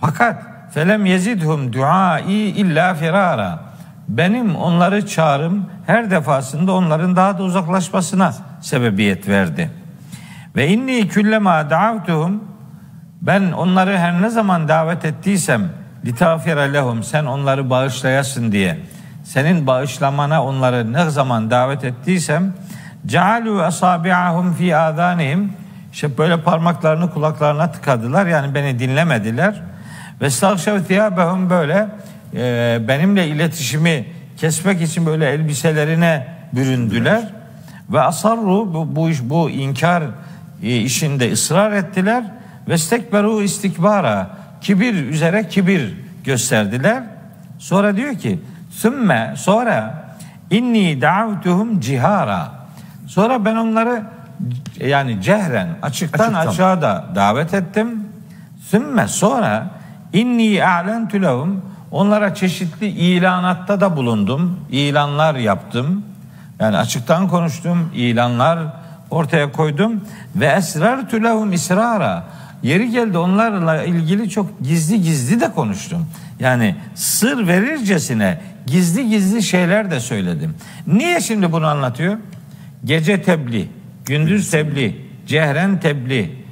Fakat felem yezidhum duai illa firara. Benim onları çağrım her defasında onların daha da uzaklaşmasına sebebiyet verdi. Ve inni kullema da'avtuhum ben onları her ne zaman davet ettiysem litağfira lehum sen onları bağışlayasın diye senin bağışlamana onları ne zaman davet ettiysem cealu asabi'ahum fi adanihim işte böyle parmaklarını kulaklarına tıkadılar yani beni dinlemediler ve stagşev thiyabahum böyle benimle iletişimi kesmek için böyle elbiselerine büründüler ve asarru bu inkar işinde ısrar ettiler ve stekberu istikbara kibir üzere kibir gösterdiler. Sonra diyor ki sonra inni da'avtuhum cihara. Sonra ben onları yani cehren açıktan açığa da davet ettim. Sonra inni a'lentu lehum onlara çeşitli ilanatta da bulundum. İlanlar yaptım. Yani açıktan konuştum. İlanlar ortaya koydum. Ve esrartu lehum israra. Yeri geldi onlarla ilgili çok gizli de konuştum. Yani sır verircesine gizli şeyler de söyledim. Niye şimdi bunu anlatıyor? Gece tebliğ, gündüz tebliğ, cehren tebliğ,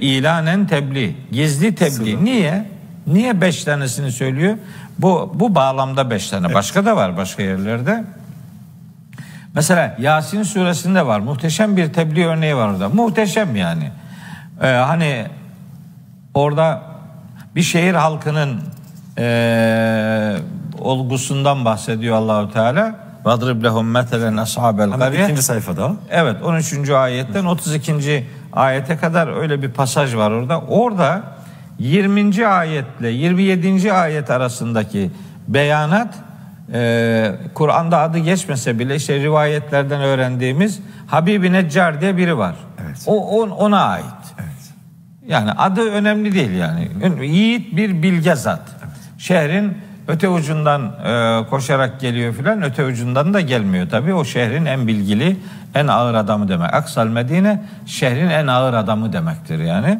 ilanen tebliğ, gizli tebliğ. Niye? Niye 5 tanesini söylüyor? Bu bağlamda 5 tane. Evet. Başka da var başka yerlerde. Mesela Yasin suresinde var. Muhteşem bir tebliğ örneği var orada. Muhteşem yani. Hani orada bir şehir halkının olgusundan bahsediyor Allahu Teala. Vadrib lehum metelen ashabel qarye. 2. sayfada. Evet 13. ayetten 32. ayete kadar öyle bir pasaj var orada. Orada 20. ayetle 27. ayet arasındaki beyanat Kur'an'da adı geçmese bile işte rivayetlerden öğrendiğimiz Habib-i Neccar diye biri var. Evet. Ona ait. Evet. Yani adı önemli değil yani. Yiğit bir bilge zat. Evet. Şehrin öte ucundan koşarak geliyor filan, öte ucundan da gelmiyor tabii. O şehrin en bilgili, en ağır adamı demek. Aksal Medine şehrin en ağır adamı demektir yani.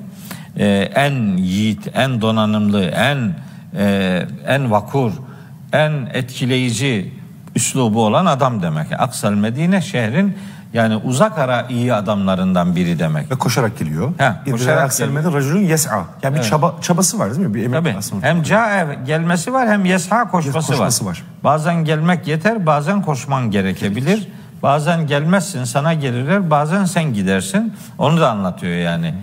En yiğit, en donanımlı, en vakur, en etkileyici üslubu olan adam demek. Aksal Medine şehrin yani uzak ara iyi adamlarından biri demek. Ve koşarak geliyor. Koşarak Aksal Medine racülün yes'a. Yani bir çabası var değil mi? Bir tabii. Hem cae gelmesi var, hem yes'a koşması var. Bazen gelmek yeter, bazen koşman gerekebilir. Bazen gelmezsin, sana gelirler, bazen sen gidersin. Onu da anlatıyor yani.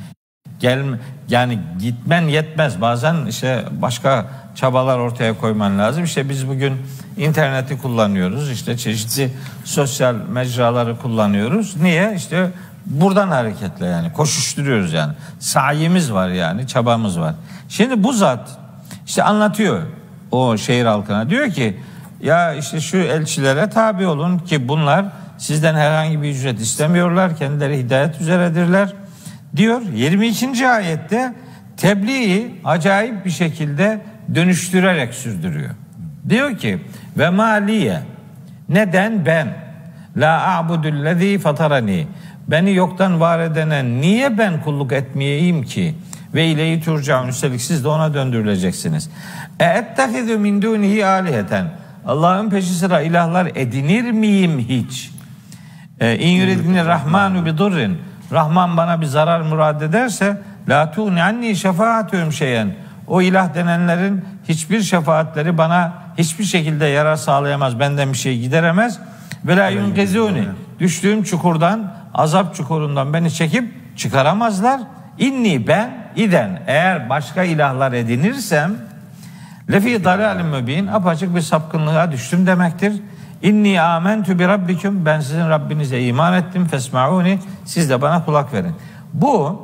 Yani gitmen yetmez. Bazen işte başka çabalar ortaya koyman lazım. İşte biz bugün interneti kullanıyoruz. İşte çeşitli sosyal mecraları kullanıyoruz. Niye? İşte buradan hareketle yani. Koşuşturuyoruz yani. Sayimiz var yani. Çabamız var. Şimdi bu zat işte anlatıyor o şehir halkına. Diyor ki ya işte şu elçilere tabi olun ki bunlar sizden herhangi bir ücret istemiyorlar. Kendileri hidayet üzeredirler. Diyor 22. ayette tebliği acayip bir şekilde dönüştürerek sürdürüyor. Diyor ki ve maliye, neden ben la a'budullezî fatarani, beni yoktan var edene niye ben kulluk etmeyeyim ki, ve ileyhi turcaun, üstelik siz de ona döndürüleceksiniz. Ettehizu min dunihi aliheten, Allah'ın peşi sıra ilahlar edinir miyim hiç? İn yuridni rahmanu bi durrin, Rahman bana bir zarar murad ederse la tuğni anni şefaatühüm şeyen, o ilah denenlerin hiçbir şefaatleri bana hiçbir şekilde yarar sağlayamaz, benden bir şey gideremez. Ve la yungezuni, düştüğüm çukurdan, azap çukurundan beni çekip çıkaramazlar. İnni ben iden, eğer başka ilahlar edinirsem lefi dalalim mübin, apaçık bir sapkınlığa düştüm demektir. İnni amentu bi rabbiküm, ben sizin Rabbinize iman ettim, fesmauni, siz de bana kulak verin. Bu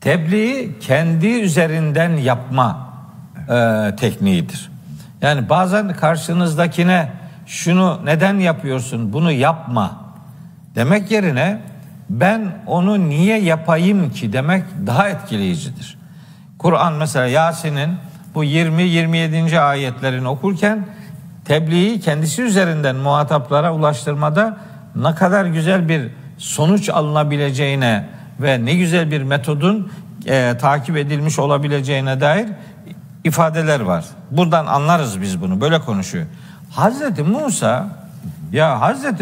tebliği kendi üzerinden yapma tekniğidir. Yani bazen karşınızdakine şunu neden yapıyorsun, bunu yapma demek yerine ben onu niye yapayım ki demek daha etkileyicidir. Kur'an mesela Yasin'in bu 20-27. ayetlerini okurken tebliği kendisi üzerinden muhataplara ulaştırmada ne kadar güzel bir sonuç alınabileceğine ve ne güzel bir metodun takip edilmiş olabileceğine dair ifadeler var. Buradan anlarız biz bunu. Böyle konuşuyor. Hazreti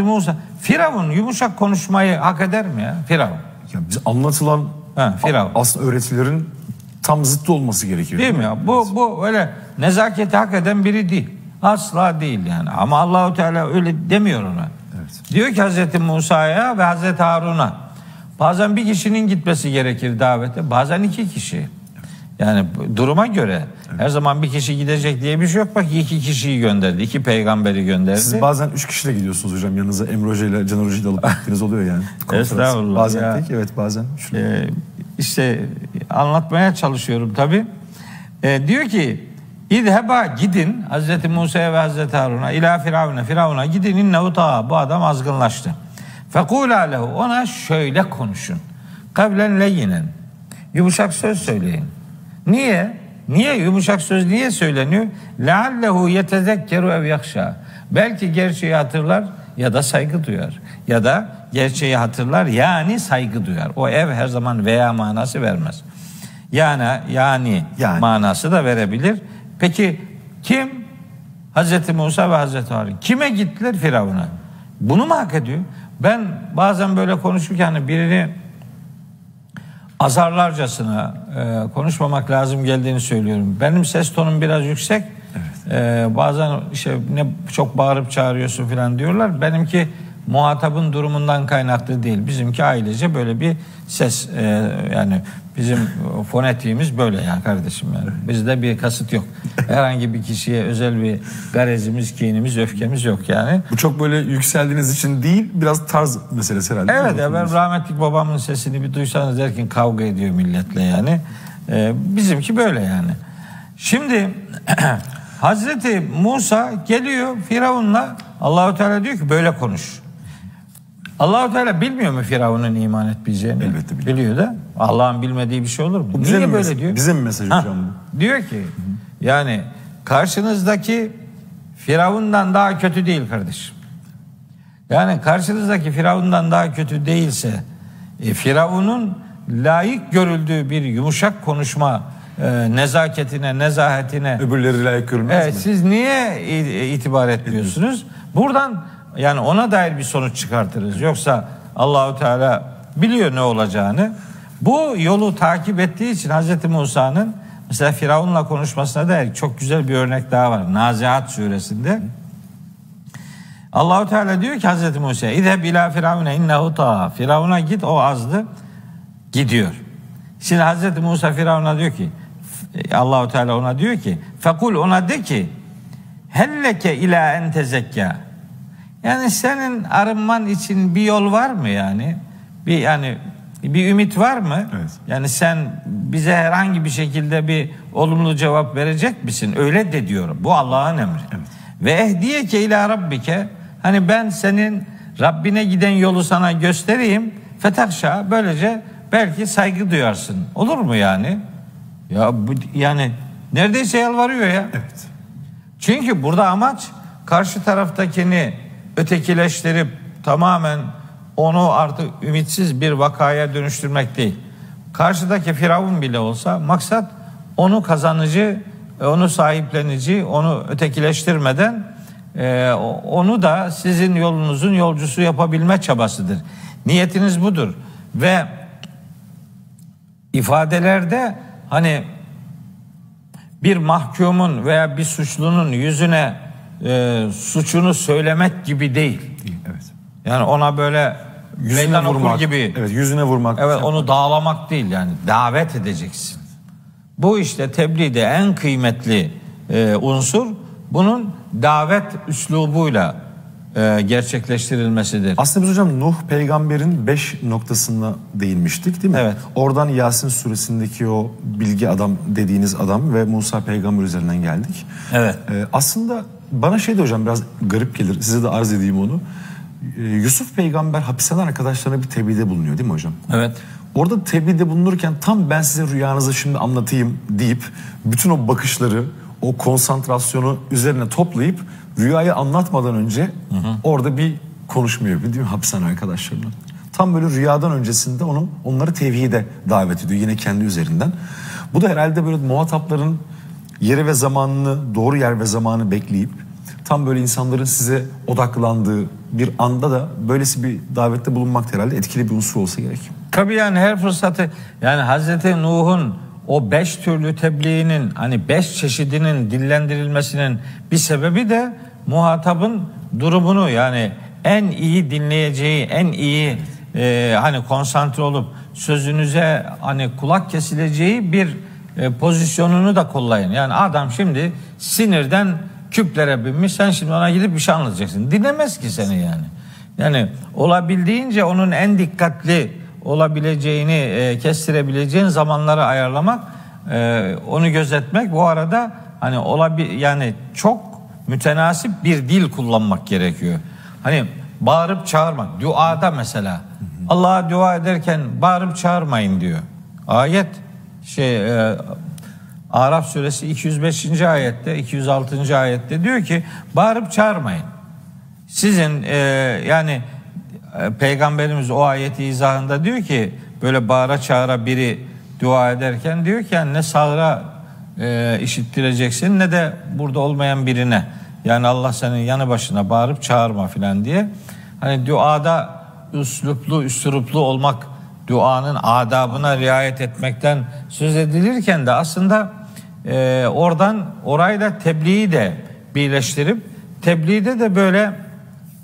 Musa Firavun yumuşak konuşmayı hak eder mi ya? Firavun. Ya bize anlatılan aslında öğretilerin tam zıttı olması gerekiyor. Değil mi ya? Bu öyle nezaketi hak eden biri değil. Asla değil yani. Ama Allahu Teala öyle demiyor ona. Evet. Diyor ki Hazreti Musa'ya ve Hazreti Harun'a, bazen bir kişinin gitmesi gerekir davete, bazen 2 kişi. Yani duruma göre. Evet. Her zaman bir kişi gidecek diye bir şey yok. Bak 2 kişiyi gönderdi. 2 peygamberi gönderdi. Siz bazen 3 kişiyle gidiyorsunuz hocam. Yanınıza Emre Hoca ile Can Hoca'yı da alıp gittiğiniz oluyor yani. Estağfurullah. Bazen tek, evet bazen. İşte anlatmaya çalışıyorum tabii. Diyor ki İzheba, gidin Hazreti Musa'ya ve Hazreti Harun'a, ila Firavun'a gidin, innehu tağa, bu adam azgınlaştı. Fekula lehu, ona şöyle konuşun. Kavlen leyyinen, yumuşak söz söyleyin. Niye? Yumuşak söz niye söyleniyor? Leallehu yetezekkeru ev yakşa. Belki gerçeği hatırlar ya da saygı duyar. Ya da gerçeği hatırlar yani saygı duyar. O ev her zaman veya manası vermez. Yani manası da verebilir. Peki kim? Hazreti Musa ve Hazreti Harun. Kime gittiler? Firavun'a. Bunu mu hak ediyor? Ben bazen böyle konuşurken birini azarlarcasına konuşmamak lazım geldiğini söylüyorum. Benim ses tonum biraz yüksek. Evet. Bazen işte ne çok bağırıp çağırıyorsun falan diyorlar. Benimki muhatabın durumundan kaynaklı değil. Bizimki ailece böyle bir ses, yani bizim fonetiğimiz böyle ya kardeşim yani. Bizde bir kasıt yok. Herhangi bir kişiye özel bir garezimiz, kinimiz, öfkemiz yok yani. Bu çok böyle yükseldiğiniz için değil, biraz tarz meselesi herhalde. Evet ya, ben rahmetli babamın sesini bir duysanız derken kavga ediyor milletle yani. Bizimki böyle yani. Şimdi Hazreti Musa geliyor Firavun'la, Allahu Teala diyor ki böyle konuş. Allahu Teala bilmiyor mu Firavun'un iman etmeyeceğini? Elbette biliyor. Biliyor da. Allah'ın bilmediği bir şey olur mu? Niye böyle diyor? Bizim mesaj hocam bu. Diyor ki yani karşınızdaki Firavun'dan daha kötü değil kardeşim. Yani karşınızdaki Firavun'dan daha kötü değilse Firavun'un layık görüldüğü bir yumuşak konuşma nezaketine, nezahetine öbürleri layık görülmez mi? Siz niye itibar etmiyorsunuz? Buradan yani ona dair bir sonuç çıkartırız. Yoksa Allahu Teala biliyor ne olacağını. Bu yolu takip ettiği için Hazreti Musa'nın mesela Firavun'la konuşmasına dair çok güzel bir örnek daha var. Nazihat suresinde. Allahu Teala diyor ki Hazreti Musa, "İzheb ila firavune innehu tağa." Firavun'a git, o azdı. Gidiyor. Şimdi Hazreti Musa Firavun'a diyor ki, Allahu Teala ona diyor ki, "Fekul," ona de ki, "Helleke ila en tezekka." Yani senin arınman için bir yol var mı yani? Bir ümit var mı? Evet. Yani sen bize herhangi bir şekilde bir olumlu cevap verecek misin? Öyle de diyorum. Bu Allah'ın emri. Evet. Ve ehdiyeke ila rabbike, hani ben senin Rabbine giden yolu sana göstereyim. Fetahşa, böylece belki saygı duyarsın. Olur mu yani? Ya yani neredeyse yalvarıyor ya. Evet. Çünkü burada amaç karşı taraftakini ötekileştirip tamamen onu artık ümitsiz bir vakaya dönüştürmek değil. Karşıdaki Firavun bile olsa maksat onu kazanıcı, onu sahiplenici, onu ötekileştirmeden onu da sizin yolunuzun yolcusu yapabilme çabasıdır. Niyetiniz budur. Ve ifadelerde hani bir mahkumun veya bir suçlunun yüzüne suçunu söylemek gibi değil. Evet. Yani ona böyle meydan okur gibi. Evet, yüzüne vurmak. Evet, onu dağlamak değil, yani davet edeceksin. Bu işte tebliğde en kıymetli unsur bunun davet üslubuyla gerçekleştirilmesidir. Aslında biz hocam Nuh peygamberin 5 noktasına değinmiştik değil mi? Evet. Oradan Yasin suresindeki o bilgi adam dediğiniz adam ve Musa peygamber üzerinden geldik. Evet. Aslında bana de hocam biraz garip gelir. Size de arz edeyim onu. Yusuf peygamber hapishane arkadaşlarına bir tebliğde bulunuyor değil mi hocam? Evet. Orada tebliğde bulunurken tam ben size rüyanızı şimdi anlatayım deyip bütün o bakışları, o konsantrasyonu üzerine toplayıp rüyayı anlatmadan önce orada bir konuşma yapıyor değil mi hapishane arkadaşlarına? Tam böyle rüyadan öncesinde onları tevhide davet ediyor yine kendi üzerinden. Bu da herhalde böyle muhatapların yeri ve zamanını, doğru yer ve zamanı bekleyip tam böyle insanların size odaklandığı bir anda da böylesi bir davette bulunmak herhalde etkili bir unsur olsa gerek. Tabii yani her fırsatı, yani Hazreti Nuh'un o 5 türlü tebliğinin, hani 5 çeşidinin dillendirilmesinin bir sebebi de muhatabın durumunu, yani en iyi dinleyeceği, en iyi hani konsantre olup sözünüze hani kulak kesileceği bir pozisyonunu da kollayın. Yani adam şimdi sinirden küplere binmiş, sen şimdi ona gidip bir şey anlatacaksın. Dinlemez ki seni yani. Yani olabildiğince onun en dikkatli olabileceğini kestirebileceğin zamanları ayarlamak, onu gözetmek, bu arada hani yani çok mütenasip bir dil kullanmak gerekiyor. Hani bağırıp çağırmak, duada mesela Allah'a dua ederken bağırıp çağırmayın diyor. Ayet Araf suresi 205. ayette, 206. ayette diyor ki bağırıp çağırmayın. Sizin yani Peygamberimiz o ayeti izahında diyor ki böyle bağıra çağıra biri dua ederken diyor ki yani ne sağıra işittireceksin ne de burada olmayan birine. Yani Allah senin yanı başına bağırıp çağırma filan diye. Hani duada üsluplu olmak, duanın adabına riayet etmekten söz edilirken de aslında orayla tebliği de birleştirip tebliğde de böyle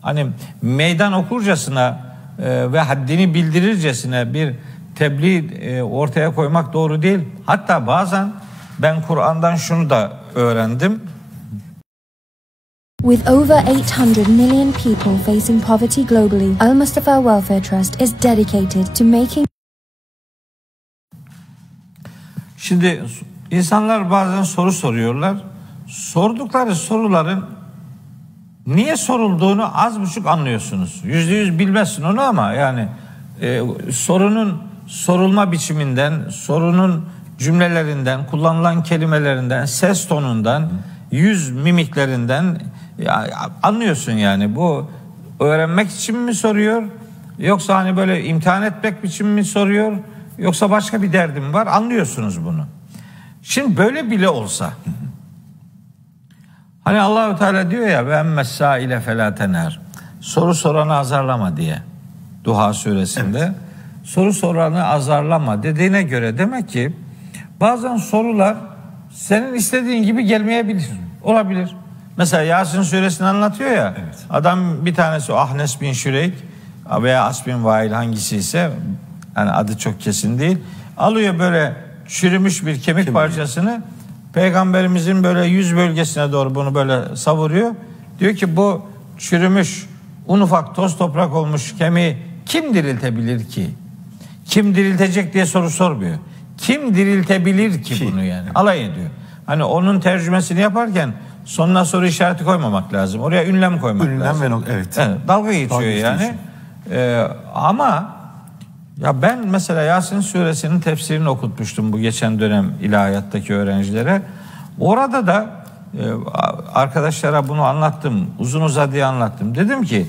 hani meydan okurcasına ve haddini bildirircesine bir tebliğ ortaya koymak doğru değil. Hatta bazen ben Kur'an'dan şunu da öğrendim. With over 800 million people facing poverty globally, Al Mustafa Welfare Trust is dedicated to making... Şimdi insanlar bazen soru soruyorlar. sordukları soruların niye sorulduğunu az buçuk anlıyorsunuz. %100 bilmezsin onu ama yani sorunun sorulma biçiminden, sorunun cümlelerinden, kullanılan kelimelerinden, ses tonundan, yüz mimiklerinden anlıyorsun yani. Bu öğrenmek için mi soruyor? Yoksa hani böyle imtihan etmek için mi soruyor? Yoksa başka bir derdim var? Anlıyorsunuz bunu. Şimdi böyle bile olsa, hani Allahu Teala diyor ya ve emmessâile felâ tenhar. Soru soranı azarlama diye. Duha suresinde. Evet. Soru soranı azarlama dediğine göre demek ki bazen sorular senin istediğin gibi gelmeyebilir. Olabilir. Mesela Yasin suresini anlatıyor ya. Evet. Adam bir tanesi Ahnes bin Şüreyk veya As bin Vail hangisi ise, yani adı çok kesin değil. Alıyor böyle çürümüş bir kemik parçasını, Peygamberimizin böyle yüz bölgesine doğru bunu böyle savuruyor. Diyor ki bu çürümüş, un ufak toz toprak olmuş kemiği kim diriltebilir ki? Kim diriltecek diye soru sormuyor. Kim diriltebilir ki bunu yani? Alay ediyor. Hani onun tercümesini yaparken sonuna soru işareti koymamak lazım. Oraya ünlem koymak lazım. Ünlem ve evet. Dalga geçiyor yani. Ama ya ben mesela Yasin suresinin tefsirini okutmuştum bu geçen dönem ilahiyattaki öğrencilere. Orada da arkadaşlara bunu anlattım. Uzun uzadıya anlattım. Dedim ki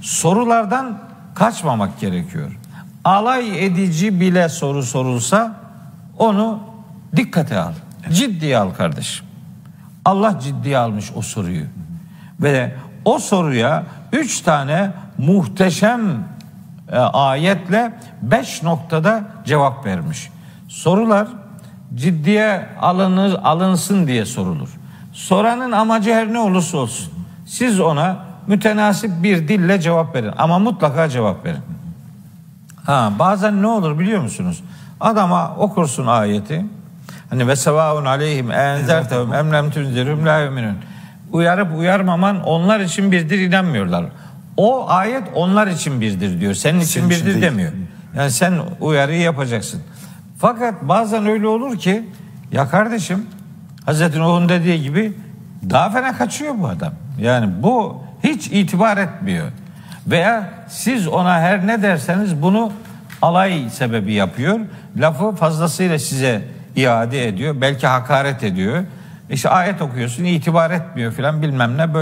sorulardan kaçmamak gerekiyor. Alay edici bile soru sorulsa onu dikkate al. Ciddiye al kardeşim. Allah ciddiye almış o soruyu. Ve o soruya 3 tane muhteşem ayetle 5 noktada cevap vermiş. Sorular ciddiye alınsın diye sorulur. Soranın amacı her ne olursa olsun, siz ona mütenasip bir dille cevap verin. Ama mutlaka cevap verin. Bazen ne olur biliyor musunuz? Adama okursun ayeti. Hani ve sevaun aleyhim enzertehum em lem tunzirhum la yu'minun. Uyarıp uyarmaman onlar için birdir, inanmıyorlar. O ayet onlar için birdir diyor. Senin için birdir demiyor. Yani sen uyarıyı yapacaksın. Fakat bazen öyle olur ki ya kardeşim Hazreti Nuh'un dediği gibi daha fena kaçıyor bu adam. Yani bu hiç itibar etmiyor. Veya siz ona her ne derseniz bunu alay sebebi yapıyor. Lafı fazlasıyla size iade ediyor. Belki hakaret ediyor. İşte ayet okuyorsun, itibar etmiyor filan bilmem ne.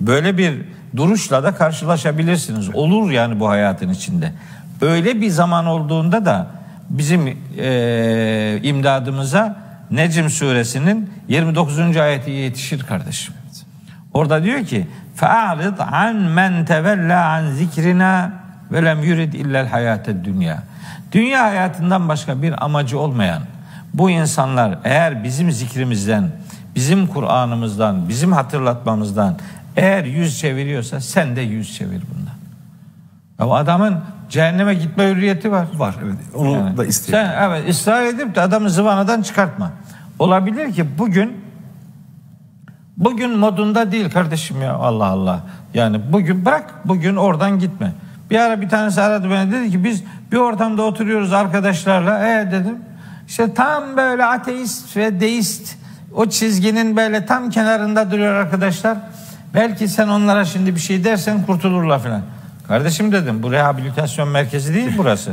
Böyle bir duruşla da karşılaşabilirsiniz. Olur yani bu hayatın içinde. Öyle bir zaman olduğunda da bizim imdadımıza Necm suresinin 29. ayeti yetişir kardeşim. Orada diyor ki فَاَعْرِضْ عَنْ مَنْ تَوَلَّا عَنْ ذِكْرِنَا وَلَمْ يُرِدْ اِلَّا الْحَيَاةَ الدُّنْيَا. Dünya hayatından başka bir amacı olmayan bu insanlar eğer bizim zikrimizden, bizim Kur'an'ımızdan, bizim hatırlatmamızdan eğer yüz çeviriyorsa sen de yüz çevir bundan. Ya adamın cehenneme gitme hürriyeti var. Var evet. Onu yani, da istiyor. Sen evet ısrar edip de adamı zıvanadan çıkartma. Olabilir ki bugün modunda değil kardeşim ya, Allah Allah. Yani bugün bırak, bugün oradan gitme. Bir ara bir tanesi aradı beni, dedi ki biz bir ortamda oturuyoruz arkadaşlarla. Dedim işte tam böyle ateist ve deist o çizginin böyle tam kenarında duruyor arkadaşlar. Belki sen onlara şimdi bir şey dersen kurtulurlar falan. Kardeşim dedim, bu rehabilitasyon merkezi değil burası.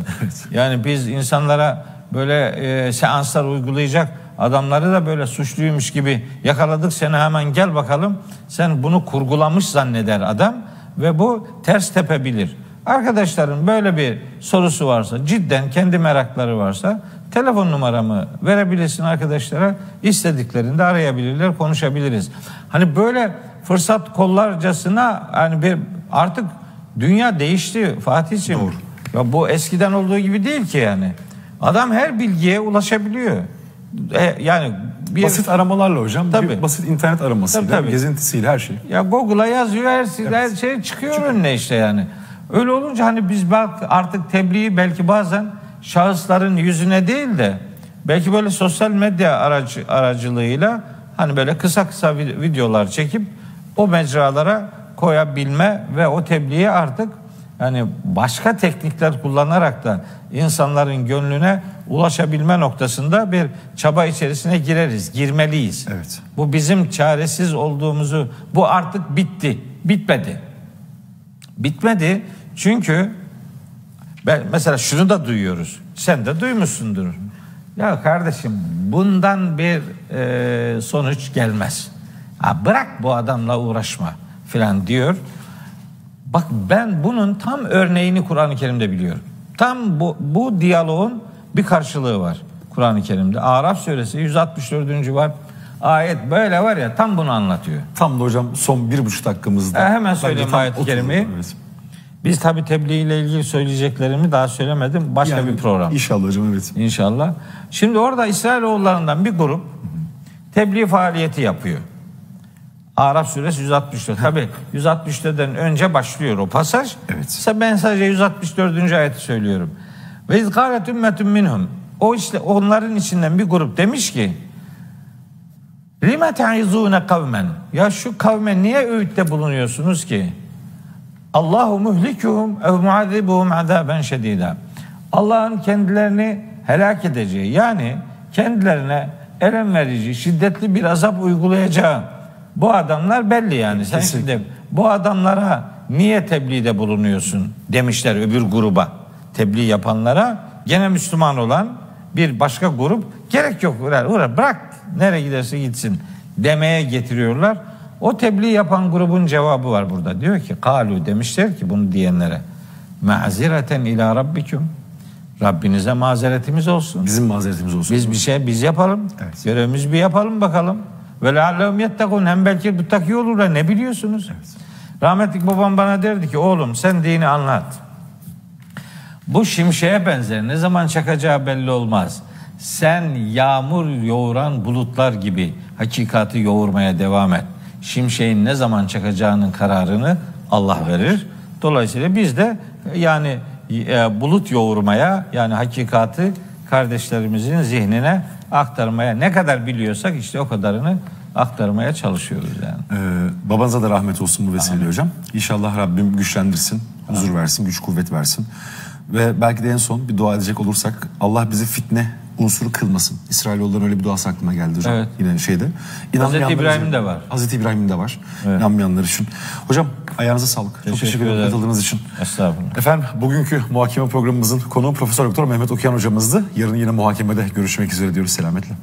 Yani biz insanlara böyle seanslar uygulayacak adamları da böyle suçluymuş gibi yakaladık seni, hemen gel bakalım. Sen bunu kurgulamış zanneder adam ve bu ters tepebilir. Arkadaşların böyle bir sorusu varsa, cidden kendi merakları varsa telefon numaramı verebilirsin arkadaşlara. İstediklerinde arayabilirler, konuşabiliriz. Hani böyle fırsat kollarcasına hani artık dünya değişti Fatih'ciğim. Doğru. Ya bu eskiden olduğu gibi değil ki yani. Adam her bilgiye ulaşabiliyor. Yani basit aramalarla hocam. Tabii. Bir basit internet aramasıyla, tabii. Gezintisiyle her şey. Ya Google'a yazıyor her şey çıkıyor önüne işte yani. Öyle olunca hani biz artık tebliği belki bazen şahısların yüzüne değil de belki böyle sosyal medya aracılığıyla hani böyle kısa videolar çekip o mecralara koyabilme ve o tebliği artık yani başka teknikler kullanarak da insanların gönlüne ulaşabilme noktasında bir çaba içerisine girmeliyiz. Evet. Bu bizim çaresiz olduğumuzu, bu artık bitti, bitmedi. Bitmedi çünkü mesela şunu da duyuyoruz, sen de duymuşsundur. Ya kardeşim bundan bir sonuç gelmez. Bırak bu adamla uğraşma filan diyor. Bak ben bunun tam örneğini Kur'an-ı Kerim'de biliyorum. Tam bu diyaloğun bir karşılığı var Kur'an-ı Kerim'de. Araf suresi 164. var. Ayet böyle var ya, tam bunu anlatıyor. Tam da hocam son 1,5 dakikamızda. Hemen söyleyeyim ayet-i kerimeyi. Evet. Biz tabii tebliğ ile ilgili söyleyeceklerimi daha söylemedim. Başka bir program. İnşallah hocam, evet. İnşallah. Şimdi orada İsrailoğullarından bir grup tebliğ faaliyeti yapıyor. Araf suresi 164. Tabii 164'den önce başlıyor o pasaj. Evet. Ben sadece 164. ayeti söylüyorum. Ve izgâlet ümmetun minhum. O işte onların içinden bir grup demiş ki lime te'izûne kavmen. Ya şu kavme niye öğütte bulunuyorsunuz ki? Allahu muhlikuhum ev muazibuhum azaben şedîdâ. Allah'ın kendilerini helak edeceği, yani kendilerine elem verici, şiddetli bir azap uygulayacağı bu adamlar belli yani. Sen şimdi bu adamlara niye tebliğde bulunuyorsun demişler öbür gruba. Tebliğ yapanlara, gene Müslüman olan bir başka grup, gerek yok bırak nereye giderse gitsin demeye getiriyorlar. O tebliğ yapan grubun cevabı var burada. Diyor ki kalu, demişler ki bunu diyenlere, ma'zireten ila rabbikum, Rabbinize mazeretimiz olsun. Bizim mazeretimiz olsun. Biz yapalım. Evet. Görevimizi bir yapalım bakalım. Ve leallehum yettekûn, hem belki muttaki olurlar, ne biliyorsunuz? Evet. Rahmetli babam bana derdi ki oğlum sen dini anlat. Bu şimşeğe benzer, ne zaman çakacağı belli olmaz. Sen yağmur yoğuran bulutlar gibi hakikati yoğurmaya devam et. Şimşeğin ne zaman çakacağının kararını Allah verir. Dolayısıyla biz de yani bulut yoğurmaya, yani hakikati kardeşlerimizin zihnine aktarmaya, ne kadar biliyorsak işte o kadarını aktarmaya çalışıyoruz yani. Babanıza da rahmet olsun bu vesileyle hocam. İnşallah Rabbim güçlendirsin, huzur versin, güç kuvvet versin. Ve belki de en son bir dua edecek olursak, Allah bizi fitne unsuru kılmasın. İsrailoğulların öyle bir duası aklıma geldi hocam. Evet. Yine şeyde. Hazreti İbrahim de var. Hazreti İbrahim de var. Evet. İnanmayanlar için. Hocam ayağınıza sağlık. Çok teşekkür ederim katıldığınız için. Estağfurullah. Efendim bugünkü muhakeme programımızın konuğu Profesör Doktor Mehmet Okuyan hocamızdı. Yarın yine muhakemede görüşmek üzere diyoruz. Selametle.